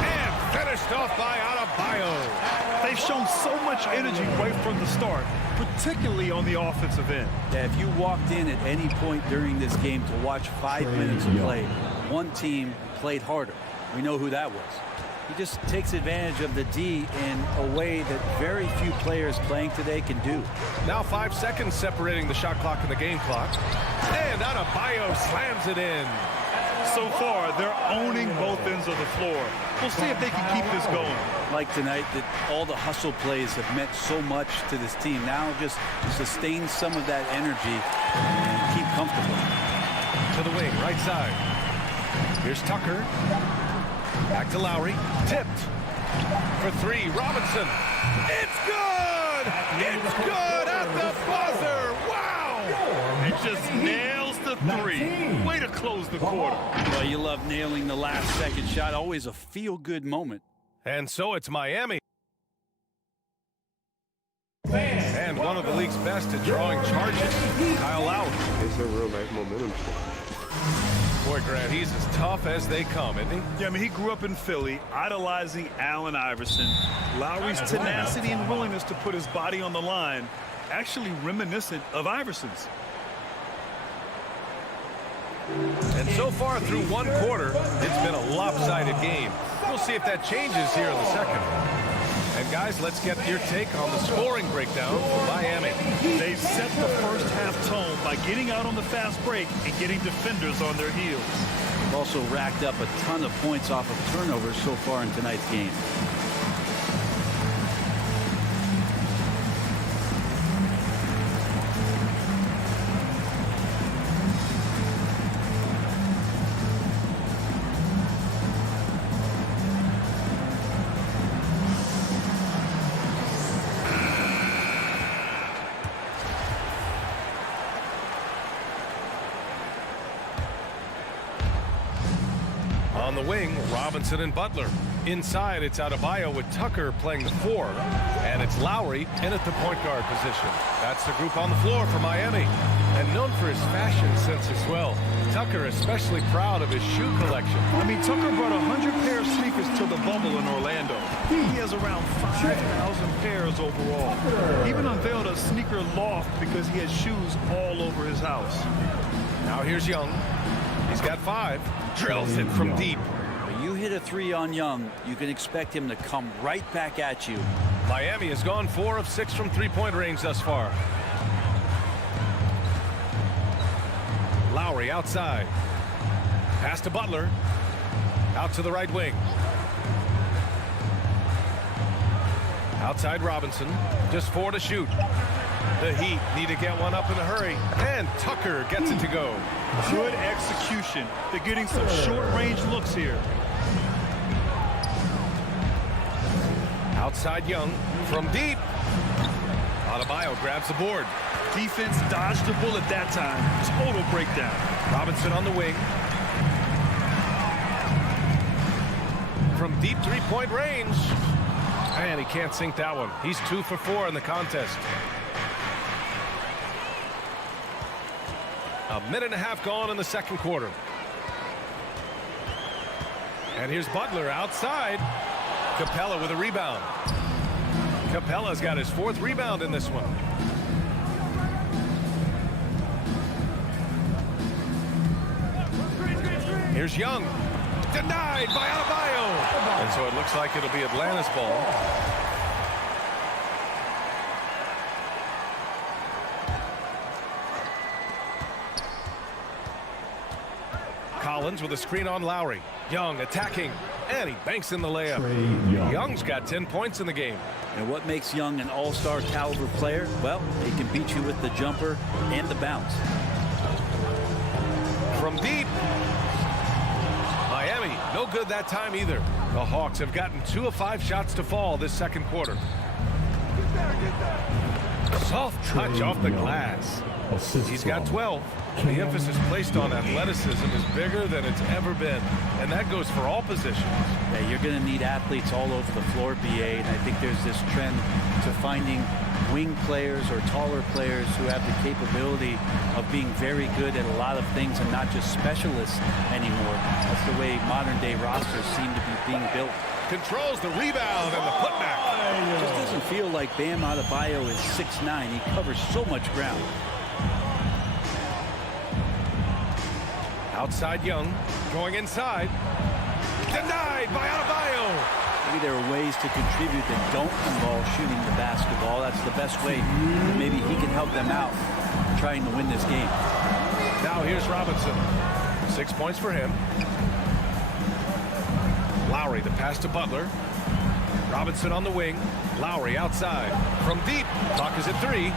And finished off by Adebayo. They've shown so much energy right from the start. particularly on the offensive end. Yeah, if you walked in at any point during this game to watch 5 minutes of play, one team played harder. We know who that was. He just takes advantage of the D in a way that very few players playing today can do. Now 5 seconds separating the shot clock and the game clock. And Adebayo slams it in. So far, they're owning both ends of the floor. We'll see if they can keep this going. Like tonight, that all the hustle plays have meant so much to this team. Now just sustain some of that energy and keep comfortable. To the wing, right side. Here's Tucker. Back to Lowry. Tipped. For three, Robinson. It's good! It's good at the buzzer! Wow! He just nails the three. Way to close the quarter. Well, you love nailing the last second shot. Always a feel-good moment. And so it's Miami. And one of the league's best at drawing charges, Kyle Lowry. It's a real life momentum. Boy, Grant, he's as tough as they come, isn't he? Yeah, I mean, he grew up in Philly, idolizing Allen Iverson. Lowry's tenacity and willingness to put his body on the line, actually reminiscent of Iverson's. And so far through one quarter, it's been a lopsided game. We'll see if that changes here in the second. And guys, let's get your take on the scoring breakdown for Miami. They set the first half tone by getting out on the fast break and getting defenders on their heels. They've also racked up a ton of points off of turnovers so far in tonight's game. On the wing, Robinson and Butler. Inside, it's Adebayo with Tucker playing the 4. And it's Lowry in at the point guard position. That's the group on the floor for Miami. And known for his fashion sense as well. Tucker especially proud of his shoe collection. I mean, Tucker brought 100 pair of sneakers to the bubble in Orlando. He has around 5,000 pairs overall. He even unveiled a sneaker loft because he has shoes all over his house. Now here's Young. He's got 5. Drills it from deep. When you hit a 3 on Young, you can expect him to come right back at you. Miami has gone 4 of 6 from three-point range thus far. Lowry outside. Pass to Butler. Out to the right wing. Outside Robinson. Just 4 to shoot. The Heat need to get one up in a hurry. And Tucker gets it to go. Good execution. They're getting some short-range looks here. Outside Young from deep. Adebayo grabs the board. Defense dodged the bullet that time. Total breakdown. Robinson on the wing. From deep three-point range. And he can't sink that one. He's 2 for 4 in the contest. A minute and a half gone in the second quarter. And here's Butler outside. Capella with a rebound. Capella's got his 4th rebound in this one. Here's Young. Denied by Adebayo. And so it looks like it'll be Atlanta's ball. Collins with a screen on Lowry. Young attacking, and he banks in the layup. Young's got 10 points in the game. And what makes Young an all-star caliber player? Well, he can beat you with the jumper and the bounce. From deep. Miami, no good that time either. The Hawks have gotten 2 of 5 shots to fall this second quarter. Soft touch off the glass. He's got 12. The emphasis placed on athleticism is bigger than it's ever been, and that goes for all positions. Yeah, you're going to need athletes all over the floor, BA, and I think there's this trend to finding wing players or taller players who have the capability of being very good at a lot of things and not just specialists anymore. That's the way modern-day rosters seem to be being built. controls the rebound and the putback. It just doesn't feel like Bam Adebayo is 6'9". He covers so much ground. Outside Young, going inside. Denied by Adebayo. Maybe there are ways to contribute that don't involve shooting the basketball. That's the best way. Maybe he can help them out trying to win this game. Now here's Robinson. 6 points for him. Lowry, the pass to Butler. Robinson on the wing. Lowry outside. From deep. Clock is at 3.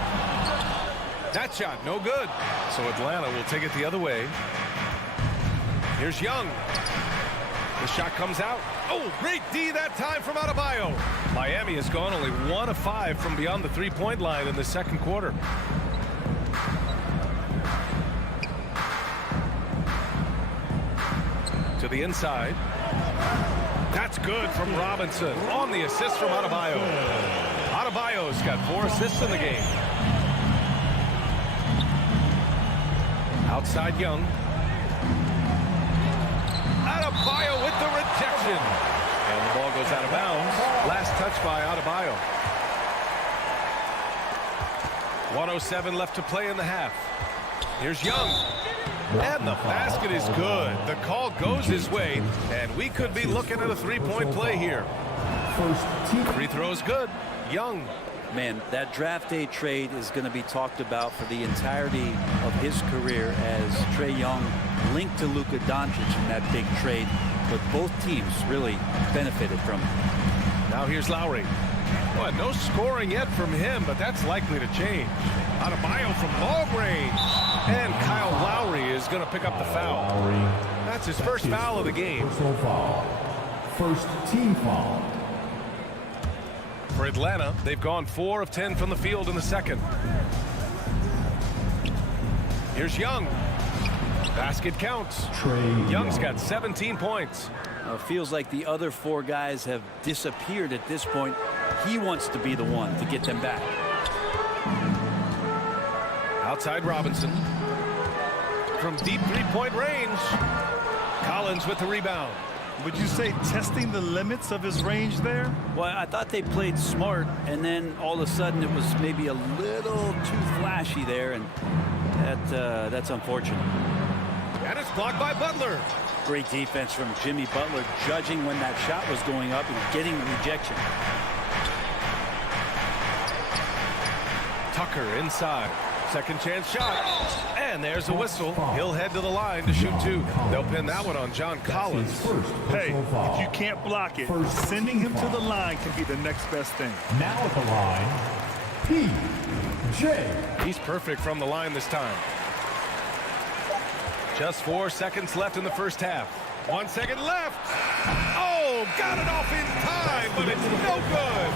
That shot, no good. So Atlanta will take it the other way. Here's Young. The shot comes out. Oh, great D that time from Adebayo. Miami has gone only 1 of 5 from beyond the three-point line in the second quarter. To the inside. That's good from Robinson on the assist from Adebayo. Adebayo's got 4 assists in the game. Outside Young. Adebayo with the rejection. And the ball goes out of bounds. Last touch by Adebayo. 1:07 left to play in the half. Here's Young. And the basket is good. The call goes his way, and we could be looking at a three-point play here. Free throw's good. Young. Man, that draft day trade is going to be talked about for the entirety of his career, as Trae Young linked to Luka Doncic in that big trade, but both teams really benefited from it. Now here's Lowry. Boy, no scoring yet from him, but that's likely to change. Adebayo from long range. And Kyle Lowry is going to pick up the foul. That's his first foul of the game. Personal foul. First team foul. For Atlanta, they've gone 4 of 10 from the field in the second. Here's Young. Basket counts. Young's got 17 points. Feels like the other 4 guys have disappeared at this point. He wants to be the one to get them back. Outside Robinson. From deep three-point range. Collins with the rebound. Would you say testing the limits of his range there? Well, I thought they played smart, and then all of a sudden it was maybe a little too flashy there, and that's unfortunate. And it's blocked by Butler. Great defense from Jimmy Butler, judging when that shot was going up and getting the rejection. Tucker inside. Second chance shot. And there's a whistle. He'll head to the line to shoot 2. They'll pin that one on John Collins. Hey, if you can't block it, sending him to the line can be the next best thing. Now at the line, PJ. He's perfect from the line this time. Just 4 seconds left in the first half. 1 second left. Oh, got it off in time, but it's no good.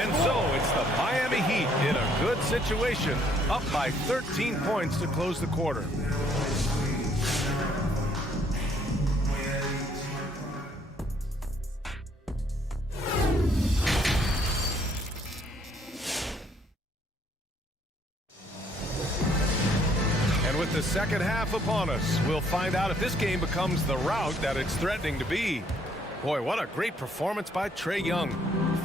And so it's the Miami Heat in a good situation, up by 13 points to close the quarter. With the second half upon us, we'll find out if this game becomes the rout that it's threatening to be. Boy, what a great performance by Trae Young.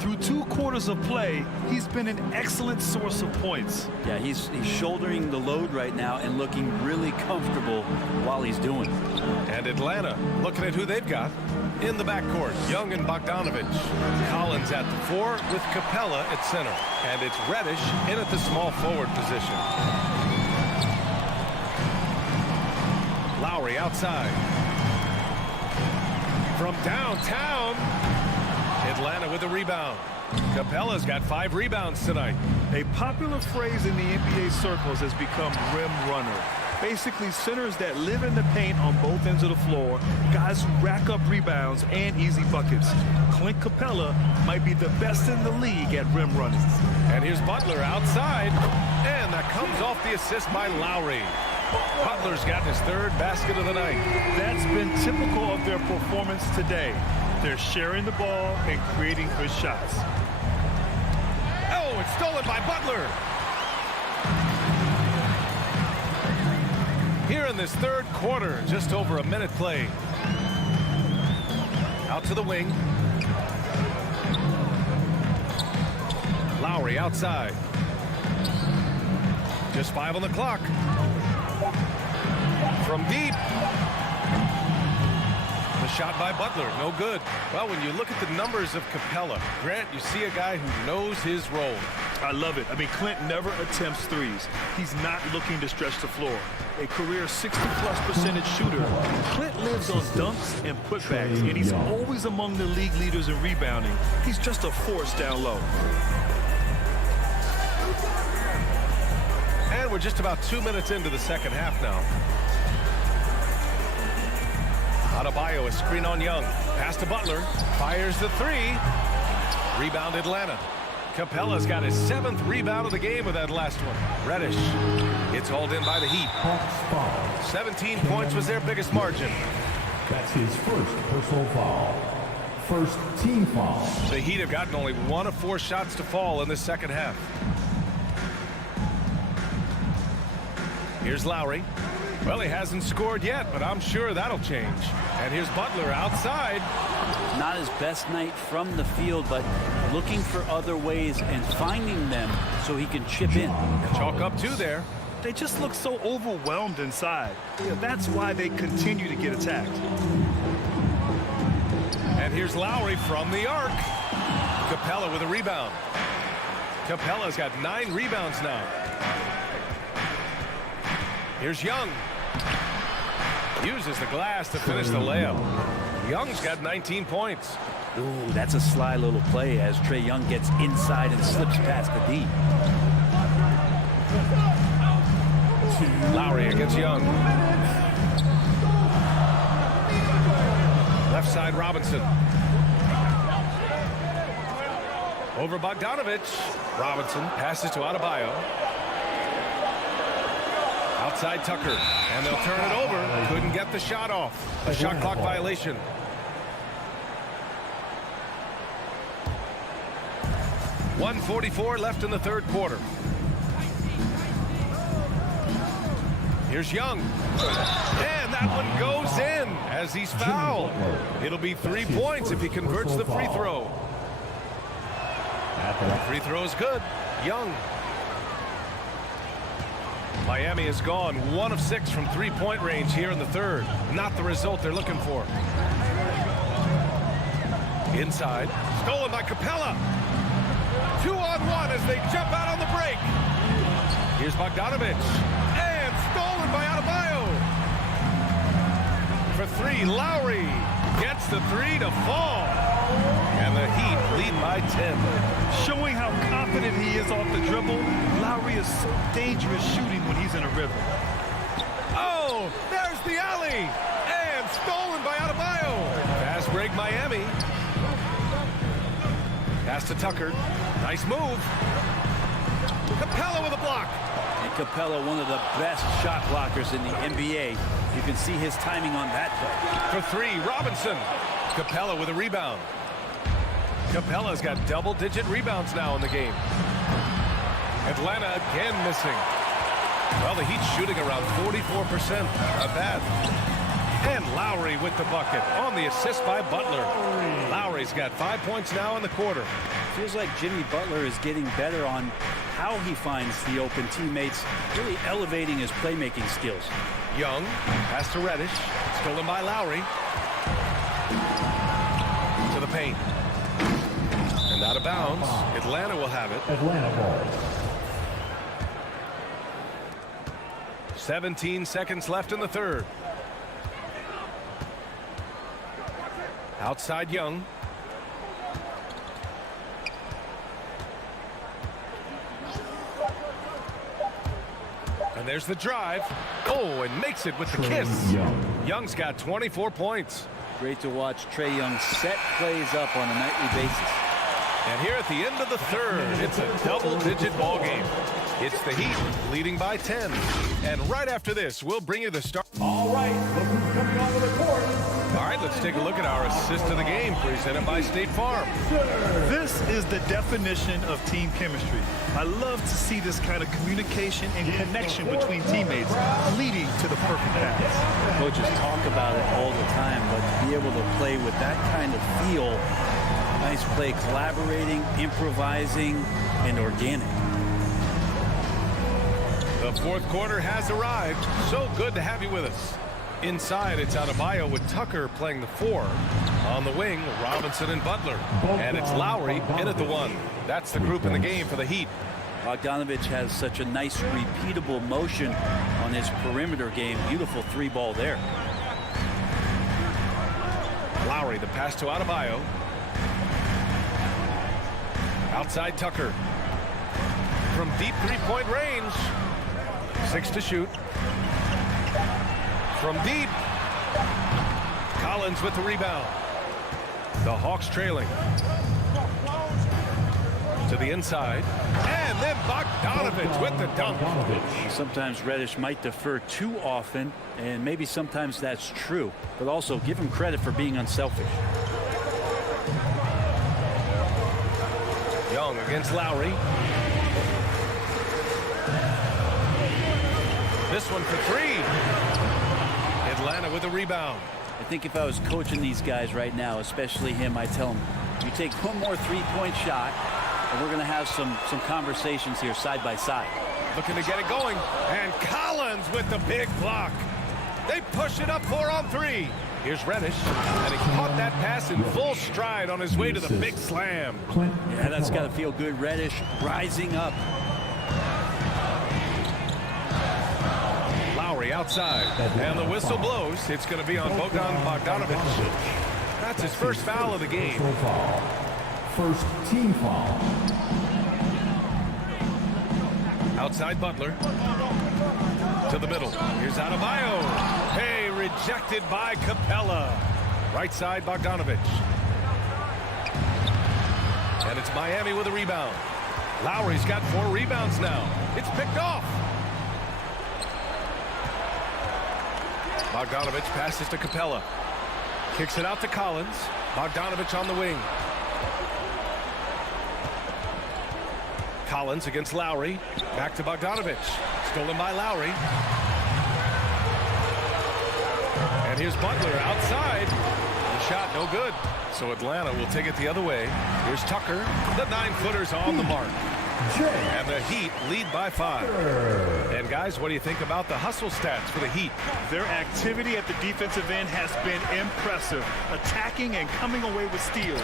Through 2 quarters of play, he's been an excellent source of points. Yeah, he's shouldering the load right now and looking really comfortable while he's doing it. And Atlanta, looking at who they've got in the backcourt. Young and Bogdanovich. Collins at the 4 with Capella at center. And it's Reddish in at the small forward position. Lowry outside. From downtown, Atlanta with a rebound. Capella's got 5 rebounds tonight. A popular phrase in the NBA circles has become rim runner. Basically, centers that live in the paint on both ends of the floor, guys who rack up rebounds and easy buckets. Clint Capella might be the best in the league at rim running. And here's Butler outside, and that comes off the assist by Lowry. Butler's got his 3rd basket of the night. That's been typical of their performance today. They're sharing the ball and creating good shots. Oh, it's stolen by Butler. Here in this 3rd quarter, just over a minute played. Out to the wing. Lowry outside. Just 5 on the clock. From deep. The shot by Butler, no good. Well, when you look at the numbers of Capella, Grant, you see a guy who knows his role. I love it. I mean, Clint never attempts threes. He's not looking to stretch the floor. A career 60+% shooter, Clint lives on dunks and putbacks, and he's always among the league leaders in rebounding. He's just a force down low. And we're just about 2 minutes into the second half now. Adebayo, a screen on Young. Pass to Butler. Fires the three. Rebound Atlanta. Capella's got his 7th rebound of the game with that last one. Reddish. It's hauled in by the Heat. 17 points was their biggest margin. That's his first personal foul. First team foul. The Heat have gotten only 1 of 4 shots to fall in the second half. Here's Lowry. Well, he hasn't scored yet, but I'm sure that'll change. And here's Butler outside. Not his best night from the field, but looking for other ways and finding them so he can chip in. Chalk up 2 there. They just look so overwhelmed inside. That's why they continue to get attacked. And here's Lowry from the arc. Capella with a rebound. Capella's got 9 rebounds now. Here's Young. Uses the glass to finish the layup. Young's got 19 points. Ooh, that's a sly little play as Trae Young gets inside and slips past the D. Lowry against Young. Left side Robinson. Over Bogdanovich. Robinson passes to Adebayo. Outside Tucker, and they'll turn it over. Couldn't get the shot off. A shot clock violation. .144 left in the third quarter. Here's Young. And that one goes in as he's fouled. It'll be 3 points if he converts the free throw. Free throw is good. Young. Miami has gone 1 of 6 from 3-point range here in the third. Not the result they're looking for. Inside. Stolen by Capella. 2-on-1 as they jump out on the break. Here's Bogdanovich. And stolen by Adebayo. For 3, Lowry gets the 3 to fall. And the Heat lead by 10. Showing how confident he is off the dribble, Lowry is so dangerous shooting when he's in a rhythm. Oh, there's the alley. And stolen by Adebayo. Fast break Miami. Pass to Tucker. Nice move. Capella with a block. And Capella, one of the best shot blockers in the NBA. You can see his timing on that play. For 3, Robinson. Capella with a rebound. Capella's got double-digit rebounds now in the game. Atlanta again missing. Well, the Heat's shooting around 44%. Not bad. And Lowry with the bucket on the assist by Butler. Lowry's got 5 points now in the quarter. Feels like Jimmy Butler is getting better on how he finds the open teammates, really elevating his playmaking skills. Young, pass to Reddish, stolen by Lowry. To the paint. And out of bounds. Atlanta will have it. Atlanta ball. 17 seconds left in the third. Outside Young. And there's the drive. Oh, and makes it with the kiss. Young's got 24 points. Great to watch Trae Young set plays up on a nightly basis. And here at the end of the third, it's a double-digit ball game. It's the Heat leading by 10. And right after this, we'll bring you the start. All right, look who's coming onto the court. All right, let's take a look at our assist of the game presented by State Farm. This is the definition of team chemistry. I love to see this kind of communication and connection between teammates leading to the perfect pass. Coaches talk about it all the time, but to be able to play with that kind of feel, Nice play, collaborating, improvising, and organic. The fourth quarter has arrived. So good to have you with us. Inside, it's Adebayo with Tucker playing the 4. On the wing, Robinson and Butler. And it's Lowry in at the 1. That's the group in the game for the Heat. Bogdanovich has such a nice repeatable motion on his perimeter game. Beautiful 3-ball there. Lowry, the pass to Adebayo. Outside Tucker. From deep 3-point range. 6 to shoot. From deep. Collins with the rebound. The Hawks trailing. To the inside. And then Bogdanovich with the dunk. Sometimes Reddish might defer too often, and maybe sometimes that's true, but also give him credit for being unselfish. Young against Lowry. This one for 3. Atlanta with a rebound. I think if I was coaching these guys right now, especially him, I'd tell him, you take one more 3-point shot, and we're going to have some conversations here side by side. Looking to get it going. And Collins with the big block. They push it up 4 on 3. Here's Reddish. And he caught that pass in full stride on his way to the big slam. Yeah, that's got to feel good. Reddish rising up. Lowry outside. And the whistle blows. It's going to be on Bogdanovich. That's his first foul of the game. First team foul. Outside Butler. To the middle. Here's Adebayo. Hey, rejected by Capella. Right side Bogdanovich. And it's Miami with a rebound. Lowry's got 4 rebounds now. It's picked off. Bogdanovich passes to Capella. Kicks it out to Collins. Bogdanovich on the wing. Collins against Lowry. Back to Bogdanovich. Stolen by Lowry. And here's Butler outside. The shot no good. So Atlanta will take it the other way. Here's Tucker. The 9-footer's on the mark. And the Heat lead by 5. And guys, what do you think about the hustle stats for the Heat? Their activity at the defensive end has been impressive, attacking and coming away with steals.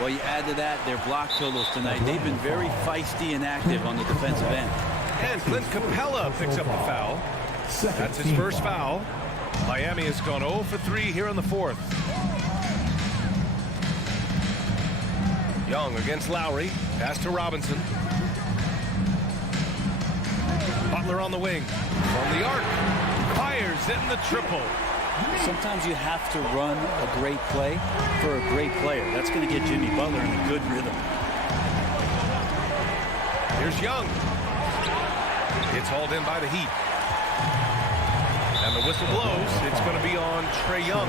Well, you add to that their block totals tonight. They've been very feisty and active on the defensive end. And Clint Capella picks up the foul. That's his first foul. Miami has gone 0 for 3 here in the 4th. Young against Lowry. Pass to Robinson. Butler on the wing. From the arc. Fires in the triple. Sometimes you have to run a great play for a great player. That's going to get Jimmy Butler in a good rhythm. Here's Young. It's hauled in by the Heat. And the whistle blows. It's going to be on Trae Young.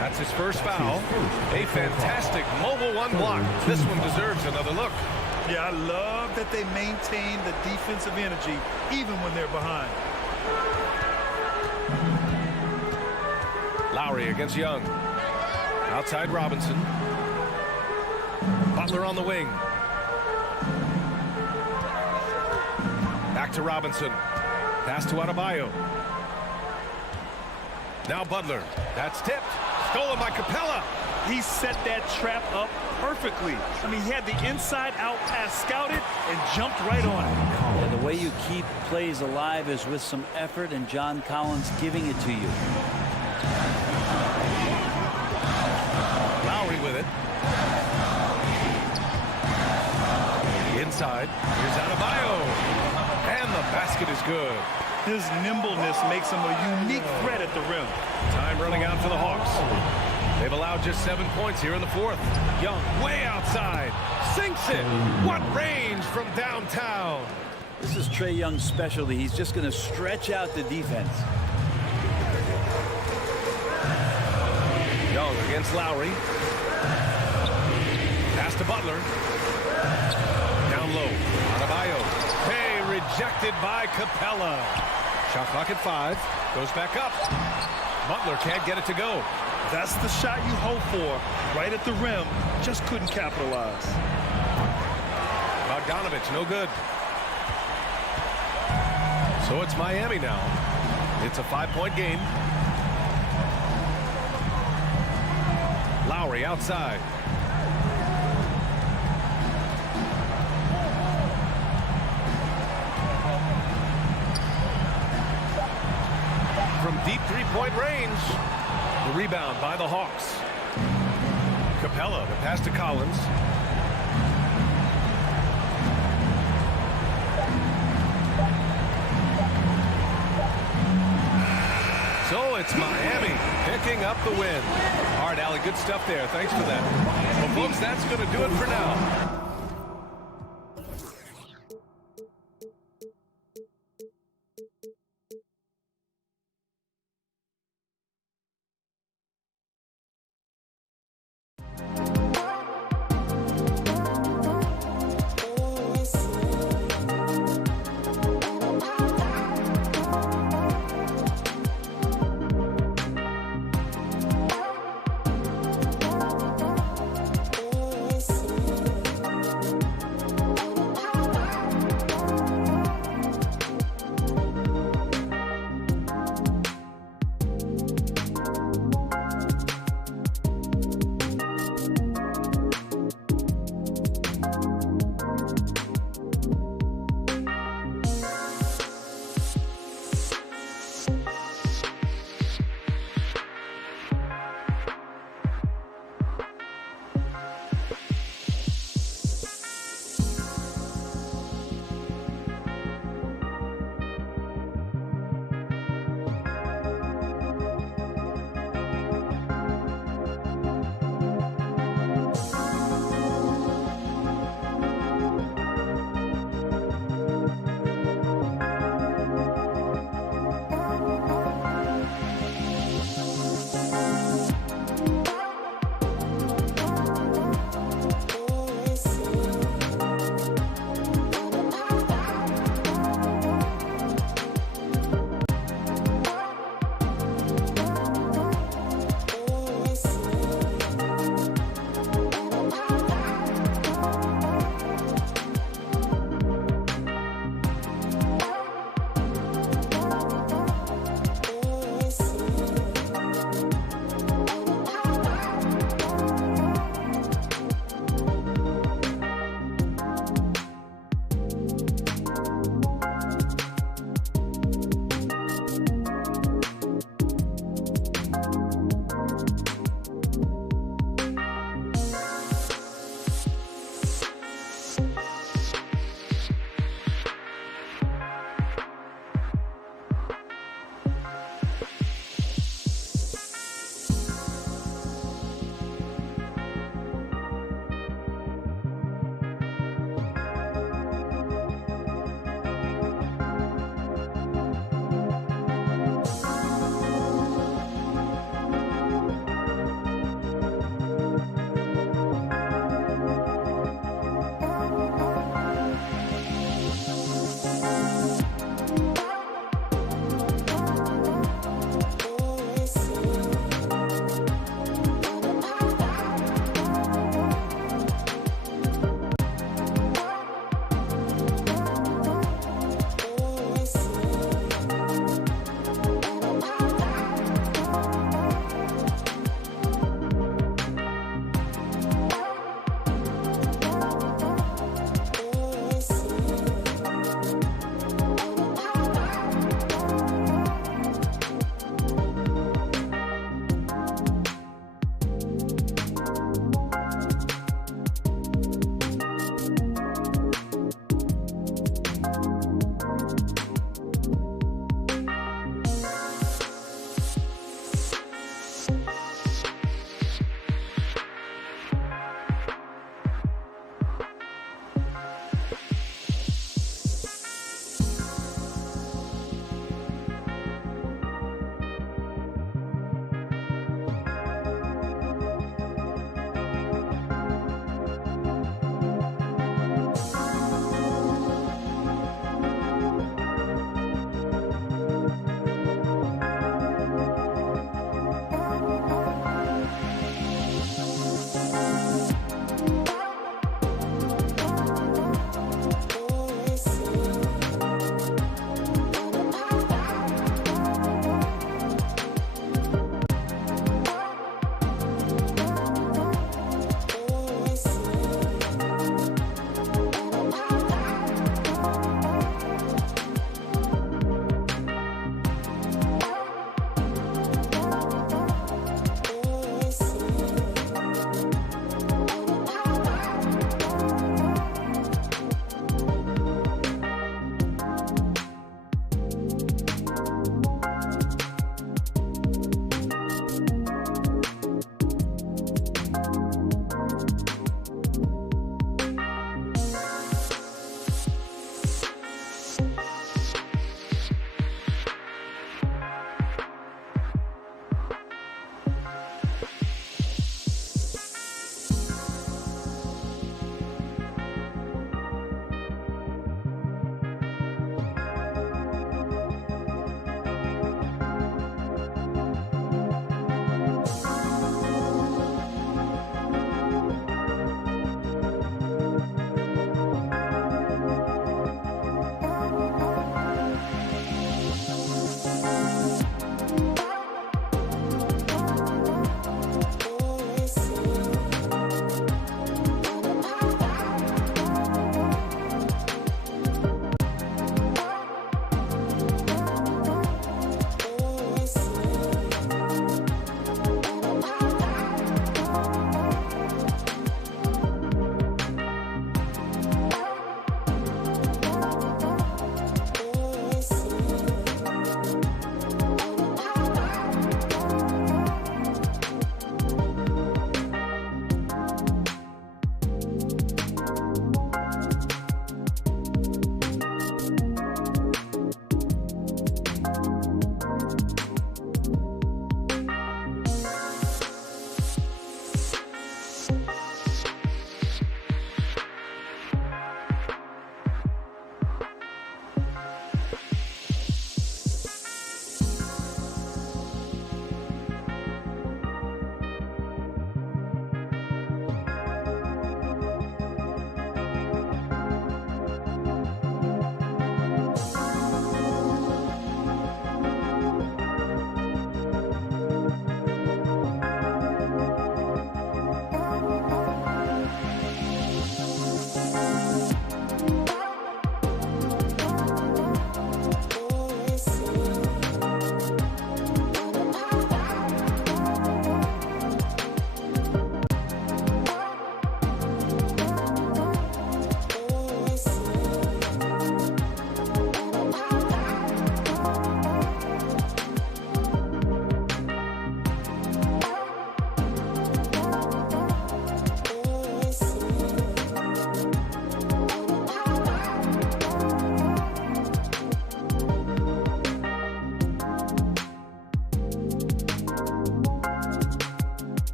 That's his first foul. A fantastic mobile 1 block. This one deserves another look. Yeah, I love that they maintain the defensive energy even when they're behind. Lowry against Young. Outside Robinson. Butler on the wing. Back to Robinson. Pass to Adebayo. Now Butler. That's tipped. Stolen by Capella. He set that trap up perfectly. I mean, he had the inside-out pass scouted and jumped right on it. Yeah, the way you keep plays alive is with some effort and John Collins giving it to you. Lowry with it. Inside. Here's Adebayo. And the basket is good. His nimbleness makes him a unique threat at the rim. Time running out for the Hawks. They've allowed just 7 points here in the 4th. Young way outside. Sinks it. What range from downtown. This is Trae Young's specialty. He's just going to stretch out the defense. Young against Lowry. Pass to Butler. Down low. Adebayo. Hey, rejected by Capella. Shot clock at 5. Goes back up. Butler can't get it to go. That's the shot you hope for, right at the rim. Just couldn't capitalize. Bogdanovich, no good. So it's Miami now. It's a 5-point game. Lowry outside. From deep three-point range. The rebound by the Hawks. Capella, the pass to Collins. So it's Miami picking up the win. All right, Allie, good stuff there. Thanks for that. Well, folks, that's going to do it for now.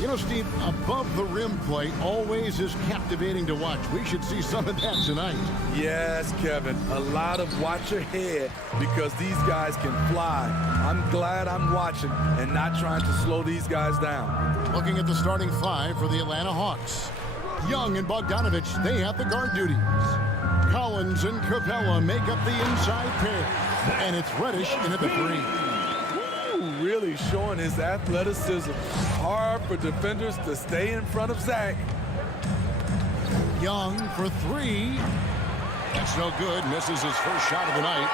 You know, Steve, above the rim play always is captivating to watch. We should see some of that tonight. Yes, Kevin. A lot of watch your head because these guys can fly. I'm glad I'm watching and not trying to slow these guys down. Looking at the starting five for the Atlanta Hawks. Young and Bogdanovich, they have the guard duties. Collins and Capella make up the inside pair. And it's Reddish in at the three. Really showing his athleticism. Hard for defenders to stay in front of Zach. Young for three. That's no good. Misses his first shot of the night.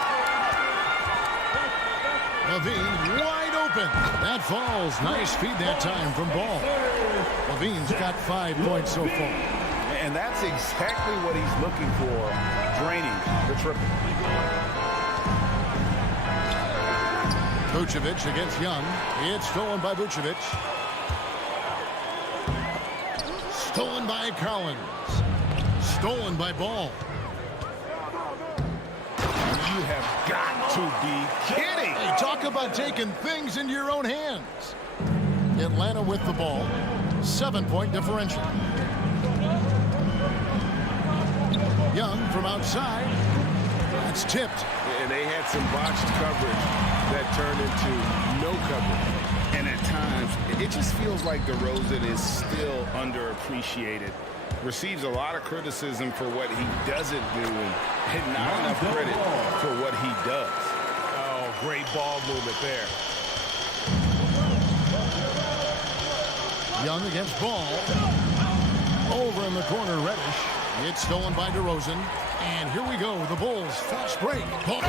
Levine wide open. That falls. Nice feed that time from Ball. Levine's got 5 points so far. And that's exactly what he's looking for, draining the triple. Vucevic against Young. It's stolen by Vucevic. Stolen by Collins. Stolen by Ball. You have got to be kidding. Hey, talk about taking things into your own hands. Atlanta with the ball. 7-point differential. Young from outside. It's tipped. And they had some botched coverage that turned into no coverage. And at times, it just feels like DeRozan is still underappreciated. Receives a lot of criticism for what he doesn't do and not enough credit for what he does. Oh, great ball movement there. Young against Ball. Over in the corner, Reddish. It's stolen by DeRozan. And here we go. The Bulls fast break. Ball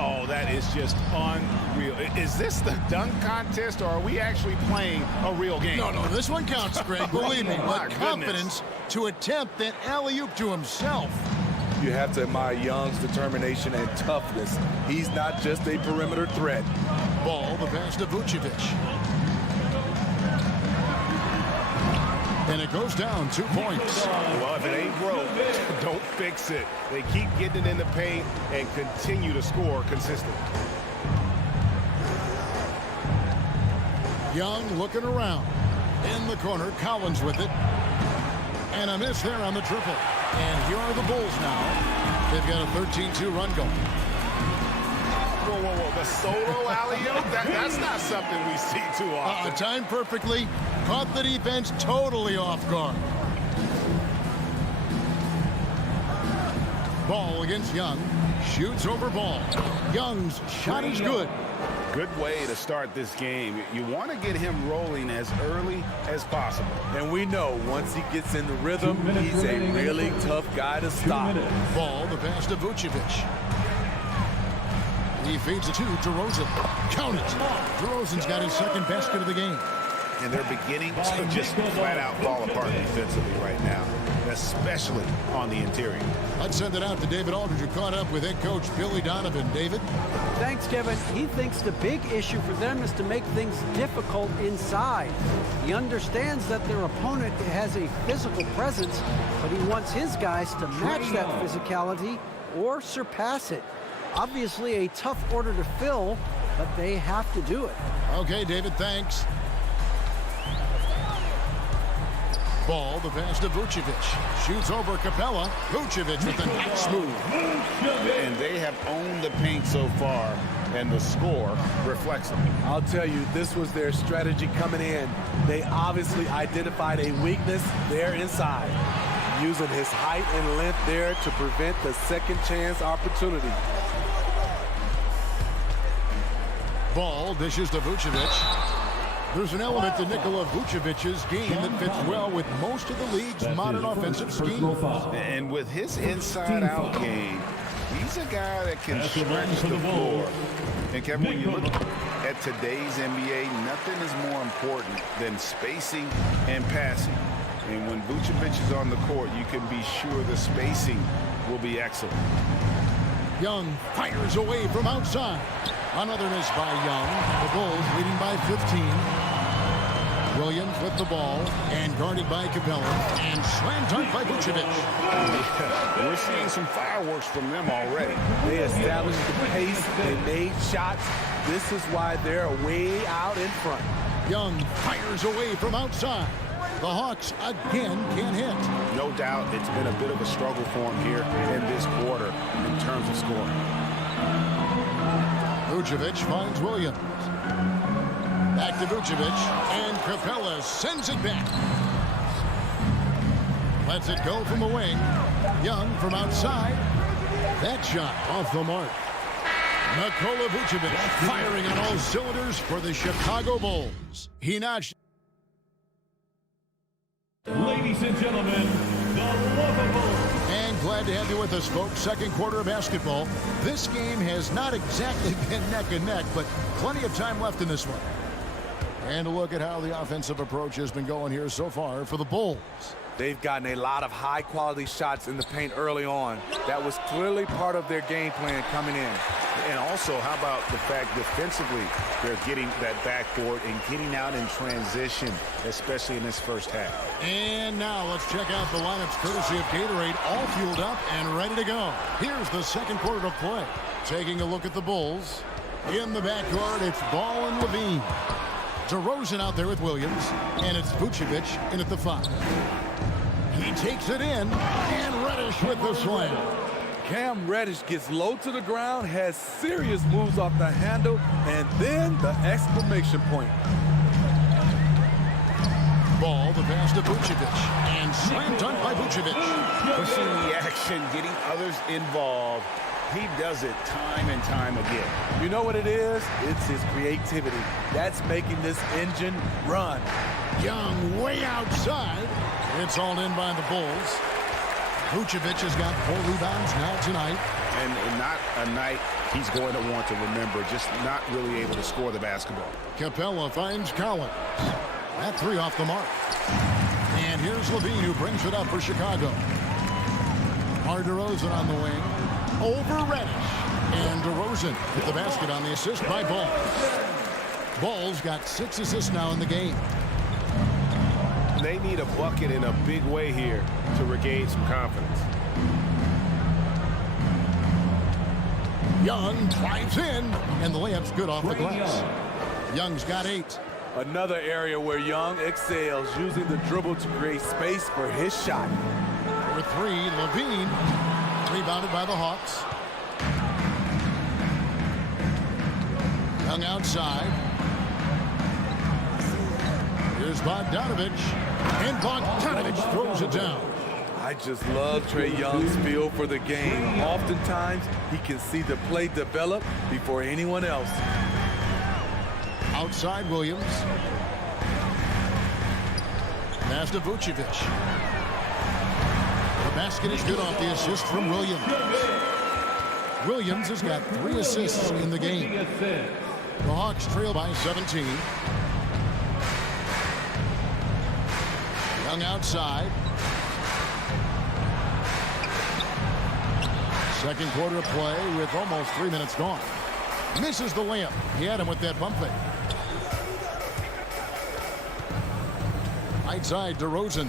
Oh, that is just unreal. Is this the dunk contest, or are we actually playing a real game? No, this one counts, Greg. Believe me. But confidence to attempt that alley-oop to himself. You have to admire Young's determination and toughness. He's not just a perimeter threat. Ball, the pass to Vucevic. And it goes down 2 points. Well, if it ain't broke, don't fix it. They keep getting it in the paint and continue to score consistently. Young looking around. In the corner, Collins with it. And a miss there on the triple. And here are the Bulls now. They've got a 13-2 run going. Whoa. The solo alley-oop? That's not something we see too often. Timed perfectly. Caught the defense totally off guard. Ball against Young. Shoots over Ball. Young's shot is good. Good way to start this game. You want to get him rolling as early as possible. And we know once he gets in the rhythm, he's a really tough guy to stop. Ball, the pass to Vucevic. He feeds it to DeRozan. Count it. DeRozan's got his second basket of the game. And they're beginning to just flat out fall apart defensively right now, especially on the interior. Let's send it out to David Aldridge, who caught up with head coach Billy Donovan. David? Thanks, Kevin. He thinks the big issue for them is to make things difficult inside. He understands that their opponent has a physical presence, but he wants his guys to match that physicality or surpass it. Obviously a tough order to fill, but they have to do it. Okay, David, thanks. Ball, the pass to Vucevic. Shoots over Capella. Vucevic with a nice move. And they have owned the paint so far, and the score reflects it. I'll tell you, this was their strategy coming in. They obviously identified a weakness there inside, using his height and length there to prevent the second chance opportunity. Ball dishes to Vucevic. There's an element to Nikola Vucevic's game that fits well with most of the league's modern offensive schemes. And with his inside-out game, he's a guy that can stretch the floor. And Kevin, when you look at today's NBA, nothing is more important than spacing and passing. And when Vucevic is on the court, you can be sure the spacing will be excellent. Young fires away from outside. Another miss by Young. The Bulls leading by 15. Williams with the ball and guarded by Capella and slam dunk by Vucevic. We're seeing some fireworks from them already. They established the pace. They made shots. This is why they're way out in front. Young fires away from outside. The Hawks again can't hit. No doubt it's been a bit of a struggle for him here in this quarter in terms of scoring. Vucevic finds Williams. Back to Vucevic, and Capella sends it back. Lets it go from the wing. Young from outside. That shot off the mark. Nikola Vucevic firing on all cylinders for the Chicago Bulls. He notched. Ladies and gentlemen, the lovable. And glad to have you with us, folks. Second quarter of basketball. This game has not exactly been neck and neck, but plenty of time left in this one. And a look at how the offensive approach has been going here so far for the Bulls. They've gotten a lot of high-quality shots in the paint early on. That was clearly part of their game plan coming in. And also, how about the fact defensively they're getting that backboard and getting out in transition, especially in this first half. And now let's check out the lineups courtesy of Gatorade, all fueled up and ready to go. Here's the second quarter of play. Taking a look at the Bulls. In the backcourt, it's Ball and Levine. DeRozan out there with Williams, and it's Vucevic in at the 5. He takes it in, and Reddish with the slam. Cam Reddish gets low to the ground, has serious moves off the handle, and then the exclamation point. Ball, the pass to Vucevic, and slam dunk by Vucevic. Pushing the action, getting others involved. He does it time and time again. You know what it is? It's his creativity. That's making this engine run. Young way outside. It's all in by the Bulls. Vucevic has got 4 rebounds now tonight. And not a night he's going to want to remember, just not really able to score the basketball. Capella finds Collins. That 3 off the mark. And here's Levine who brings it up for Chicago. DeRozan on the wing. Over Reddish. And DeRozan with the basket on the assist by Ball. Ball's got 6 assists now in the game. They need a bucket in a big way here to regain some confidence. Young drives in, and the layup's good off the glass. Young's got 8. Another area where Young excels, using the dribble to create space for his shot. For 3, Levine, rebounded by the Hawks. Young outside. Here's Bogdanovich, and Bogdanovich throws it down. I just love Trae Young's feel for the game. Oftentimes, he can see the play develop before anyone else. Outside Williams. Pass to Vucevic. The basket is good off the assist from Williams. Williams has got 3 assists in the game. The Hawks trail by 17. Young outside. Second quarter of play with almost 3 minutes gone. Misses the layup. He had him with that bump fake. Right side, DeRozan.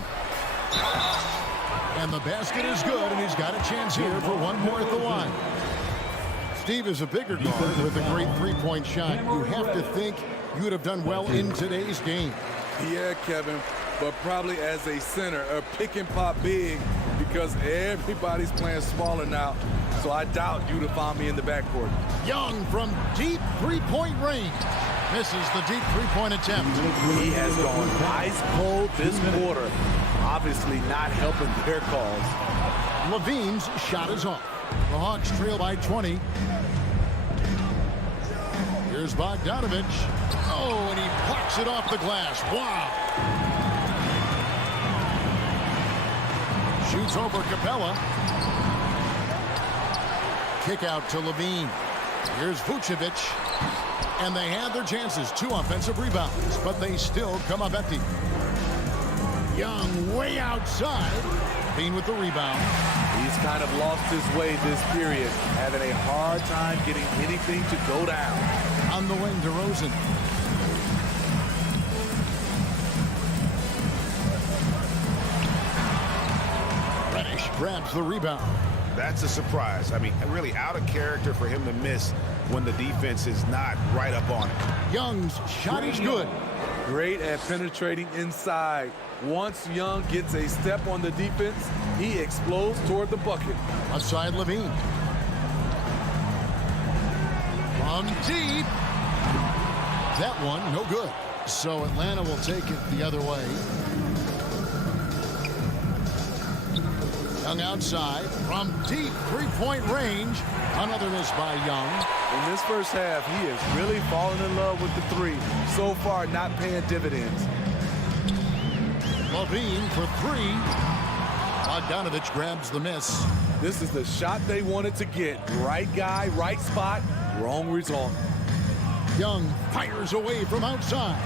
And the basket is good, and he's got a chance here for one more at the line. Steve is a bigger guard with a great three-point shot. You have to think you would have done well in today's game. Yeah, Kevin, but probably as a center, a pick and pop big, because everybody's playing smaller now. So I doubt you'd have found me in the backcourt. Young from deep three-point range. Misses the deep three-point attempt. He has gone ice cold this quarter. Obviously not helping their cause. Levine's shot is off. The Hawks trail by 20. Here's Bogdanovich. Oh, and he blocks it off the glass. Wow. Shoots over Capella. Kick out to Levine. Here's Vucevic. And they had their chances. 2 offensive rebounds, but they still come up empty. Young way outside. Levine with the rebound. He's kind of lost his way this period, having a hard time getting anything to go down. On the wing, DeRozan. grabs the rebound. That's a surprise. I mean, really out of character for him to miss when the defense is not right up on it. Young's shot is good. Great at penetrating inside. Once Young gets a step on the defense, he explodes toward the bucket. Outside Levine. From deep. That one, no good. So Atlanta will take it the other way. Young outside from deep three-point range. Another miss by Young. In this first half, he is really falling in love with the three. So far, not paying dividends. Levine for three. Bogdanovich grabs the miss. This is the shot they wanted to get. Right guy, right spot, wrong result. Young fires away from outside.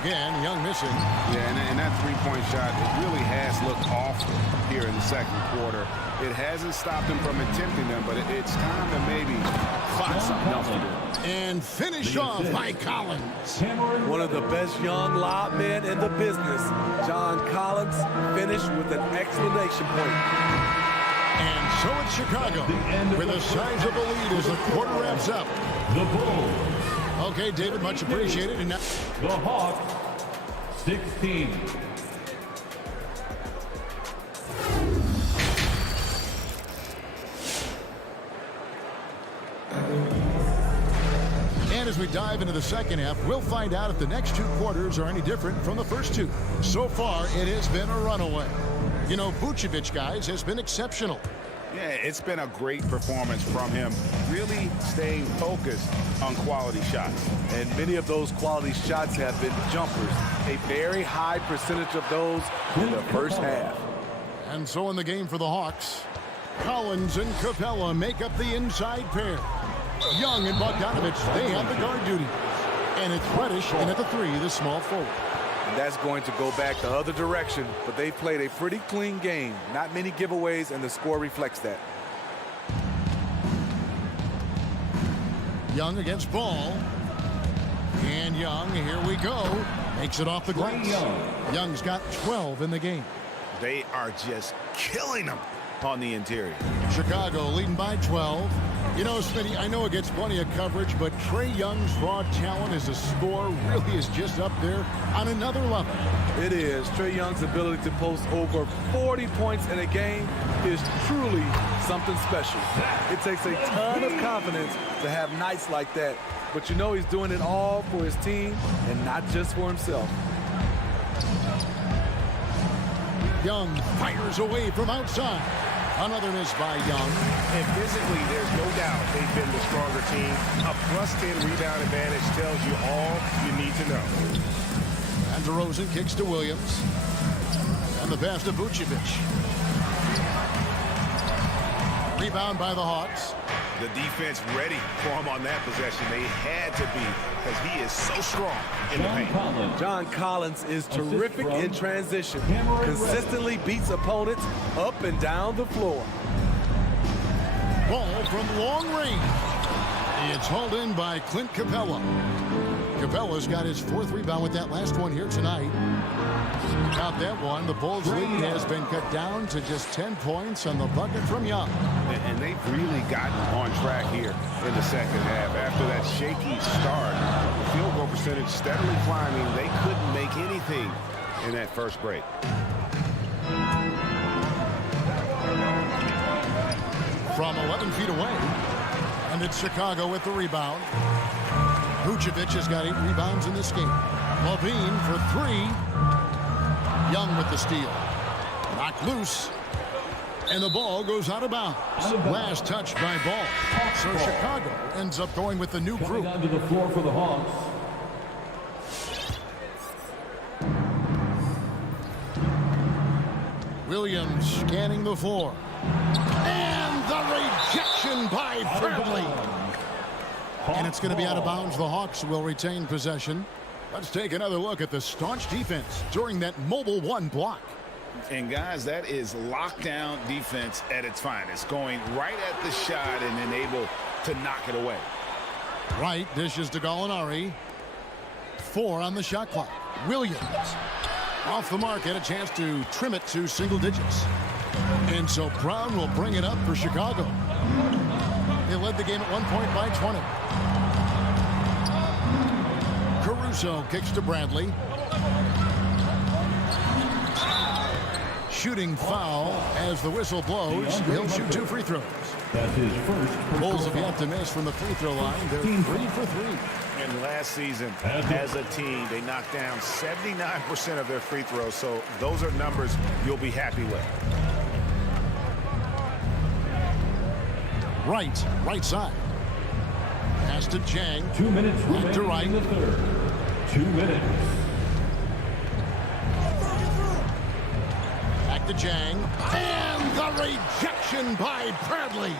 Again, Young missing. Yeah, and that three-point shot, it really has looked awful here in the second quarter. It hasn't stopped him from attempting them, but it's time to maybe find something else to do. And finish off by Collins. One of the best young lob men in the business. John Collins finished with an exclamation point. And so it's Chicago with a sizable lead as the quarter wraps up. The Bulls. Okay, David, much appreciated. And now The Hawks, 16. And as we dive into the second half, we'll find out if the next two quarters are any different from the first two. So far, it has been a runaway. You know, Vucevic, guys, has been exceptional. Yeah, it's been a great performance from him, really staying focused on quality shots. And many of those quality shots have been jumpers. A very high percentage of those in the first half. And so in the game for the Hawks, Collins and Capella make up the inside pair. Young and Bogdanovich, they have the guard duty. And it's Reddish in at the three, the small forward. And that's going to go back the other direction, but they played a pretty clean game. Not many giveaways, and the score reflects that. Young against Ball. And Young, here we go. Makes it off the glass. Young's got 12 in the game. They are just killing them on the interior. Chicago leading by 12. You know, Smitty, I know it gets plenty of coverage, but Trae Young's raw talent as a scorer really is just up there on another level. It is. Trae Young's ability to post over 40 points in a game is truly something special. It takes a ton of confidence to have nights like that, but you know he's doing it all for his team and not just for himself. Young fires away from outside. Another miss by Young. And physically, there's no doubt they've been the stronger team. A +10 rebound advantage tells you all you need to know. And DeRozan kicks to Williams. And the pass to Vucevic. Rebound by the Hawks. The defense ready for him on that possession. They had to be, because he is so strong in the paint. John Collins is terrific in transition. Consistently beats opponents up and down the floor. Ball from long range. It's hauled in by Clint Capella. Capella's got his fourth rebound with that last one here tonight. Got that one. The Bulls' lead has been cut down to just 10 points on the bucket from Young. And they've really gotten on track here in the second half. After that shaky start, the field goal percentage steadily climbing. They couldn't make anything in that first break. From 11 feet away. And it's Chicago with the rebound. Vucevic has got 8 rebounds in this game. Levine for 3. Young with the steal. Knocked loose. And the ball goes out of bounds. Last touch by Ball. So Chicago ends up going with the new group. Onto the floor for the Hawks. Williams scanning the floor. And the rejection by Bradley. And it's going to be out of bounds. The Hawks will retain possession. Let's take another look at the staunch defense during that mobile one block. And guys, that is lockdown defense at its finest. Going right at the shot and then able to knock it away. Right dishes to Gallinari. 4 on the shot clock. Williams off the mark, had a chance to trim it to single digits. And so Brown will bring it up for Chicago. They led the game at one point by 20. Caruso kicks to Bradley. Shooting foul as the whistle blows. He'll shoot 2 free throws. That's his first. Bulls have yet to miss from the free throw line. They're 3 for 3. And last season, as a team, they knocked down 79% of their free throws. So those are numbers you'll be happy with. Right side. Pass to Jang. 2 minutes Back to remaining right. in the third. 2 minutes. Back to Jang. And the rejection by Bradley.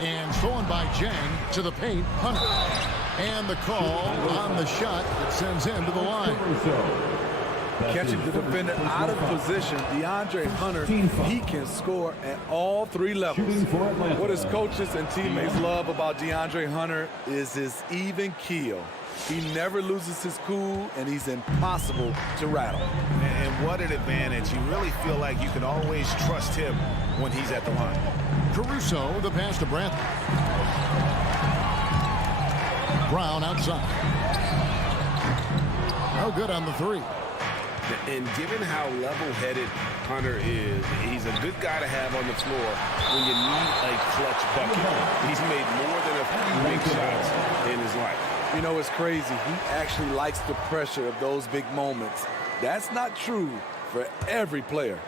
And stolen by Jang to the paint. Hunter. And the call on the shot that sends him to the line. Catching the defender out of position, DeAndre Hunter, he can score at all 3 levels. What his coaches and teammates love about DeAndre Hunter is his even keel. He never loses his cool, and he's impossible to rattle. And what an advantage. You really feel like you can always trust him when he's at the line. Caruso, the pass to Bradley. Brown outside. No good on the 3. And given how level-headed Hunter is, he's a good guy to have on the floor when you need a clutch bucket. He's made more than a few big shots in his life. You know, it's crazy. He actually likes the pressure of those big moments. That's not true for every player.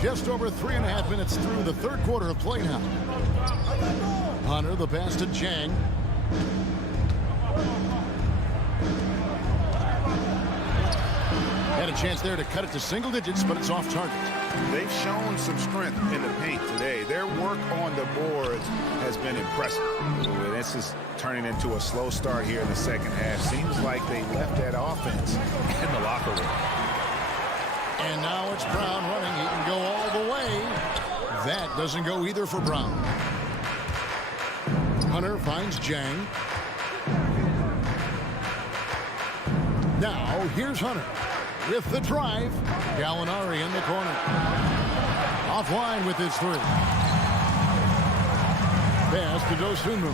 Just over 3.5 minutes through the third quarter of play now. Hunter, the pass to Jang. Had a chance there to cut it to single digits, but it's off target. They've shown some strength in the paint today. Their work on the boards has been impressive. This is turning into a slow start here in the second half. Seems like they left that offense in the locker room. And now it's Brown running. He can go all the way. That doesn't go either for Brown. Hunter finds Jang. Now here's Hunter with the drive. Gallinari in the corner. Offline with his 3. Pass to Dosunmu.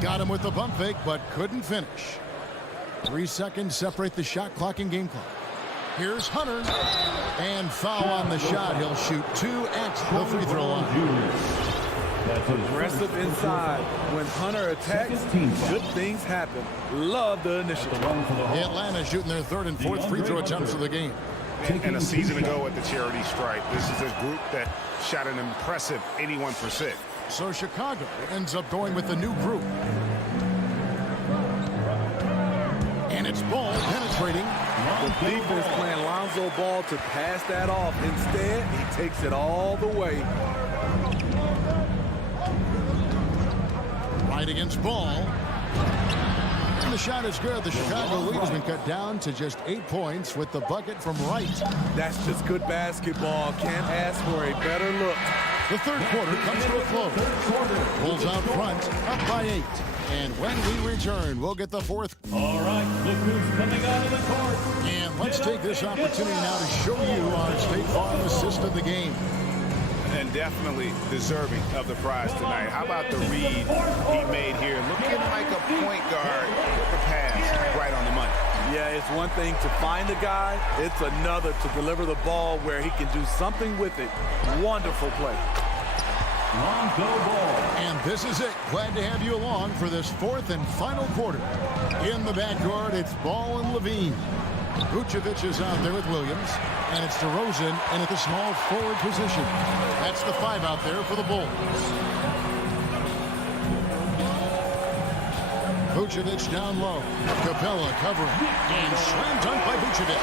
Got him with the pump fake, but couldn't finish. 3 seconds separate the shot clock and game clock. Here's Hunter. And foul on the shot. He'll shoot 2 at the free throw line. Aggressive inside. When Hunter attacks, good things happen. Love the initiative. Atlanta shooting their 3rd and 4th free throw attempts of the game. And a season ago at the charity stripe, this is a group that shot an impressive 81%. So Chicago ends up going with the new group. And it's Ball penetrating. The defense playing Lonzo Ball to pass that off. Instead, he takes it all the way. Right against Ball. And the shot is good. The Chicago lead has been cut down to just 8 points with the bucket from Wright. That's just good basketball. Can't ask for a better look. The third quarter comes to a close. Bulls out front, up by 8. And when we return, we'll get the 4th. All right, look who's coming out of the court. And let's take this opportunity now to show you our State Farm assist of the game. And definitely deserving of the prize tonight. How about the read he made here? Looking like a point guard with the pass right on the money. Yeah, it's one thing to find a guy. It's another to deliver the ball where he can do something with it. Wonderful play. Lonzo Ball. And this is it. Glad to have you along for this 4th and final quarter. In the backcourt, it's Ball and Levine. Vucevic is out there with Williams. And it's DeRozan and at the small forward position. That's the 5 out there for the Bulls. Vucevic down low. Capella covering. And slam dunk by Vucevic.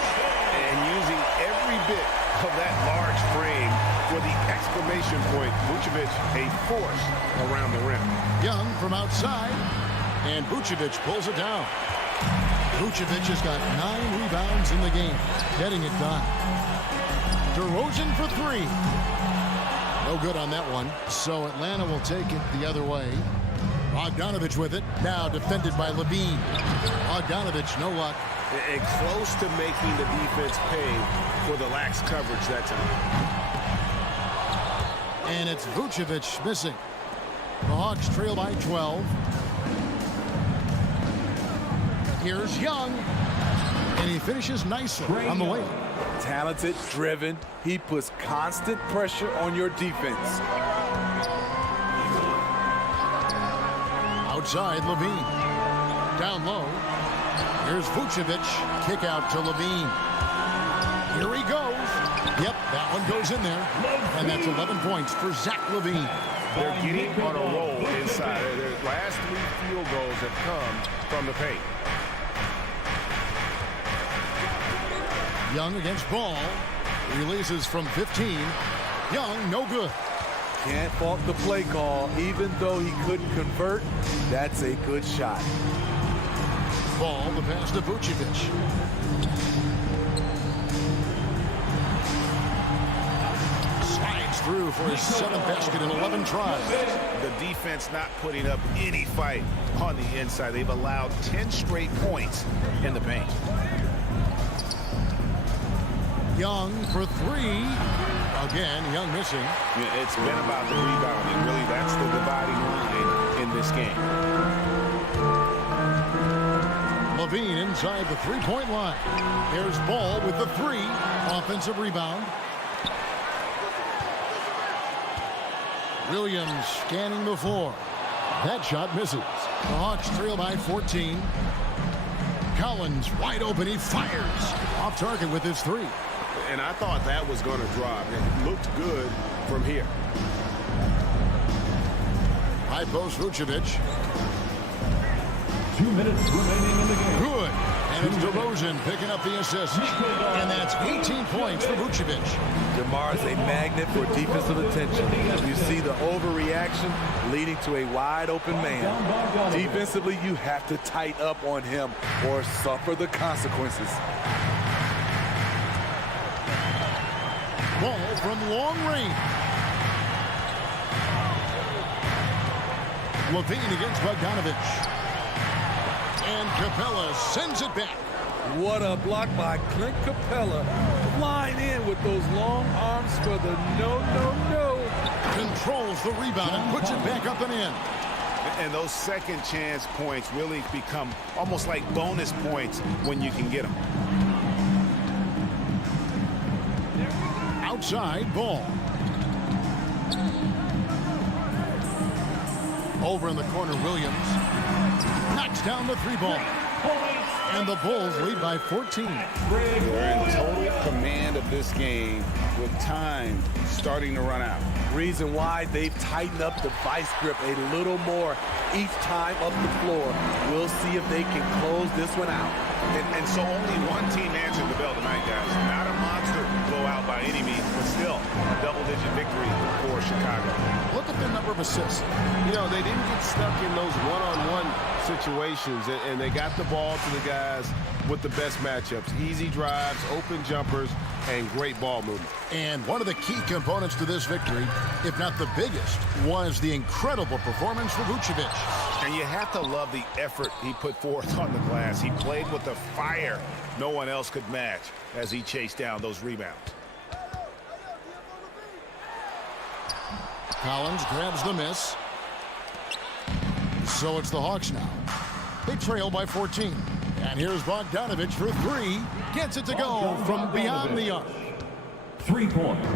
And using every bit of that large frame for the exclamation point. Vucevic, a force around the rim. Young from outside. And Vucevic pulls it down. Vucevic has got 9 rebounds in the game, getting it done. DeRozan for 3. No good on that one. So Atlanta will take it the other way. Bogdanovich with it. Now defended by Levine. Bogdanovich, no luck. and close to making the defense pay for the lax coverage that time. And it's Vucevic missing. The Hawks trail by 12. Here's Young. And he finishes nicely on the way. Talented, driven. He puts constant pressure on your defense. Outside, Levine. Down low. Here's Vucevic. Kick out to Levine. Here he goes. Yep, that one goes in there. And that's 11 points for Zach Levine. They're getting on a roll inside. Their last 3 field goals have come from the paint. Young against Ball. Releases from 15. Young, no good. Can't fault the play call. Even though he couldn't convert, that's a good shot. Ball, the pass to Vucevic. Slides through for his 7th basket in 11 tries. The defense not putting up any fight on the inside. They've allowed 10 straight points in the paint. Young for 3. Again, Young missing. Yeah, it's been about the rebounding. Really, that's the dividing line in this game. Levine inside the three-point line. Here's Ball with the 3. Offensive rebound. Williams scanning the floor. That shot misses. The Hawks trail by 14. Collins wide open. He fires. Off target with his 3. And I thought that was going to drop. It looked good from here. High post Vucevic. 2 minutes remaining in the game. Good. And it's DeRozan picking up the assist. And that's 18 points for Vucevic. DeMar is a magnet for defensive attention. You see the overreaction leading to a wide open man. Defensively, you have to tighten up on him or suffer the consequences. Ball from long range. Levine against Bogdanovich. And Capella sends it back. What a block by Clint Capella. Flying in with those long arms for the no. Controls the rebound and puts it back up and in. And those second chance points really become almost like bonus points when you can get them. Outside, Ball. Over in the corner, Williams. Knocks down the 3 ball. And the Bulls lead by 14. They're in total command of this game with time starting to run out. Reason why they've tightened up the vice grip a little more each time up the floor. We'll see if they can close this one out. And so only one team answered the bell tonight, guys. Not a monster blowout by any means, but still a double-digit victory for Chicago. Look at the number of assists. You know, they didn't get stuck in those one-on-one situations, and they got the ball to the guys with the best matchups. Easy drives, open jumpers, and great ball movement. And one of the key components to this victory, if not the biggest, was the incredible performance for Vucevic. And you have to love the effort he put forth on the glass. He played with the fire no one else could match as he chased down those rebounds. Collins grabs the miss. So it's the Hawks now. They trail by 14. And here's Bogdanovich for 3. Gets it to go from beyond the arc. 3 points.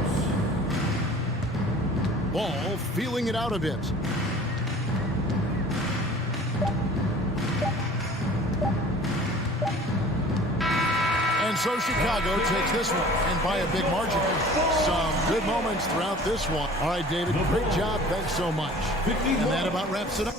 Ball feeling it out a bit. And so Chicago takes this one, and by a big margin. Some good moments throughout this one. All right, David, great job. Thanks so much. And that about wraps it up.